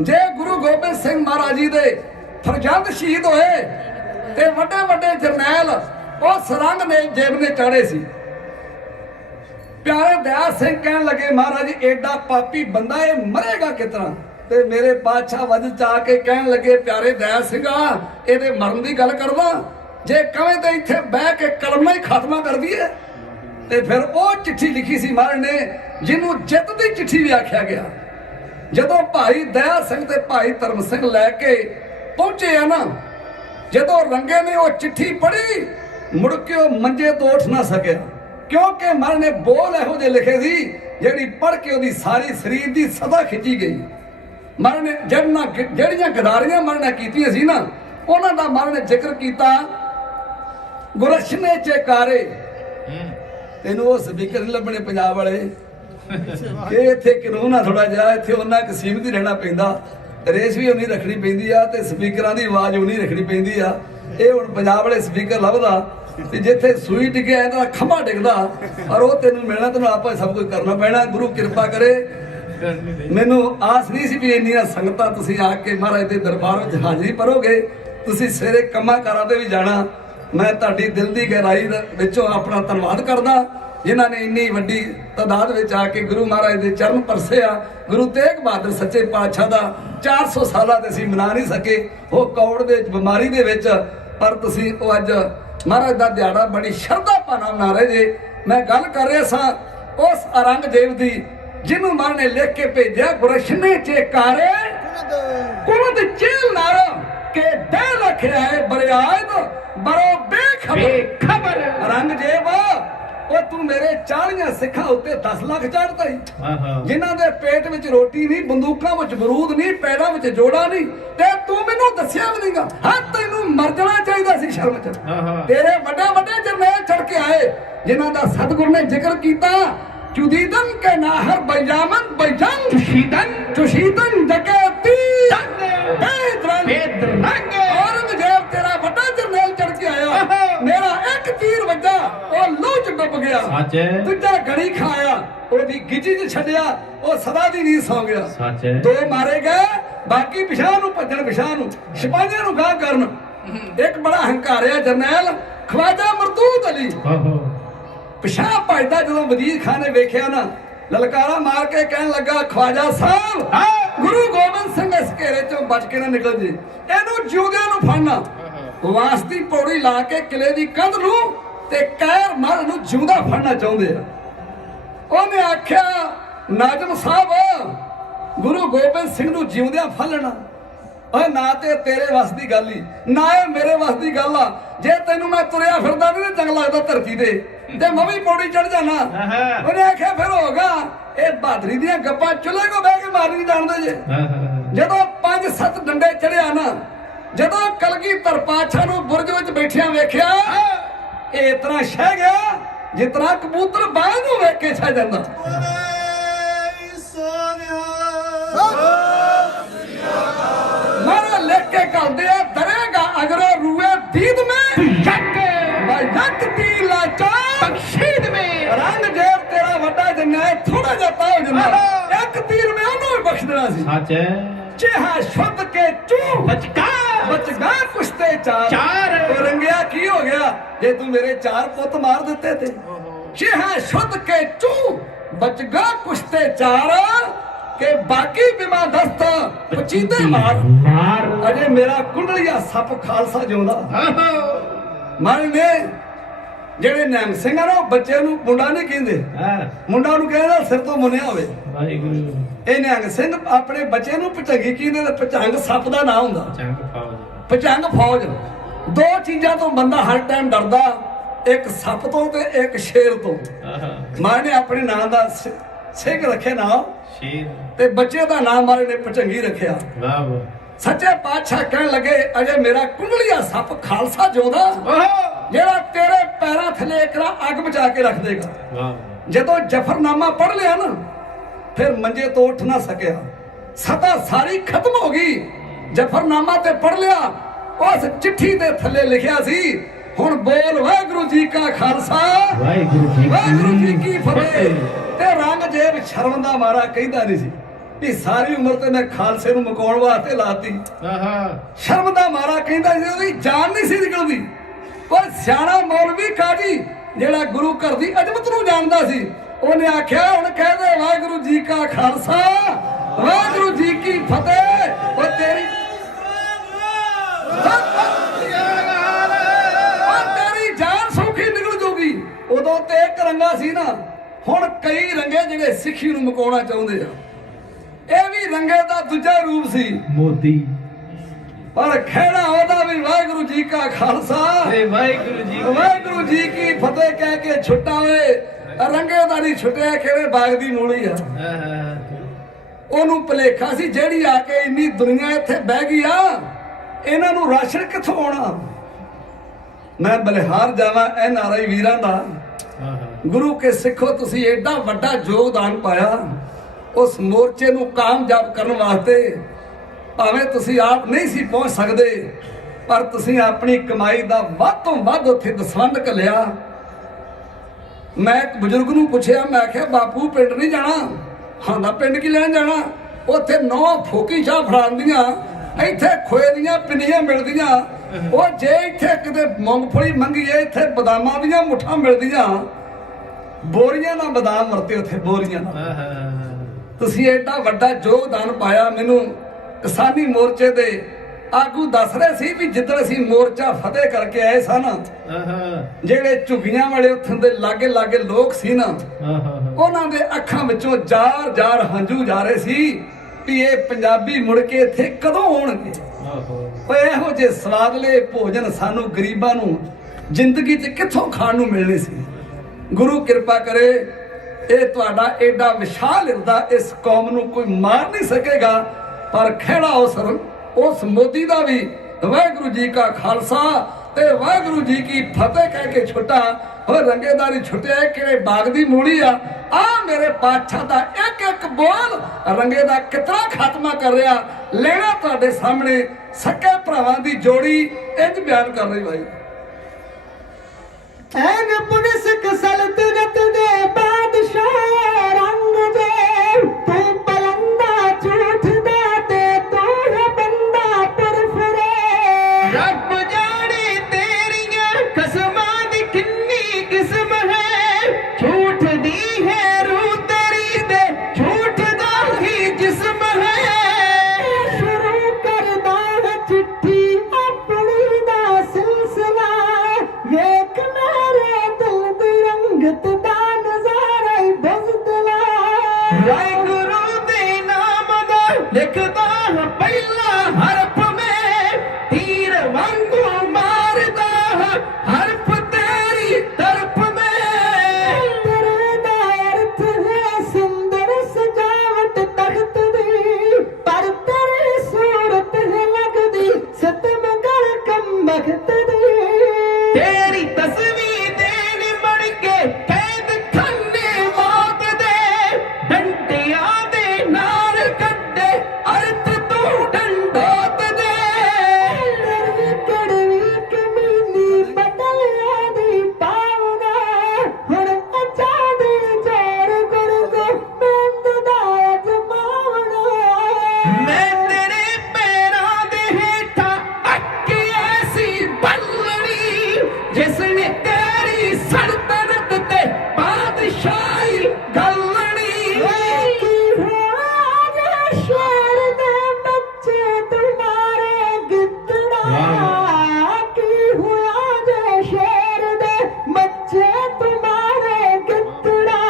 जे गुरु गोबिंद सिंह महाराज जी दे फरजंद शहीद होए ते वड्डे वड्डे जरनैल उस औरंगजेब ने चाढ़े सी। प्यारे दयाल सिंह कहन लगे महाराज एडा पापी बंदा ये मरेगा कितना? ते मेरे बादशाह वज च आके कहन लगे प्यारे दयाल सिंघा इहदे मरन दी गल करदा, जे कवें ते इत्थे बह के कलमा ही खात्मा कर दईए। ते फिर वो चिट्ठी लिखी सी महाराज ने, जिन्हों जित दी चिट्ठी भी आख्या गया। जदों भाई दया सिंह ते भाई धर्म सिंह लैके पहुंचे है ना, जदों रंगे ने वो चिट्ठी पढ़ी मुड़ के वो मंजे तो उठ ना सकिया, क्योंकि महाराज ने बोल इहो जे लिखे सी जिहड़ी पढ़ के उसदी सारी शरीर की सदा खिंची गई। महाराज ने जड़ियां गदारियां महाराज ने कीतियां सी ना, उन्हां दा महाराज ने जिक्र किया। गुरशने चेकारे तेनों वो स्पीकर नहीं लभने पंजाब वाले, इत्थे कानून आ थोड़ा जिहा, इत्थे उन्ना क सीमित ही रहना पैंदा, रेस भी उन्नी रखनी पैंदी आ ते स्पीकरां दी आवाज़ उन्नी रखनी पैंदी आ। ये हुण पंजाब वाले स्पीकर लभदा ते जिथे सूई डिगे इहदा खंभा डिगदा, और वो तेनों मिलना, तेनों आपां सब कुछ करना पैना। गुरु किरपा करे ਮੈਨੂੰ ਆਸ ਨਹੀਂ ਸੀ ਵੀ ਇੰਨੀਆਂ ਸੰਗਤਾਂ ਤੁਸੀਂ ਆ ਕੇ ਮਹਾਰਾਜ ਦੇ ਦਰਬਾਰ ਵਿੱਚ ਹਾਜ਼ਰੀ ਭਰੋਗੇ। ਤੁਸੀਂ ਸਵੇਰੇ ਕੰਮਾਂ ਕਾਰਾਂ ਤੇ ਵੀ ਜਾਣਾ। ਮੈਂ ਤੁਹਾਡੀ ਦਿਲ ਦੀ ਗਹਿਰਾਈ ਵਿੱਚੋਂ ਆਪਣਾ ਧੰਨਵਾਦ ਕਰਦਾ ਜਿਨ੍ਹਾਂ ਨੇ ਇੰਨੀ ਵੱਡੀ ਤਾਦਾਦ ਵਿੱਚ ਆ ਕੇ ਗੁਰੂ ਮਹਾਰਾਜ ਦੇ ਚਰਨ ਪਰਸੇ ਆ। ਗੁਰੂ ਤੇਗ ਬਹਾਦਰ ਸੱਚੇ ਪਾਤਸ਼ਾਹ ਦਾ 400 ਸਾਲਾਂ ਤੇ ਅਸੀਂ ਮਨਾ ਨਹੀਂ ਸਕੇ, ਉਹ ਕੌੜ ਦੇ ਬਿਮਾਰੀ ਦੇ ਵਿੱਚ, ਪਰ ਤੁਸੀਂ ਉਹ ਅੱਜ ਮਹਾਰਾਜ ਦਾ ਦਿਹਾੜਾ ਬੜੀ ਸ਼ਰਧਾ ਭਾਵਨਾ ਮਨਾ ਰਹੇ ਜੇ। ਮੈਂ ਗੱਲ ਕਰ ਰਿਹਾ ਸਾਂ ਉਸ ਔਰੰਗਜ਼ੇਬ ਦੀ ਜਿਹਨੂੰ ਮਾਂ ਨੇ ਲਿਖ ਕੇ ਭੇਜਿਆ, ਗੁਰਸ਼ਨੇ ਚੇਕਾਰੇ ਕੁਲਦ ਚੇਲ ਨਾਰ ਕੇ ਦੇ ਲਖਿਆਏ ਬਰਿਆਦ ਬਰੋ ਬੇਖਬਰ। ਔਰੰਗਜ਼ੇਬ ਉਹ ਤੂੰ ਮੇਰੇ 40 ਸਿੱਖਾਂ ਉੱਤੇ 10 ਲੱਖ ਚੜ੍ਹਦਾ ਹੀ, ਜਿਨ੍ਹਾਂ ਦੇ ਪੇਟ ਵਿੱਚ ਰੋਟੀ ਨਹੀਂ, ਬੰਦੂਕਾਂ ਵਿੱਚ ਬਰੂਦ ਨਹੀਂ, ਪੈਰਾਂ ਵਿੱਚ ਜੋੜਾ ਨਹੀਂ, ਤੇ ਤੂੰ ਮੈਨੂੰ ਦੱਸਿਆ ਵੀ ਨਹੀਂਗਾ। ਹਾਂ ਤੈਨੂੰ ਮਰ ਜਾਣਾ ਚਾਹੀਦਾ ਸੀ ਸ਼ਰਮ ਚ। ਤੇਰੇ ਵੱਡੇ ਵੱਡੇ ਜਰਨੈਲ ਚੜ ਕੇ ਆਏ ਜਿਨ੍ਹਾਂ ਦਾ ਸਤਿਗੁਰ ਨੇ ਜ਼ਿਕਰ ਕੀਤਾ। ਚੁਦੀਦਨ ਕੇ ਨਾਹਰ ਬੈਜਾਮਨ ਬੈਜੰਗ ਚੁਸ਼ੀਦਨ ਡਕੈਤੀ ਬੇਦਰੰਗ। ਔਰੰਗਜ਼ੇਬ ਤੇਰਾ ਵੱਡਾ ਜਰਨੈਲ ਚੜ ਕੇ ਆਇਆ, ਮੇਰਾ ਇੱਕ ਤੀਰ ਵੱਜਾ ਉਹ ਲਹੂ ਚ ਡੁੱਬ ਗਿਆ, ਦੂਜਾ ਗੜੀ ਖਾਇਆ ਉਹਦੀ ਗਿੱਜੀ ਚ ਛੱਡਿਆ, ਉਹ ਸਦਾ ਦੀ ਨੀਂਦ ਸੌਂ ਗਿਆ। ਦੋ ਮਾਰੇ ਗਏ, ਬਾਕੀ ਪਿਛਾਂ ਨੂੰ ਭੱਜਣ, ਪਿਛਾਂ ਨੂੰ ਸਿਪਾਹੀਆਂ ਨੂੰ ਗਾਂਹ ਕਰਨ। ਇੱਕ ਬੜਾ ਹੰਕਾਰਿਆ ਜਰਨੈਲ ਖਵਾਜਾ ਮਰਦੂਦ ਅਲੀ ਪਿਛਾਂ ਭੱਜਦਾ, ਜਦੋਂ ਵਜ਼ੀਰ ਖਾਨ ਨੇ ਵੇਖਿਆ ਨਾ, ਲਲਕਾਰਾ ਮਾਰ ਕੇ ਕਹਿਣ ਲੱਗਾ, ਖਵਾਜਾ ਸਾਹਿਬ ਗੁਰੂ ਗੋਬਿੰਦ ਸਿੰਘ ਇਸ ਘੇਰੇ ਚੋਂ ਬਚ ਕੇ ਨਾ ਨਿਕਲ ਜੇ, ਇਹਨੂੰ ਜਿਉਂਦਿਆਂ ਨੂੰ ਫੜਨਾ। ਵਾਸ ਦੀ ਪੌੜੀ ਲਾ ਕੇ ਕਿਲੇ ਦੀ ਕੰਧ ਨੂੰ ਤੇ ਕਹਿਰ ਮਰ ਨੂੰ ਜਿਉਂਦਾ ਫੜਨਾ ਚਾਹੁੰਦੇ ਆ। ਉਹਨੇ ਆਖਿਆ, ਨਾਜ਼ਮ ਸਾਹਿਬ ਗੁਰੂ ਗੋਬਿੰਦ ਸਿੰਘ ਨੂੰ ਜਿਉਂਦਿਆਂ ਫੜਨਾ ਓਏ ਨਾ ਤੇ ਤੇਰੇ ਵੱਸ ਦੀ ਗੱਲ ਹੀ, ਨਾ ਇਹ ਮੇਰੇ ਵੱਸ ਦੀ ਗੱਲ ਆ। ਜੇ ਤੈਨੂੰ ਮੈਂ ਤੁਰਿਆ ਫਿਰਦਾ ਨਹੀਂ ਚੰਗਾ ਲੱਗਦਾ ਧਰਤੀ ਤੇ ਮੈਂ ਵੀ ਪੌੜੀ ਚੜ ਜਾਣਾ। ਉਹਨੇ ਆਖਿਆ ਫਿਰ ਹੋਗਾ ਇਹ ਬਹਾਦਰੀ ਦੀਆਂ ਗੱਪਾਂ ਚੁੱਲ੍ਹੇ ਕੋ ਬਹਿ ਕੇ ਮਾਰੀ ਨਹੀਂ ਜਾਣਦੇ ਜੇ। ਜਦੋਂ 5-7 ਡੰਡੇ ਚੜਿਆ ਨਾ, ਜਦੋਂ ਕਲਗੀਧਰ ਪਾਤਸ਼ਾਹ ਨੂੰ ਬੁਰਜ ਵਿੱਚ ਬੈਠਿਆ ਵੇਖਿਆ, ਇਹ ਇਤਨਾ ਛਹਿ ਗਿਆ ਜਿਤਨਾ ਕਬੂਤਰ ਬਾਹ ਨੂੰ ਵੇਖ ਕੇ ਛਹਿ ਜਾਂਦਾ। ਮਾਰਾ ਲਿਖ ਕੇ ਘਲਦੇ ਆ, ਦਰੇਗਾ ਅਗਰ ਰੂਏ ਦੀਦ ਮੈਂ ਯੱਕ ਦੀ ਲਾਚਾ ਬਖਸ਼ੀਦ ਮੈਂ। ਔਰੰਗਜ਼ੇਬ ਤੇਰਾ ਵੱਡਾ ਜਿੰਨਾ ਥੋੜਾ ਜਿਹਾ ਤਾ ਹੋ ਜਾਂਦਾ, ਇੱਕ ਤੀਰ ਮੈਂ ਉਹਨੂੰ ਵੀ ਬਖਸ਼ ਦੇਣਾ ਸੀ। ਸੱਚ ਹੈ। ਚਿਹਾ ਸ਼ੁੱਧ ਕੇ ਚੂ ਬਚਗਾ ਕੁਸ਼ਤੇ ਚਾਰ। ਉਹ ਰੰਗਿਆ ਕੀ ਹੋ ਗਿਆ ਜੇ ਤੂੰ ਮੇਰੇ 4 ਪੁੱਤ ਮਾਰ ਦਿੱਤੇ ਤੇ। ਚਿਹਾ ਸ਼ੁੱਧ ਕੇ ਚੂ ਬਚਗਾ ਕੁਸ਼ਤੇ ਚਾਰ ਕੇ ਬਾਕੀ ਬਿਮਾ ਦਸਤ ਪਚੀਦੇ ਮਾਰ। ਅਜੇ ਮੇਰਾ ਕੁੰਡਲੀਆ ਸੱਪ ਖਾਲਸਾ ਜਿਉਂਦਾ। ਮਨ ਨੇ ਜਿਹੜੇ ਨਿਹੰਗ ਸਿੰਘ ਆ ਨਾ, ਉਹ ਬੱਚੇ ਨੂੰ ਮੁੰਡਾ ਨਹੀਂ ਕਹਿੰਦੇ, ਮੁੰਡਾ ਨੂੰ ਕਹਿੰਦਾ ਸਿਰ ਤੋਂ ਮੁੰਨਿਆ ਹੋਵੇ। ਇਹ ਨਿਹੰਗ ਸਿੰਘ ਆਪਣੇ ਬੱਚੇ ਨੂੰ ਭਚੰਗੀ ਕਹਿੰਦੇ, ਭਚੰਗ ਸੱਪ ਦਾ ਨਾਂ ਹੁੰਦਾ। ਭਚੰਗ ਫੌਜ। ਦੋ ਚੀਜ਼ਾਂ ਤੋਂ ਬੰਦਾ ਹਰ ਟਾਈਮ ਡਰਦਾ, ਇੱਕ ਸੱਪ ਤੋਂ ਤੇ ਇੱਕ ਸ਼ੇਰ ਤੋਂ। ਮਾਂ ਨੇ ਆਪਣੇ ਨਾਂ ਦਾ ਸਿੰਘ ਰੱਖਿਆ ਨਾ ਸ਼ੇਰ, ਤੇ ਬੱਚੇ ਦਾ ਨਾਮ ਮਾਰੇ ਨੇ ਭਚੰਗੀ ਰੱਖਿਆ। ਸੱਚੇ ਪਾਤਸ਼ਾਹ ਕਹਿਣ ਲੱਗੇ, ਅਜੇ ਮੇਰਾ ਕੁੰਡਲੀਆ ਸੱਪ ਖਾਲਸਾ ਜਿਉਂਦਾ, ਜਿਹੜਾ ਤੇਰੇ ਪੈਰਾਂ ਥੱਲੇ ਇੱਕ ਅੱਗ ਬਚਾ ਕੇ ਰੱਖ ਦੇਗਾ। ਜਦੋਂ ਜਫਰਨਾਮਾ ਪੜ੍ਹ ਲਿਆ ਨਾ, ਫਿਰ ਮੰਜੇ ਤੋਂ ਉੱਠ ਨਾ ਸਕਿਆ। ਸਤਾ ਸਾਰੀ ਖਤਮ ਹੋ ਗਈ। ਜਫਰਨਾਮਾ ਤੇ ਪੜ੍ਹ ਲਿਆ, ਉਸ ਚਿੱਠੀ ਦੇ ਥੱਲੇ ਲਿਖਿਆ ਸੀ, ਹੁਣ ਬੋਲ ਵਾਹਿਗੁਰੂ ਜੀ ਕਾ ਖਾਲਸਾ ਵਾਹਿਗੁਰੂ ਜੀ ਕੀ ਫਤਿਹ। ਤੇ ਔਰੰਗਜ਼ੇਬ ਸ਼ਰਮ ਦਾ ਮਾਰਾ ਕਹਿੰਦਾ ਨਹੀਂ ਸੀ ਵੀ ਸਾਰੀ ਉਮਰ ਤੇ ਮੈਂ ਖਾਲਸੇ ਨੂੰ ਮੁਕਾਉਣ ਵਾਸਤੇ ਲਾਤੀ। ਸ਼ਰਮ ਦਾ ਮਾਰਾ ਕਹਿੰਦਾ ਸੀ, ਉਹਦੀ ਜਾਨ ਨਹੀਂ ਸੀ ਨਿਕਲਦੀ। ਪਰ ਸਿਆਣਾ ਮੌਲਵੀ ਕਾਜੀ ਜਿਹੜਾ ਗੁਰੂ ਘਰ ਦੀ ਅਜ਼ਮਤ ਨੂੰ ਜਾਣਦਾ ਸੀ, ਉਹਨੇ ਆਖਿਆ, ਹੁਣ ਕਹਿ ਦੇ ਵਾਹਿਗੁਰੂ ਜੀ ਕਾ ਖਾਲਸਾ ਵਾਹਿਗੁਰੂ ਜੀ ਕੀ ਫਤਿਹ। ਉਹ ਤੇਰੀ ਜਾਨ ਸੌਖੀ ਨਿਕਲ ਜੂਗੀ। ਉਦੋਂ ਤੇ ਇੱਕ ਰੰਗਾ ਸੀ ਨਾ, ਹੁਣ ਕਈ ਰੰਗੇ ਜਿਹੜੇ ਸਿੱਖੀ ਨੂੰ ਮੁਕਾਉਣਾ ਚਾਹੁੰਦੇ ਆ। ਇਹ ਵੀ ਰੰਗੇ ਦਾ ਦੂਜਾ ਰੂਪ ਸੀ, ਮੋਦੀ। ਪਰ ਖਹਿੜਾ ਉਹਦਾ ਵੀ ਵਾਹਿਗੁਰੂ ਜੀ ਕਾ ਖਾਲਸਾ ਵਾਹਿਗੁਰੂ ਜੀ ਕੀ ਫਤਿਹ ਕਹਿ ਕੇ ਛੁੱਟਾ ਹੋਏ। ਰੰਗੇ ਦਾ ਨਹੀਂ ਛੁੱਟਿਆ, ਕਿਹੜੇ ਬਾਗ ਦੀ ਮੂਲੀ ਆ। ਉਹਨੂੰ ਭੁਲੇਖਾ ਸੀ ਜਿਹੜੀ ਆ ਕੇ ਇੰਨੀ ਦੁਨੀਆ ਇੱਥੇ ਬਹਿ ਗਈ ਆ, ਇਹਨਾਂ ਨੂੰ ਰਾਸ਼ਨ ਕਿੱਥੋਂ ਆਉਣਾ। ਮੈਂ ਬਲਿਹਾਰ ਜਾਵਾਂ NRI ਵੀਰਾਂ ਦਾ, ਗੁਰੂ ਕੇ ਸਿੱਖੋ ਤੁਸੀਂ ਐਡਾ ਵੱਡਾ ਯੋਗਦਾਨ ਪਾਇਆ ਉਸ ਮੋਰਚੇ ਨੂੰ ਕਾਮਯਾਬ ਕਰਨ ਵਾਸਤੇ। ਭਾਵੇਂ ਤੁਸੀਂ ਆਪ ਨਹੀਂ ਸੀ ਪਹੁੰਚ ਸਕਦੇ, ਪਰ ਤੁਸੀਂ ਆਪਣੀ ਕਮਾਈ ਦਾ ਵੱਧ ਤੋਂ ਵੱਧ ਉੱਥੇ ਦਸਵੰਧ ਘੱਲਿਆ। ਮੈਂ ਇੱਕ ਬਜ਼ੁਰਗ ਨੂੰ ਪੁੱਛਿਆ, ਮੈਂ ਆਖਿਆ ਬਾਪੂ ਪਿੰਡ ਨਹੀਂ ਜਾਣਾ? ਹਾਂਦਾ ਪਿੰਡ ਕੀ ਲੈਣ ਜਾਣਾ, ਉੱਥੇ 9 ਫੋਕੀ ਚਾਹ ਫੜਾਉਂਦੀਆਂ, ਇੱਥੇ ਖੋਏ ਦੀਆਂ ਪਿੰਨੀਆਂ ਮਿਲਦੀਆਂ। ਉਹ ਜੇ ਇੱਥੇ ਕਿਤੇ ਮੂੰਗਫਲੀ ਮੰਗੀਏ, ਇੱਥੇ ਬਦਾਮਾਂ ਦੀਆਂ ਮੁੱਠਾਂ ਮਿਲਦੀਆਂ। ਬੋਰੀਆਂ ਨਾਲ ਬਦਾਮ ਵਰਤੇ ਉੱਥੇ, ਬੋਰੀਆਂ ਨਾਲ। ਤੁਸੀਂ ਐਡਾ ਵੱਡਾ ਯੋਗਦਾਨ ਪਾਇਆ। ਮੈਨੂੰ ਕਿਸਾਨੀ ਮੋਰਚੇ ਦੇ ਆਗੂ ਦੱਸ ਰਹੇ ਸੀ ਵੀ ਜਿੱਦਣ ਅਸੀਂ ਮੋਰਚਾ ਫਤਿਹ ਕਰਕੇ ਆਏ ਸਨ, ਜਿਹੜੇ ਝੁੱਗੀਆਂ ਵਾਲੇ ਉੱਥੋਂ ਦੇ ਲਾਗੇ ਲਾਗੇ ਲੋਕ ਸੀ ਨਾ, ਉਹਨਾਂ ਦੇ ਅੱਖਾਂ ਵਿੱਚੋਂ ਜਾਰ ਜਾਰ ਹੰਝੂ ਜਾ ਰਹੇ ਸੀ ਵੀ ਇਹ ਪੰਜਾਬੀ ਮੁੜ ਕੇ ਇੱਥੇ ਕਦੋਂ ਆਉਣਗੇ। ਓਏ ਇਹੋ ਜਿਹੇ ਸਵਾਦਲੇ ਭੋਜਨ ਸਾਨੂੰ ਗਰੀਬਾਂ ਨੂੰ ਜ਼ਿੰਦਗੀ 'ਚ ਕਿੱਥੋਂ ਖਾਣ ਨੂੰ ਮਿਲਣੇ ਸੀ। ਗੁਰੂ ਕਿਰਪਾ ਕਰੇ, ਇਹ ਤੁਹਾਡਾ ਐਡਾ ਵਿਸ਼ਾਲ ਹਿਰਦਾ ਇਸ ਕੌਮ ਨੂੰ ਕੋਈ ਮਾਰ ਨਹੀਂ ਸਕੇਗਾ। ਪਰ ਖਹਿੜਾ ਉਸ ਮੋਦੀ ਦਾ ਵੀ ਵਾਹਿਗੁਰੂ ਜੀ ਕਾ ਖਾਲਸਾ ਤੇ ਵਾਹਿਗੁਰੂ ਜੀ ਕੀ ਫਤਿਹ ਕਹਿ ਕੇ ਛੁੱਟਾ। ਉਹ ਰੰਗੇਦਾਰੀ ਛੁੱਟਿਆ ਕਿਹੜੇ ਬਾਗ ਦੀ ਮੂਲੀ ਆ ਮੇਰੇ ਬਾਦਸ਼ਾਹ ਦਾ ਇੱਕ ਇੱਕ ਬੋਲ ਰੰਗੇ ਦਾ ਕਿਤਨਾ ਖਾਤਮਾ ਕਰ ਰਿਹਾ। ਲੈਣਾ ਤੁਹਾਡੇ ਸਾਹਮਣੇ ਸਕੇ ਭਰਾਵਾਂ ਦੀ ਜੋੜੀ ਇੰਜ ਬਿਆਨ ਕਰ ਰਹੀ ਭਾਈ। ਐਨ ਪੁਲਿਸ ਸਲਤਨਤ ਦੇ ਬਾਦਸ਼ਾਹ ਰੰਗ ਦੇ, ਤੂੰ ਪਲੰਦਾ ਝੂਠ ਦਾ ਤੇ ਤੂੰ ਹੈ ਬੰਦਾ ਪੁਰਫਰੇ। ਰੱਬ ਜਾਣੇ ਤੇਰੀਆਂ ਕਸਮਾਂ ਦੀ ਕਿੰਨੀ ਕਿਸਮ ਹੈ, ਝੂਠ ਦੀ ਹੈ ਰੂਹ ਤੇਰੀ ਦੇ ਝੂਠ ਦਾ ਹੀ ਜਿਸਮ ਹੈ। ਸ਼ੁਰੂ ਕਰਦਾ ਹੈ ਚਿੱਠੀ ਆਪਣੀ ਦਾ ਸਿਲਸਿਲਾ, ਵੇਖ ਮੇਰੇ ਦਿਲ ਦੀ ਰੰਗਤ ਦਾ ਨਜ਼ਾਰਾ ਹੀ ਬਜ਼ਦਲਾ। ਵਾਹਿਗੁਰੂ ਦੇ ਨਾਮ ਦਾ ਲਿਖਦਾ ਹਾਂ ਪਹਿਲਾ ਹਰਫ ਮੈਂ, ਤੀਰ ਵਾਂਗੂ ਮਾਰਦਾ ਹਾਂ ਹਰਫ ਤੇਰੀ ਤਰਫ ਮੈਂ। ਤੇਰੇ ਦਾ ਅਰਥ ਹੈ ਸੁੰਦਰ ਸਜਾਵਟ ਤਖਤ ਦੀ, ਪਰ ਤੇਰੀ ਸੂਰਤ ਹੈ ਲੱਗਦੀ ਸਤਮਗਰ ਕਮਬਖਤ ਦੀ। ਤੇਰੀ ਤਸਵੀਰ ਦੇਣ ਬਣ ਕੇ ਕੈਦ ਖਾਨੇ ਮੌਤ ਦੇ, ਡੰਡਿਆਂ ਦੇ ਨਾਲ ਕੱਢੇ ਅਰਥ ਤੂੰ ਡੰਡੋਤ ਦੇ। ਤੇਰੀ ਕੜਵੀ ਕਮੀਨੀ ਬਦਲਿਆ ਦੀ ਪਾਵਨਾ, ਹੁਣ ਅਚਾਦੀ ਜੋਰ ਗੁਰ ਗੋਬਿੰਦ ਦਾ ਅਜਮਾਵਣਾ। ਮੈਂ ਤੇਰੇ ਪੈਰਾਂ ਦੇ ਹੇਠਾਂ ਅੱਕੀ ਐਸੀ ਬੱਲਣੀ, ਜਿਸ ਨੇ ਤੇਰੀ ਸਲਤਨਤ ਤੇ ਬਾਦਸ਼ਾਹੀ ਗੱਲਣੀ। ਕੀ ਹੋਇਆ ਜੇ ਸ਼ੇਰ ਦੇ ਬੱਚੇ ਤੁਮਾਰੇ ਗਿੱਦੜਾ, ਕੀ ਹੋਇਆ ਜੇ ਸ਼ੇਰ ਦੇ ਬੱਚੇ ਤੁਮਾਰੇ ਗਿੱਦੜਾ,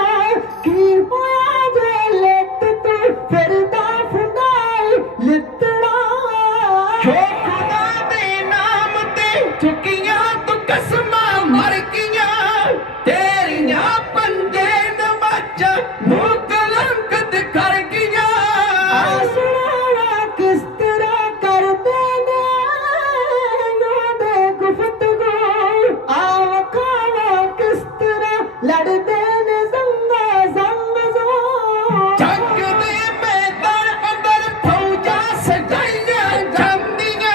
ਕੀ ਹੋਇਆ ਜੇ ਲਿੱਤ ਤੂੰ ਫਿਰਦਾ ਫੁਦਾਈ ਲਿੱਤੜਾ। ਜੋ ਖੁਦਾ ਦੇ ਨਾਮ ਤੇ ਚੁੱਕੀਆਂ ਤੂੰ ਕਸਮਾਂ ਮਰ ਗਈਆਂ, ਤੇਰੀਆਂ ਪੰਜੇ ਨਮਾਜ਼ਾਂ ਨੂੰ ਕਲੰਕਿਤ ਕਰ ਗਈਆਂ। ਆਸਰਾ ਕਿਸ ਤਰ੍ਹਾਂ ਕਰਦੇ ਨੇ ਉਹਦੇ ਗੁਫ਼ਤਗੂ, ਆਵ ਖਾਵਾ ਕਿਸ ਤਰ੍ਹਾਂ ਲੜਦੇ ਨੇ ਜ਼ੰਗਾ ਜ਼ੰਗ ਜ਼ੋ। ਜੰਗ ਦੇ ਮੈਦਾਨ ਅੰਦਰ ਫੌਜਾਂ ਸਜਾਈਆਂ ਜਾਂਦੀਆਂ,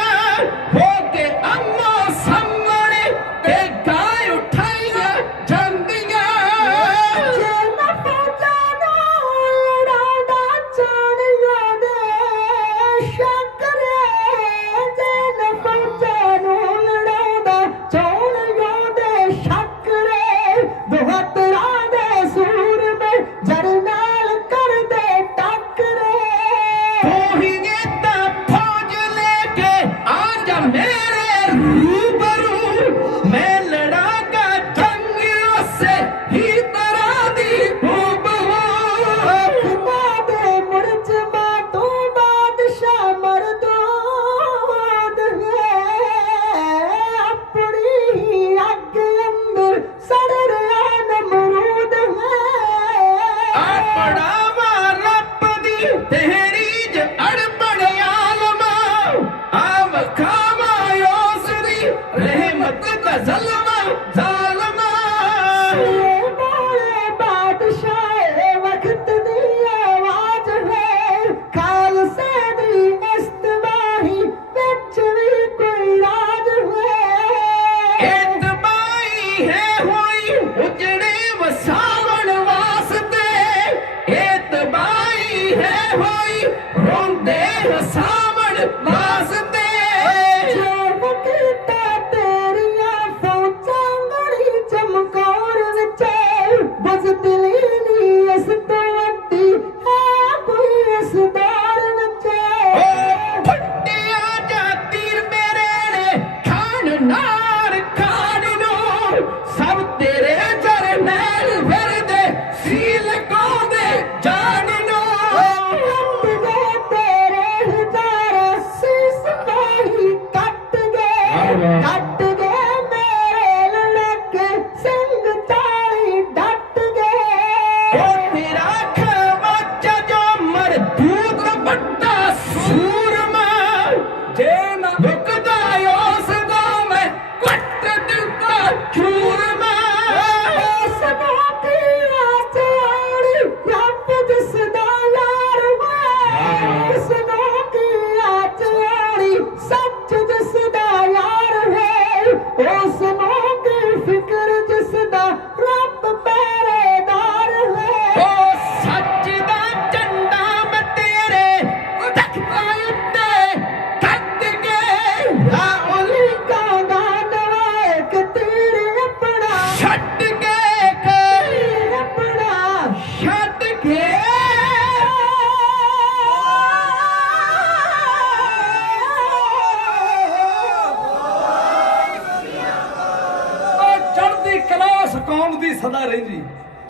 ਸਦਾ ਰਹਿੰਦੀ,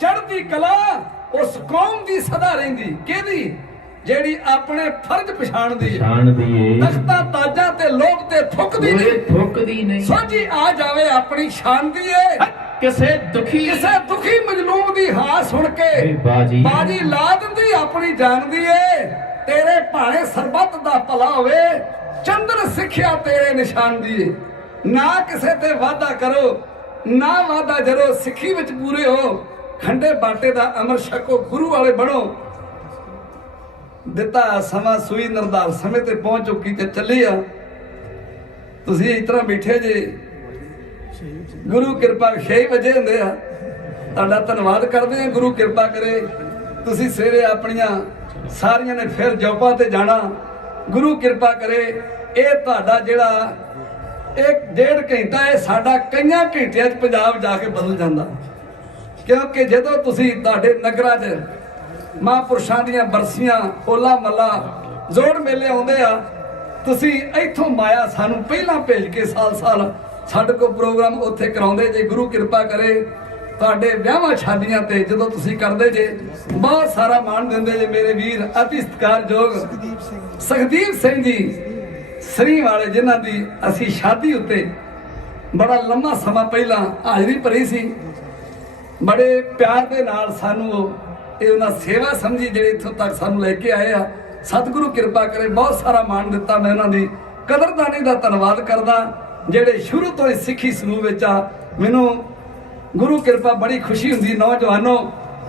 ਚੜ੍ਹਦੀ ਕਲਾ ਉਸ ਕੌਮ ਦੀ ਸਦਾ ਰਹਿੰਦੀ। ਕਿਹਦੀ? ਜਿਹੜੀ ਆਪਣੇ ਫਰਜ਼ ਪਛਾਣਦੀ ਏ, ਤਖਤਾਂ ਤਾਜਾਂ ਤੇ ਲੋਕ ਤੇ ਥੁੱਕਦੀ ਨਹੀਂ, ਸੋਝੀ ਆ ਜਾਵੇ ਆਪਣੀ ਸ਼ਾਨ ਦੀ ਏ। ਕਿਸੇ ਦੁਖੀ ਮਜਲੂਮ ਦੀ ਹਾਂ ਸੁਣ ਕੇ ਬਾਜੀ ਲਾ ਦਿੰਦੀ ਆਪਣੀ ਜਾਨ ਦੀ ਏ। ਤੇਰੇ ਭਾਣੇ ਸਰਬੱਤ ਦਾ ਭਲਾ ਹੋਵੇ, ਚੰਦਰ ਸਿੱਖਿਆ ਤੇਰੇ ਨਿਸ਼ਾਨ ਦੀ ਏ। ਨਾ ਕਿਸੇ ਤੇ ਵਾਅਦਾ ਕਰੋ, ਨਾ ਵਾਅਦਾ ਜਰੋ, ਸਿੱਖੀ ਵਿੱਚ ਪੂਰੇ ਹੋ, ਖੰਡੇ ਬਾਟੇ ਦਾ ਅਮਰ ਛਕੋ, ਗੁਰੂ ਵਾਲੇ ਬਣੋ। ਦਿੱਤਾ ਸਮਾਂ ਸੂਈ ਨਿਰਧਾਰ ਸਮੇਂ ਤੇ ਪਹੁੰਚ ਚੁੱਕੀ ਤੇ ਚੱਲੀ ਆ। ਤੁਸੀਂ ਇਸ ਤਰ੍ਹਾਂ ਬੈਠੇ ਜੇ, ਗੁਰੂ ਕਿਰਪਾ 6 ਵਜੇ ਹੁੰਦੇ ਆ। ਤੁਹਾਡਾ ਧੰਨਵਾਦ ਕਰਦੇ ਆ, ਗੁਰੂ ਕਿਰਪਾ ਕਰੇ ਤੁਸੀਂ ਸਵੇਰੇ ਆਪਣੀਆਂ ਸਾਰੀਆਂ ਨੇ ਫਿਰ ਜੌਬਾਂ ਤੇ ਜਾਣਾ। ਗੁਰੂ ਕਿਰਪਾ ਕਰੇ ਇਹ ਤੁਹਾਡਾ ਜਿਹੜਾ 1.5 ਘੰਟਾ ਇਹ ਸਾਡਾ ਕਈਆਂ ਘੰਟਿਆਂ 'ਚ ਪੰਜਾਬ ਜਾ ਕੇ ਬਦਲ ਜਾਂਦਾ। ਕਿਉਂਕਿ ਜਦੋਂ ਤੁਸੀਂ ਤੁਹਾਡੇ ਨਗਰਾਂ 'ਚ ਮਹਾਂਪੁਰਸ਼ਾਂ ਦੀਆਂ ਬਰਸੀਆਂ, ਹੋਲਾ ਮਹੱਲਾ, ਜੋੜ ਮੇਲੇ ਆਉਂਦੇ ਆ, ਤੁਸੀਂ ਇੱਥੋਂ ਮਾਇਆ ਸਾਨੂੰ ਪਹਿਲਾਂ ਭੇਜ ਕੇ ਸਾਲ ਸਾਡੇ ਕੋਲ ਪ੍ਰੋਗਰਾਮ ਉੱਥੇ ਕਰਾਉਂਦੇ ਜੇ। ਗੁਰੂ ਕਿਰਪਾ ਕਰੇ ਤੁਹਾਡੇ ਵਿਆਹਾਂ ਸ਼ਾਦੀਆਂ ਤੇ ਜਦੋਂ ਤੁਸੀਂ ਕਰਦੇ ਜੇ, ਬਹੁਤ ਸਾਰਾ ਮਾਣ ਦਿੰਦੇ ਜੇ ਮੇਰੇ ਵੀਰ ਅਤੀ ਸਤਿਕਾਰਯੋਗ ਸੁਖਦੀਪ ਸਿੰਘ ਜੀ ਸਰੀ ਵਾਲੇ, ਜਿਨ੍ਹਾਂ ਦੀ ਅਸੀਂ ਸ਼ਾਦੀ ਉੱਤੇ ਬੜਾ ਲੰਮਾ ਸਮਾਂ ਪਹਿਲਾਂ ਹਾਜ਼ਰੀ ਭਰੀ ਸੀ। ਬੜੇ ਪਿਆਰ ਦੇ ਨਾਲ ਸਾਨੂੰ ਇਹ ਉਹਨਾਂ ਸੇਵਾ ਸਮਝੀ ਜਿਹੜੇ ਇੱਥੋਂ ਤੱਕ ਸਾਨੂੰ ਲੈ ਕੇ ਆਏ ਆ। ਸਤਿਗੁਰੂ ਕਿਰਪਾ ਕਰੇ ਬਹੁਤ ਸਾਰਾ ਮਾਣ ਦਿੱਤਾ। ਮੈਂ ਉਹਨਾਂ ਦੀ ਕਦਰਦਾਨੀ ਦਾ ਧੰਨਵਾਦ ਕਰਦਾ ਜਿਹੜੇ ਸ਼ੁਰੂ ਤੋਂ ਹੀ ਸਿੱਖੀ ਸਮੂਹ ਵਿੱਚ ਆ। ਮੈਨੂੰ ਗੁਰੂ ਕਿਰਪਾ ਬੜੀ ਖੁਸ਼ੀ ਹੁੰਦੀ। ਨੌਜਵਾਨੋ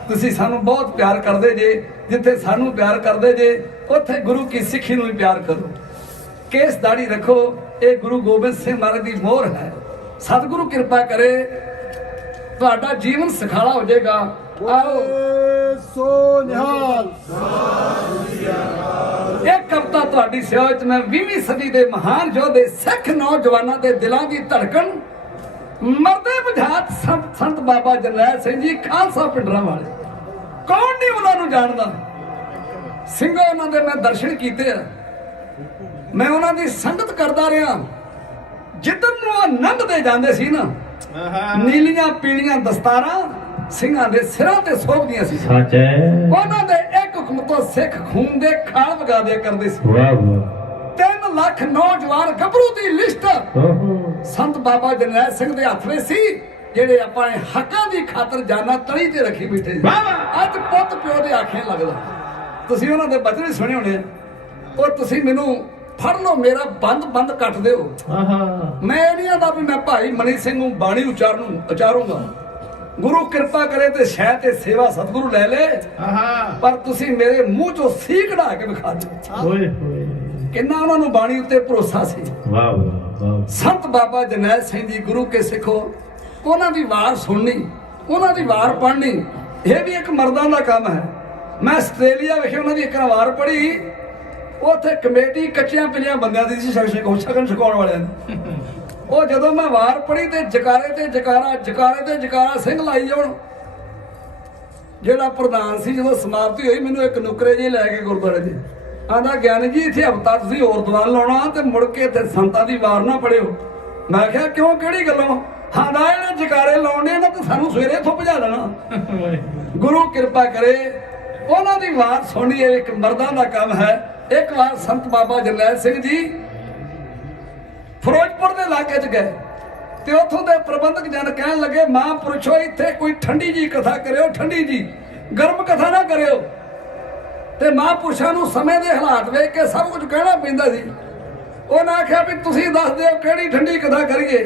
ਤੁਸੀਂ ਸਾਨੂੰ ਬਹੁਤ ਪਿਆਰ ਕਰਦੇ ਜੇ, ਜਿੱਥੇ ਸਾਨੂੰ ਪਿਆਰ ਕਰਦੇ ਜੇ ਉੱਥੇ ਗੁਰੂ ਕੀ ਸਿੱਖੀ ਨੂੰ ਵੀ ਪਿਆਰ ਕਰੋ। ਕੇਸ ਦਾੜੀ ਰੱਖੋ, ਇਹ ਗੁਰੂ ਗੋਬਿੰਦ ਸਿੰਘ ਮਹਾਰਾਜ ਦੀ ਮੋਹਰ ਹੈ। ਸਤਿਗੁਰੂ ਕਿਰਪਾ ਕਰੇ ਤੁਹਾਡਾ ਜੀਵਨ ਸੁਖਾਲਾ ਹੋ ਜਾਏਗਾ। ਆਓ ਸੋ ਨਿਹਾਲ। ਇਹ ਕਵਿਤਾ ਤੁਹਾਡੀ ਸੇਵਾ ਵਿੱਚ ਮੈਂ 20ਵੀਂ ਸਦੀ ਦੇ ਮਹਾਨ ਯੋਧੇ ਸਿੱਖ ਨੌਜਵਾਨਾਂ ਦੇ ਦਿਲਾਂ ਦੀ ਧੜਕਣ ਮਰਦੇ ਬੁਝਾਤ ਸੰਤ ਬਾਬਾ ਜਰਨੈਲ ਸਿੰਘ ਜੀ ਖਾਲਸਾ ਪਿੰਡਰਾਂ ਵਾਲੇ, ਕੌਣ ਨਹੀਂ ਉਹਨਾਂ ਨੂੰ ਜਾਣਦਾ। ਸਿੰਘੋ ਉਹਨਾਂ ਦੇ ਮੈਂ ਦਰਸ਼ਨ ਕੀਤੇ ਆ, ਮੈਂ ਉਹਨਾਂ ਦੀ ਸੰਗਤ ਕਰਦਾ ਰਿਹਾ। ਜਿੱਧਰ ਨੂੰ ਉਹ ਲੰਘਦੇ ਜਾਂਦੇ ਸੀ ਨਾ, ਨੀਲੀਆਂ ਪੀਲੀਆਂ ਦਸਤਾਰਾਂ ਸਿੰਘਾਂ ਦੇ ਸਿਰਾਂ ਤੇ ਸੋਭਦੀਆਂ ਸੀ। ਸੱਚ ਹੈ। ਉਹਨਾਂ ਦੇ ਇੱਕ ਹੁਕਮ ਤੋਂ ਸਿੱਖ ਖੂਨ ਦੇ ਖਾਲ ਵਗਾ ਦਿਆ ਕਰਦੇ ਸੀ। ਵਾਹ ਵਾਹ। 3 ਲੱਖ ਨੌਜਵਾਨ ਗੱਭਰੂ ਦੀ ਲਿਸਟ ਸੰਤ ਬਾਬਾ ਜਰਨੈਲ ਸਿੰਘ ਦੇ ਹੱਥ ਵਿੱਚ ਸੀ, ਜਿਹੜੇ ਆਪਣੇ ਹੱਕਾਂ ਦੀ ਖਾਤਰ ਜਾਨਾਂ ਤਲੀ ਤੇ ਰੱਖੀ ਬੈਠੇ। ਅੱਜ ਪੁੱਤ ਪਿਓ ਦੇ ਆਖੇ ਲੱਗਦਾ। ਤੁਸੀਂ ਉਹਨਾਂ ਦੇ ਬਚਨ ਵੀ ਸੁਣੇ ਹੋਣੇ। ਉਹ ਤੁਸੀਂ ਮੈਨੂੰ ਫੜ ਲਓ, ਮੇਰਾ ਬੰਦ ਕੱਟ ਦਿਓ। ਮੈਂ ਨਹੀਂ ਆਂਦਾ ਵੀ ਮੈਂ ਭਾਈ ਮਨੀ ਸਿੰਘ ਨੂੰ ਬਾਣੀ ਉਚਾਰੂੰਗਾ। ਗੁਰੂ ਕਿਰਪਾ ਕਰੇ ਤੇ ਸ਼ਾਇਦ ਤੇ ਸੇਵਾ ਸਤਿਗੁਰੂ ਲੈ ਲੇ, ਪਰ ਤੁਸੀਂ ਮੇਰੇ ਮੂੰਹ ਚੋਂ ਸੀ ਕਢਾ ਕੇ ਵਿਖਾ ਦਿਓ। ਕਿੰਨਾ ਉਹਨਾਂ ਨੂੰ ਬਾਣੀ ਉੱਤੇ ਭਰੋਸਾ ਸੀ। ਵਾਹ ਵਾਹ। ਸੰਤ ਬਾਬਾ ਜਰਨੈਲ ਸਿੰਘ ਜੀ ਗੁਰੂ ਕੇ ਸਿੱਖੋ, ਉਹਨਾਂ ਦੀ ਵਾਰ ਸੁਣਨੀ, ਉਹਨਾਂ ਦੀ ਵਾਰ ਪੜ੍ਹਨੀ, ਇਹ ਵੀ ਇੱਕ ਮਰਦਾਂ ਦਾ ਕੰਮ ਹੈ। ਮੈਂ ਆਸਟ੍ਰੇਲੀਆ ਵਿਖੇ ਉਹਨਾਂ ਦੀ ਇੱਕ ਵਾਰ ਪੜ੍ਹੀ। ਉੱਥੇ ਕਮੇਟੀ ਕੱਚਿਆਂ ਪਿਲਿਆਂ ਬੰਦਿਆਂ ਦੀ ਸੀ, ਸ਼ਗਨ ਛਕਾਉਣ ਵਾਲਿਆਂ ਦੀ। ਉਹ ਜਦੋਂ ਮੈਂ ਵਾਰ ਪੜ੍ਹੀ ਤੇ ਜਕਾਰੇ ਤੇ ਜਕਾਰਾ ਸਿੰਘ ਲਾਈ ਜਾਣ। ਜਿਹੜਾ ਪ੍ਰਧਾਨ ਸੀ, ਜਦੋਂ ਸਮਾਪਤੀ ਹੋਈ, ਮੈਨੂੰ ਇੱਕ ਨੁਕਰੇ ਜਿਹੇ ਲੈ ਕੇ ਗੁਰਦੁਆਰੇ 'ਚ ਆਂਦਾ, ਗਿਆਨੀ ਜੀ ਇੱਥੇ ਹਫ਼ਤਾ ਤੁਸੀਂ ਹੋਰ ਦੀਵਾਨ ਲਾਉਣਾ ਤੇ ਮੁੜ ਕੇ ਇੱਥੇ ਸੰਤਾਂ ਦੀ ਵਾਰ ਨਾ ਪੜਿਓ। ਮੈਂ ਕਿਹਾ ਕਿਉਂ, ਕਿਹੜੀ ਗੱਲੋਂ? ਆਂਦਾ ਇਹਨੇ ਜਕਾਰੇ ਲਾਉਣੇ ਨਾ ਤੇ ਸਾਨੂੰ ਸਵੇਰੇ ਇੱਥੋਂ ਭਜਾ ਦੇਣਾ। ਗੁਰੂ ਕਿਰਪਾ ਕਰੇ ਉਹਨਾਂ ਦੀ ਵਾਰ ਸੁਣਨੀ, ਇਹ ਇੱਕ ਮਰਦਾਂ ਦਾ ਕੰਮ ਹੈ। ਇੱਕ ਵਾਰ ਸੰਤ ਬਾਬਾ ਜਰਨੈਲ ਸਿੰਘ ਜੀ ਫਿਰੋਜ਼ਪੁਰ ਦੇ ਇਲਾਕੇ 'ਚ ਗਏ ਤੇ ਉੱਥੋਂ ਦੇ ਪ੍ਰਬੰਧਕ ਜਨ ਕਹਿਣ ਲੱਗੇ, ਮਹਾਂਪੁਰਸ਼ੋ ਇੱਥੇ ਕੋਈ ਠੰਡੀ ਜੀ ਕਥਾ ਕਰਿਓ, ਠੰਡੀ ਜੀ, ਗਰਮ ਕਥਾ ਨਾ ਕਰਿਓ। ਤੇ ਮਹਾਂਪੁਰਸ਼ਾਂ ਨੂੰ ਸਮੇਂ ਦੇ ਹਾਲਾਤ ਵੇਖ ਕੇ ਸਭ ਕੁਝ ਕਹਿਣਾ ਪੈਂਦਾ ਸੀ। ਉਹਨਾਂ ਆਖਿਆ ਵੀ ਤੁਸੀਂ ਦੱਸ ਦਿਓ ਕਿਹੜੀ ਠੰਡੀ ਕਥਾ ਕਰੀਏ।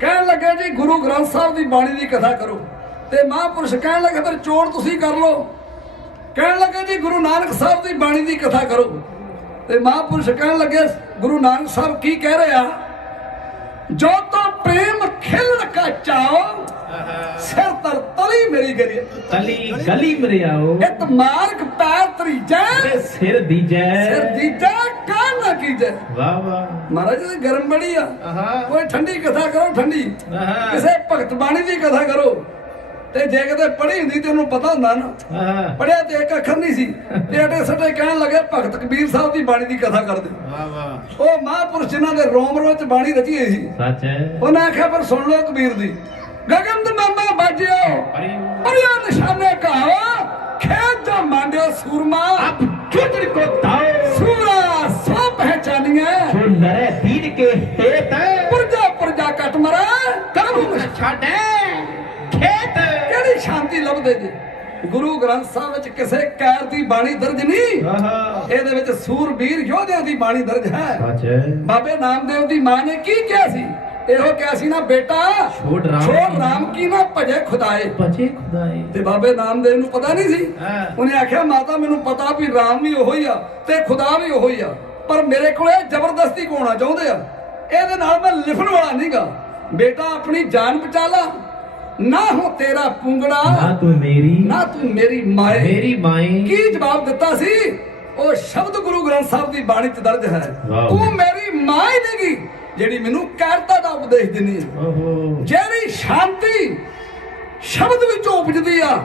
ਕਹਿਣ ਲੱਗੇ ਜੀ ਗੁਰੂ ਗ੍ਰੰਥ ਸਾਹਿਬ ਦੀ ਬਾਣੀ ਦੀ ਕਥਾ ਕਰੋ। ਤੇ ਮਹਾਂਪੁਰਸ਼ ਕਹਿਣ ਲੱਗੇ ਫਿਰ ਚੋਣ ਤੁਸੀਂ ਕਰ ਲਓ। ਕਹਿਣ ਲੱਗੇ ਜੀ ਗੁਰੂ ਨਾਨਕ ਸਾਹਿਬ ਦੀ ਬਾਣੀ ਦੀ ਕਥਾ ਕਰੋ। ਤੇ ਮਹਾਂਪੁਰਸ਼ ਕਹਿਣ ਲੱਗੇ ਗੁਰੂ ਨਾਨਕ ਸਾਹਿਬ ਕੀ ਕਹਿ ਰਿਹਾ, ਜੋ ਤੋ ਪ੍ਰੇਮ ਖਿਲਣ ਕਾ ਚਾਓ, ਸਿਰ ਤਰ ਤਲੀ ਮੇਰੀ ਗਲੀ ਮਰਿਆਓ, ਇਤ ਮਾਰਗ ਪੈਰ ਤਰੀਜੈ, ਸਿਰ ਦੀਜੈ ਕਾਨ ਨਾ ਕੀਜੈ। ਵਾਹ ਵਾਹ। ਮਹਾਰਾਜ ਦੀ ਗਰਮ ਬੜੀ ਆ। ਕੋਈ ਠੰਡੀ ਕਥਾ ਕਰੋ, ਠੰਡੀ ਕਿਸੇ ਭਗਤ ਬਾਣੀ ਦੀ ਕਥਾ ਕਰੋ। ਤੇ ਜੇ ਕਿਤੇ ਪੜ੍ਹੀ ਹੁੰਦੀ ਤੇ ਉਹਨੂੰ ਪਤਾ ਹੁੰਦਾ ਨਾ, ਪੜ੍ਹਿਆ ਤੇ ਇੱਕ ਅੱਖਰ ਨਹੀਂ ਸੀ। ਤੇ ਅਟੇ ਸਟੇ ਕਹਿਣ ਲੱਗੇ ਭਗਤ ਕਬੀਰ ਸਾਹਿਬ ਦੀ ਬਾਣੀ ਦੀ ਕਥਾ ਕਰਦੇ। ਉਹ ਮਹਾਂਪੁਰਸ਼ ਜਿਨ੍ਹਾਂ ਦੇ ਰੋਮ ਰੋਮ ਚ ਬਾਣੀ ਰਚੀ ਹੋਈ ਸੀ। ਸੱਚ ਹੈ। ਉਹਨਾਂ ਆਖਿਆ ਪਰ ਸੁਣ ਲਓ ਕਬੀਰ ਦੀ। ਗਗਨ ਦੇ ਮਾਮਾ ਬਾਜਿਓ ਪਰਿਆ ਨਿਸ਼ਾਨੇ ਕਹਾਵਾ खेत जो मांडियो सूरमा अब चुदर को दाओ सूरा सो पहचानिए जो लड़े दीन के हेत पुरजा पुरजा कट मरा करू छाड़े खेत केड़ी शांति लभदे जी गुरु ग्रंथ साहिब विच किसे कैर दी बाणी दर्ज नहीं ਇਹਦੇ ਵਿੱਚ ਸੂਰਬੀਰ ਯੋਧਿਆਂ ਦੀ ਬਾਣੀ ਦਰਜ ਹੈ ਬਾਬੇ ਨਾਮਦੇਵ ਦੀ ਮਾਂ ਨੇ ਕੀ ਕਿਹਾ ਸੀ ਇਹੋ ਕਿਹਾ ਸੀ ਨਾ ਬੇਟਾ ਛੋੜ ਰਾਮ ਕੀ ਨਾ ਭਜੇ ਖੁਦਾਏ ਤੇ ਬਾਬੇ ਨਾਮਦੇਵ ਨੂੰ ਪਤਾ ਨਹੀਂ ਸੀ ਉਹਨੇ ਆਖਿਆ ਮਾਤਾ ਮੈਨੂੰ ਪਤਾ ਵੀ ਰਾਮ ਵੀ ਉਹੀ ਆ ਤੇ ਖੁਦਾ ਵੀ ਉਹੀ ਆ ਪਰ ਮੇਰੇ ਕੋਲ ਇਹ ਜ਼ਬਰਦਸਤੀ ਕੋਣਾ ਚਾਹੁੰਦੇ ਆ ਇਹਦੇ ਨਾਲ ਮੈਂ ਲਿਖਣ ਵਾਲਾ ਨਹੀਂਗਾ ਬੇਟਾ ਆਪਣੀ ਜਾਨ ਬਚਾ ਲਾ ਨਾ ਹੋ ਤੇਰਾ ਪੁੰਗੜਾ ਨਾ ਤੂੰ ਮੇਰੀ ਮਾਏ ਕੀ ਜਵਾਬ ਦਿੱਤਾ ਸੀ ਉਹ ਸ਼ਬਦ ਗੁਰੂ ਗ੍ਰੰਥ ਸਾਹਿਬ ਦੀ ਬਾਣੀ ਚ ਦਰਜ ਹੈ ਤੂੰ ਮੇਰੀ ਮਾਂ ਹੀ ਨਹੀਂਗੀ ਜਿਹੜੀ ਮੈਨੂੰ ਕਾਇਰਤਾ ਦਾ ਉਪਦੇਸ਼ ਦਿੰਦੀ ਹੈ ਜਿਹੜੀ ਸ਼ਾਂਤੀ ਸ਼ਬਦ ਵਿੱਚੋਂ ਉਪਜਦੀ ਆ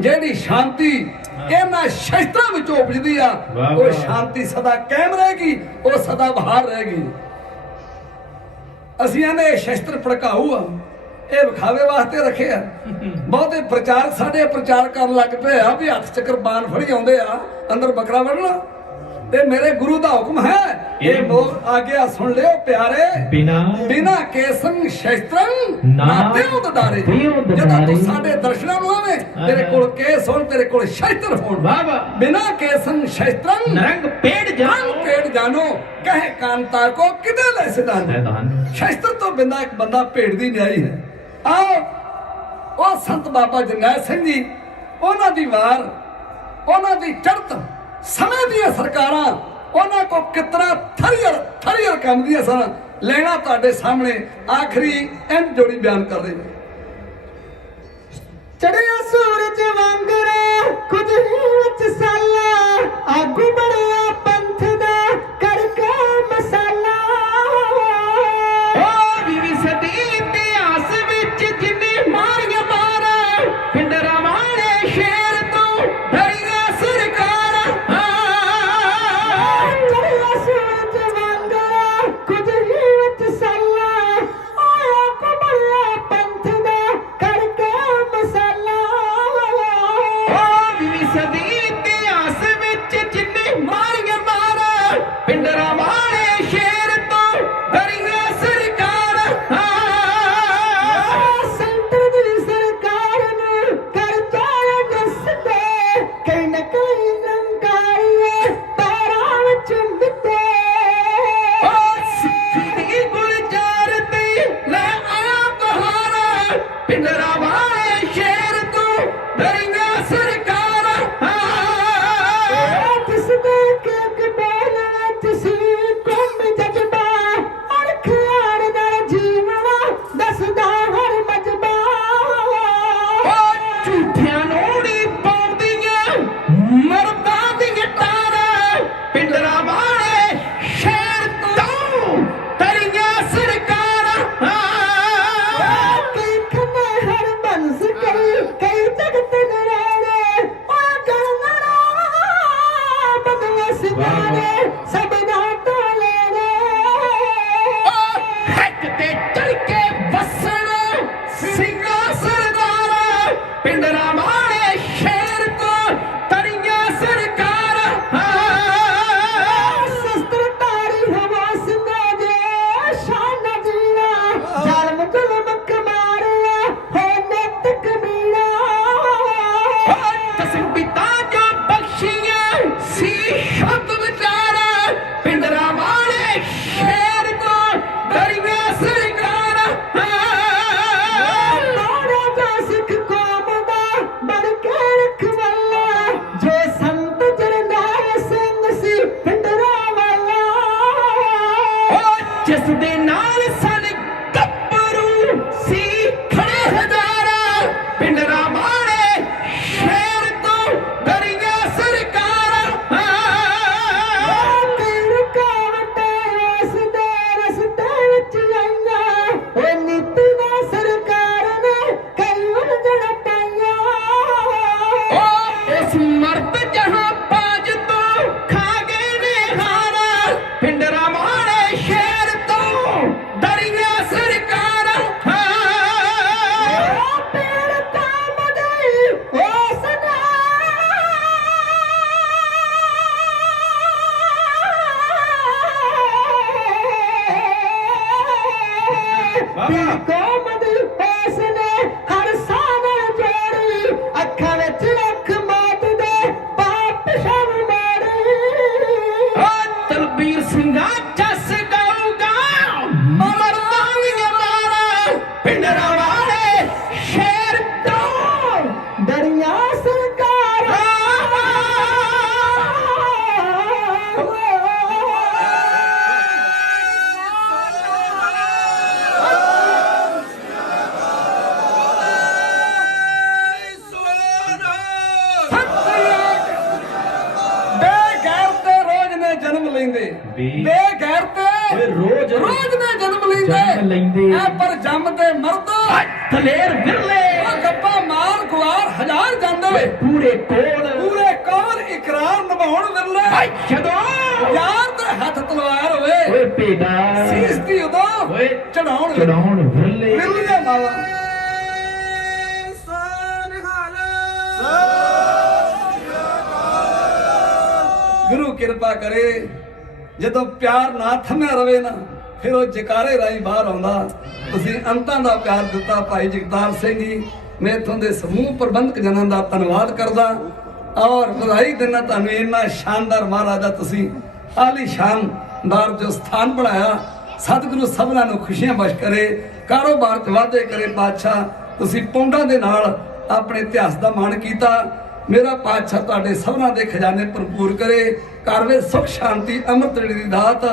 ਜਿਹੜੀ ਸ਼ਾਂਤੀ ਇਹਨਾਂ ਸ਼ਸਤਰਾਂ ਵਿੱਚੋਂ ਉਪਜਦੀ ਆ ਉਹ ਸ਼ਾਂਤੀ ਸਦਾ ਕਾਇਮ ਰਹੇਗੀ ਉਹ ਸਦਾ ਬਹਾਰ ਰਹੇਗੀ ਅਸੀਂ ਇਹਨੇ ਸ਼ਸਤਰ ਭੜਕਾਊ ਆ ਇਹ ਵਿਖਾਵੇ ਵਾਸਤੇ ਰੱਖੇ ਆ ਬਹੁਤੇ ਪ੍ਰਚਾਰਕ ਸਾਡੇ ਪ੍ਰਚਾਰ ਕਰਨ ਲੱਗ ਪਏ ਆ ਵੀ ਹੱਥ ਚ ਕਿਰਪਾਨ ਫੜੀ ਆਉਂਦੇ ਆ ਅੰਦਰ ਬੱਕਰਾ ਵੜਨਾ ਤੇ ਮੇਰੇ ਗੁਰੂ ਦਾ ਹੁਕਮ ਹੈ ਇਹ ਬੋਲ ਆਗਿਆ ਸੁਣ ਲਿਓ ਪਿਆਰੇ ਬਿਨਾ ਕੇਸੰ ਸ਼ਸਤਰੰ ਨਾਤੇ ਉਤਡਾਰੇ ਜਦੋਂ ਤੂੰ ਸਾਡੇ ਦਰਸ਼ਨਾਂ ਨੂੰ ਆਵੇਂ ਤੇਰੇ ਕੋਲ ਕੇਸ ਹੋਣ ਤੇਰੇ ਕੋਲ ਸ਼ਸਤਰ ਹੋਣ ਬਿਨਾ ਕੇਸੰ ਸ਼ਸਤਰੰ ਨਰੰਗ ਪੇੜ ਜਾਨੋ ਕਹੇ ਕਾਂਤਾ ਕੋ ਕਿਦੇ ਲੈ ਸਿਧਾਨ ਸ਼ਸਤਰ ਤੋਂ ਬਿਨਾ ਇੱਕ ਬੰਦਾ ਭੇਡ ਦੀ ਨਿਆਈ ਹੈ ਆਓ ਉਹ ਸੰਤ ਬਾਬਾ ਜਰਨੈਲ ਸਿੰਘ ਜੀ ਉਹਨਾਂ ਦੀ ਵਾਰ ਉਹਨਾਂ ਦੀ ਚੜ੍ਹਤ ਸਮੇਂ ਦੀਆਂ ਸਰਕਾਰਾਂ ਉਹਨਾਂ ਕੋ ਕਿਤਨਾ ਥਰੀਅਰ ਕੰਮ ਦੀਆਂ ਸਨ ਲੈਣਾ ਤੁਹਾਡੇ ਸਾਹਮਣੇ ਆਖਰੀ ਇੰਜ ਜੋੜੀ ਬਿਆਨ ਕਰ ਰਹੇ ਨੇ ਚੜਿਆ ਸੂਰਜ ਵਾਂਗਰਾ ਕੁਝ ਹੀ ਵਿੱਚ ਸਾਲਾ ਆਗੂ ਬਣਿਆ ਪੰਥ ਦਾ ਕਰਕੇ ਮਸਾਲਾ ਵੀਵੀ ਸਦੀ ਇਤਿਹਾਸ ਵਿੱਚ ਜਿੰਨੇ ਮਾਰੀਆਂ ਮਾਰਾਂ ਪਿੰਡਰਾਂ ਵਾਲੇ ਸ਼ੇਰ ਤੋਂ ਡਰੀਆਂ ਸਰਕਾਰਾਂ ਚੜਿਆ ਸੂਰਜ ਵਾਂਗਰਾ ਕੁਝ ਹੀ ਵਿੱਚ ਸਾਲਾ ਆਗੂ ਬਣਿਆ ਪੰਥ ਦਾ ਕਰਕੇ ਮਸਾਲਾ ਵੀਵੀ ਸਦੀ ਇਤਿਹਾਸ ਵਿੱਚ ਜਿੰਨੇ ਮਾਰੀਆਂ ਮਾਰਾਂ ਪਿੰਡਰਾਂ ਵਾਲੇ ਸ਼ੇਰ ਤੋਂ ਡਰੀਆਂ ਸਰਕਾਰਾਂ ਸੰਤਰ ਦੀ ਸਰਕਾਰ ਨੂੰ ਕਰ ਚਾਲ ਦੱਸਦੇ ਕਈ ਨਾ ਕਈ ਨਿਰੰਕਾਰੀਏ ਪੈਰਾਂ ਵਿੱਚ ਮਿੱਤੇ ਸਿੱਖੀ ਗੁਲਜ਼ਾਰ ਤੇ ਲੈ ਆਇਆ ਬਹਾਰਾ ਪਿੰਡਰਾਂ ਵਾਲੇ ਸ਼ੇਰ ਤੋਂ ਡਰੀਆਂ ਸਰਕਾਰਾਂ ਦਿਸਦੇ ਕਿ ਬੋਲ ਵਿੱਚ ਸੀ ਕੁੰਭ ਜਜ਼ਬਾ ਅਣਖਿਆੜ ਨਾਲ ਜੀਵਣਾ ਦੱਸਦਾ ਹਰ ਮਜਬਾ ਝੂਠਿਆਂ ਨੂੰ ਨੀ ਪਾਉਂਦੀਆਂ ਮਰਦਾਂ ਦੀਆਂ ਟਾਰਾਂ ਪਿੰਡਰਾਂ ਵਾਲੇ ਸ਼ੇਰ ਤੋਂ ਡਰੀਆਂ ਸਰਕਾਰਾਂ ਕਈ ਖੰਨੇ ਹਰ ਬੰਸ ਕਈ ਜਗਤ ਨਰਾੜੇ ਉਹ ਕਰਨੜਾ ਬਦਲੇ ਸਿਧਾਰੇ ਸਭ ਦਾ ਟੋਲੇ ਨੇ ਹੱਕ ਤੇ ਚੜ ਕੇ ਵਸਣ ਸਿੰਘਾਂ ਸਰਦਾਰਾਂ ਪਿੰਡਰਾਂ ਵਾਲੇ ਸ਼ੇਰ ਤੋਂ ਡਰੀਆਂ ਸਰਕਾਰਾਂ ਸ਼ਸਤਰ ਧਾਰੀ ਹਵਾ ਸਿੰਘਾਂ ਦੇ ਸ਼ਾਨ ਜੀਣਾ ਜ਼ਾਲਮ ਜ਼ੁਲਮ ਕਮਾਰਿਆ ਹੋ ਨਿਤ ਕਮੀਣਾ ਤਸਬੀਤਾਂ ਜੋ ਬਖਸ਼ੀਆਂ ਸੀ ਸ਼ਬਦ ਵਿਚਾਰਾ ਪਿੰਡਰਾਂ ਵਾਲੇ ਸ਼ੇਰ ਤੋਂ ਡਰੀਆਂ ਸਰਕਾਰਾਂ ਲੋੜਾ ਦਾ ਸਿੱਖ ਕੌਮ ਦਾ ਬਣ ਕੇ ਰਖਵਾਲਾ ਜੋ ਸੰਤ ਜਰਨੈਲ ਸਿੰਘ ਸੀ ਪਿੰਡਰਾਂ ਵਾਲਾ ਜਿਸ ਦੇ ਨਾਲ ਸਨ ਗੱਭਰੂ ਸੀ ਖੜੇ ਹਜ਼ਾਰਾਂ ਪਿੰਡਰਾਂ ਵਾਲੇ ਸ਼ੇਰ ਤੋਂ ਡਰੀਆਂ ਸਰਕਾਰਾਂ ਕਈ ਰੁਕਾਵਟਾਂ ਉਸ ਦੇ ਰਸਤੇ ਵਿੱਚ ਆਈਆਂ ਉਹ ਨੀਤੀ ਨਾਲ ਸਰਕਾਰ ਨੇ ਕਈ ਉਲਝਣ ਪਾਈਆਂ ਇਸ ਮਰਦ ਜਹਾਂ ਬਾਜ ਤੋਂ ਖਾ ਗਏ ਨੇ ਹਾਰਾ ਪਿੰਡਰਾਂ ਵਾਲੇ ਸ਼ੇਰ ਤੋਂ ਡਰੀਆਂ ਸਰਕਾਰਾਂ कौम दी होस ने हर सान जोड़ी अखां विच रख मौत दे पाप शर मारी तलबीर सिंघा जस गाऊगा मरदांगे मारा पिंडरा वाले शेर तो दरिया सरकार ਬੇਗੈਰਤੇ ਰੋਜ਼ ਨੇ ਜਨਮ ਲੈਂਦੇ ਬੇਗੈਰਤੇ रोज ਰੋਜ਼ ਨੇ ਜਨਮ ਜਨਮ ਲੈਂਦੇ। ਐ ਪਰ ਜੰਮਦੇ ਮਰਦ ਦਲੇਰ ਵਿਰਲੇ ਉਹ ਗੱਪਾ ਮਾਰ ਗੁਆਰ ਹਜ਼ਾਰ ਜਾਂਦੇ ਪੂਰੇ ਕੋਲ ਪੂਰੇ ਕੌਰ ਇਕਰਾਰ ਨਿਭਾਉਣ ਵਿਰਲੇ ਜਦੋਂ ਯਾਰ ਦੇ ਹੱਥ ਤਲਵਾਰ ਹੋਵੇ ਓਏ ਭੇਡਾ ਸੀਸ ਦੀ ਉਦੋਂ ਓਏ ਚੜਾਉਣ ਚੜਾਉਣ ਵਿਰਲੇ ਵਿਰਲੇ ਮਾਵਾ ਗੁਰੂ ਕਿਰਪਾ ਕਰੇ ਜਦੋਂ ਪਿਆਰ ਨਾ ਥੰਮਿਆ ਰਵੇ ਨਾ ਫਿਰ ਉਹ ਜਕਾਰੇ ਰਾਹੀਂ ਬਾਹਰ ਆਉਂਦਾ ਤੁਸੀਂ ਅੰਤਾਂ ਦਾ ਪਿਆਰ ਦਿੱਤਾ ਭਾਈ ਜਗਤਾਰ ਸਿੰਘ ਜੀ ਮੈਂ ਇੱਥੋਂ ਦੇ ਸਮੂਹ ਪ੍ਰਬੰਧਕ ਜਨਾਂ ਦਾ ਧੰਨਵਾਦ ਕਰਦਾ ਔਰ ਵਧਾਈ ਦਿੰਦਾ ਤੁਹਾਨੂੰ ਇੰਨਾ ਸ਼ਾਨਦਾਰ ਮਹਾਰਾਜਾ ਤੁਸੀਂ ਆਲੀ ਸ਼ਾਨਦਾਰ ਜੋ ਸਥਾਨ ਬਣਾਇਆ ਸਤਿਗੁਰੂ ਸਭਨਾਂ ਨੂੰ ਖੁਸ਼ੀਆਂ ਬਖਸ਼ ਕਰੇ ਕਾਰੋਬਾਰ 'ਚ ਵਾਧੇ ਕਰੇ ਪਾਤਸ਼ਾਹ ਤੁਸੀਂ ਪੌਂਡਾਂ ਦੇ ਨਾਲ ਆਪਣੇ ਇਤਿਹਾਸ ਦਾ ਮਾਣ ਕੀਤਾ ਮੇਰਾ ਪਾਤਸ਼ਾਹ ਤੁਹਾਡੇ ਸਭਨਾਂ ਦੇ ਖਜ਼ਾਨੇ ਭਰਪੂਰ ਕਰੇ ਘਰ ਵਿੱਚ ਸੁਖ ਸ਼ਾਂਤੀ ਅੰਮ੍ਰਿਤ ਵੇਲੇ ਦੀ ਦਾਤ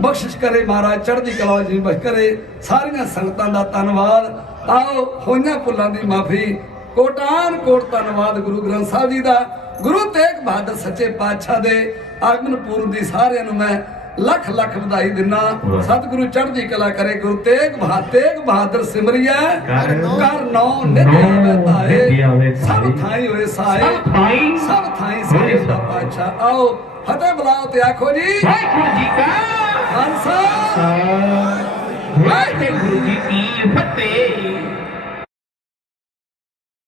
ਬਖਸ਼ਿਸ਼ ਕਰੇ ਮਹਾਰਾਜ ਚੜ੍ਹਦੀ ਕਲਾ ਜੀ ਬਖਸ਼ ਕਰੇ ਸਾਰੀਆਂ ਸੰਗਤਾਂ ਦਾ ਧੰਨਵਾਦ ਆਓ ਹੋਈਆਂ ਭੁੱਲਾਂ ਦੀ ਮਾਫੀ ਕੋਟਾਨ ਕੋਟ ਧੰਨਵਾਦ ਗੁਰੂ ਗ੍ਰੰਥ ਸਾਹਿਬ ਜੀ ਦਾ ਗੁਰੂ ਤੇਗ ਬਹਾਦਰ ਸੱਚੇ ਪਾਤਸ਼ਾਹ ਦੇ ਆਗਮਨ ਪੂਰਬ ਦੀ ਸਾਰਿਆਂ ਨੂੰ ਮੈਂ ਲੱਖ ਲੱਖ ਵਧਾਈ ਦਿੰਨਾ ਸਤਿਗੁਰੂ ਚੜ੍ਹਦੀ ਕਲਾ ਕਰੇ ਗੁਰੂ ਤੇਗ ਬਹਾਦਰ ਸਿਮਰਿਆ ਕਰ ਨੌ ਨਿਤ ਆਵੇ ਸਭ ਥਾਈ ਹੋਏ ਸਾਏ ਸਭ ਥਾਈ ਸੇ ਦਾ ਪਾਤਸ਼ਾਹ ਆਓ ਫਤਿਹ ਬੁਲਾਓ ਤੇ ਆਖੋ ਜੀ ਵਾਹਿਗੁਰੂ ਜੀ ਕਾ ਖਾਲਸਾ ਵਾਹਿਗੁਰੂ ਜੀ ਕੀ ਫਤਿਹ।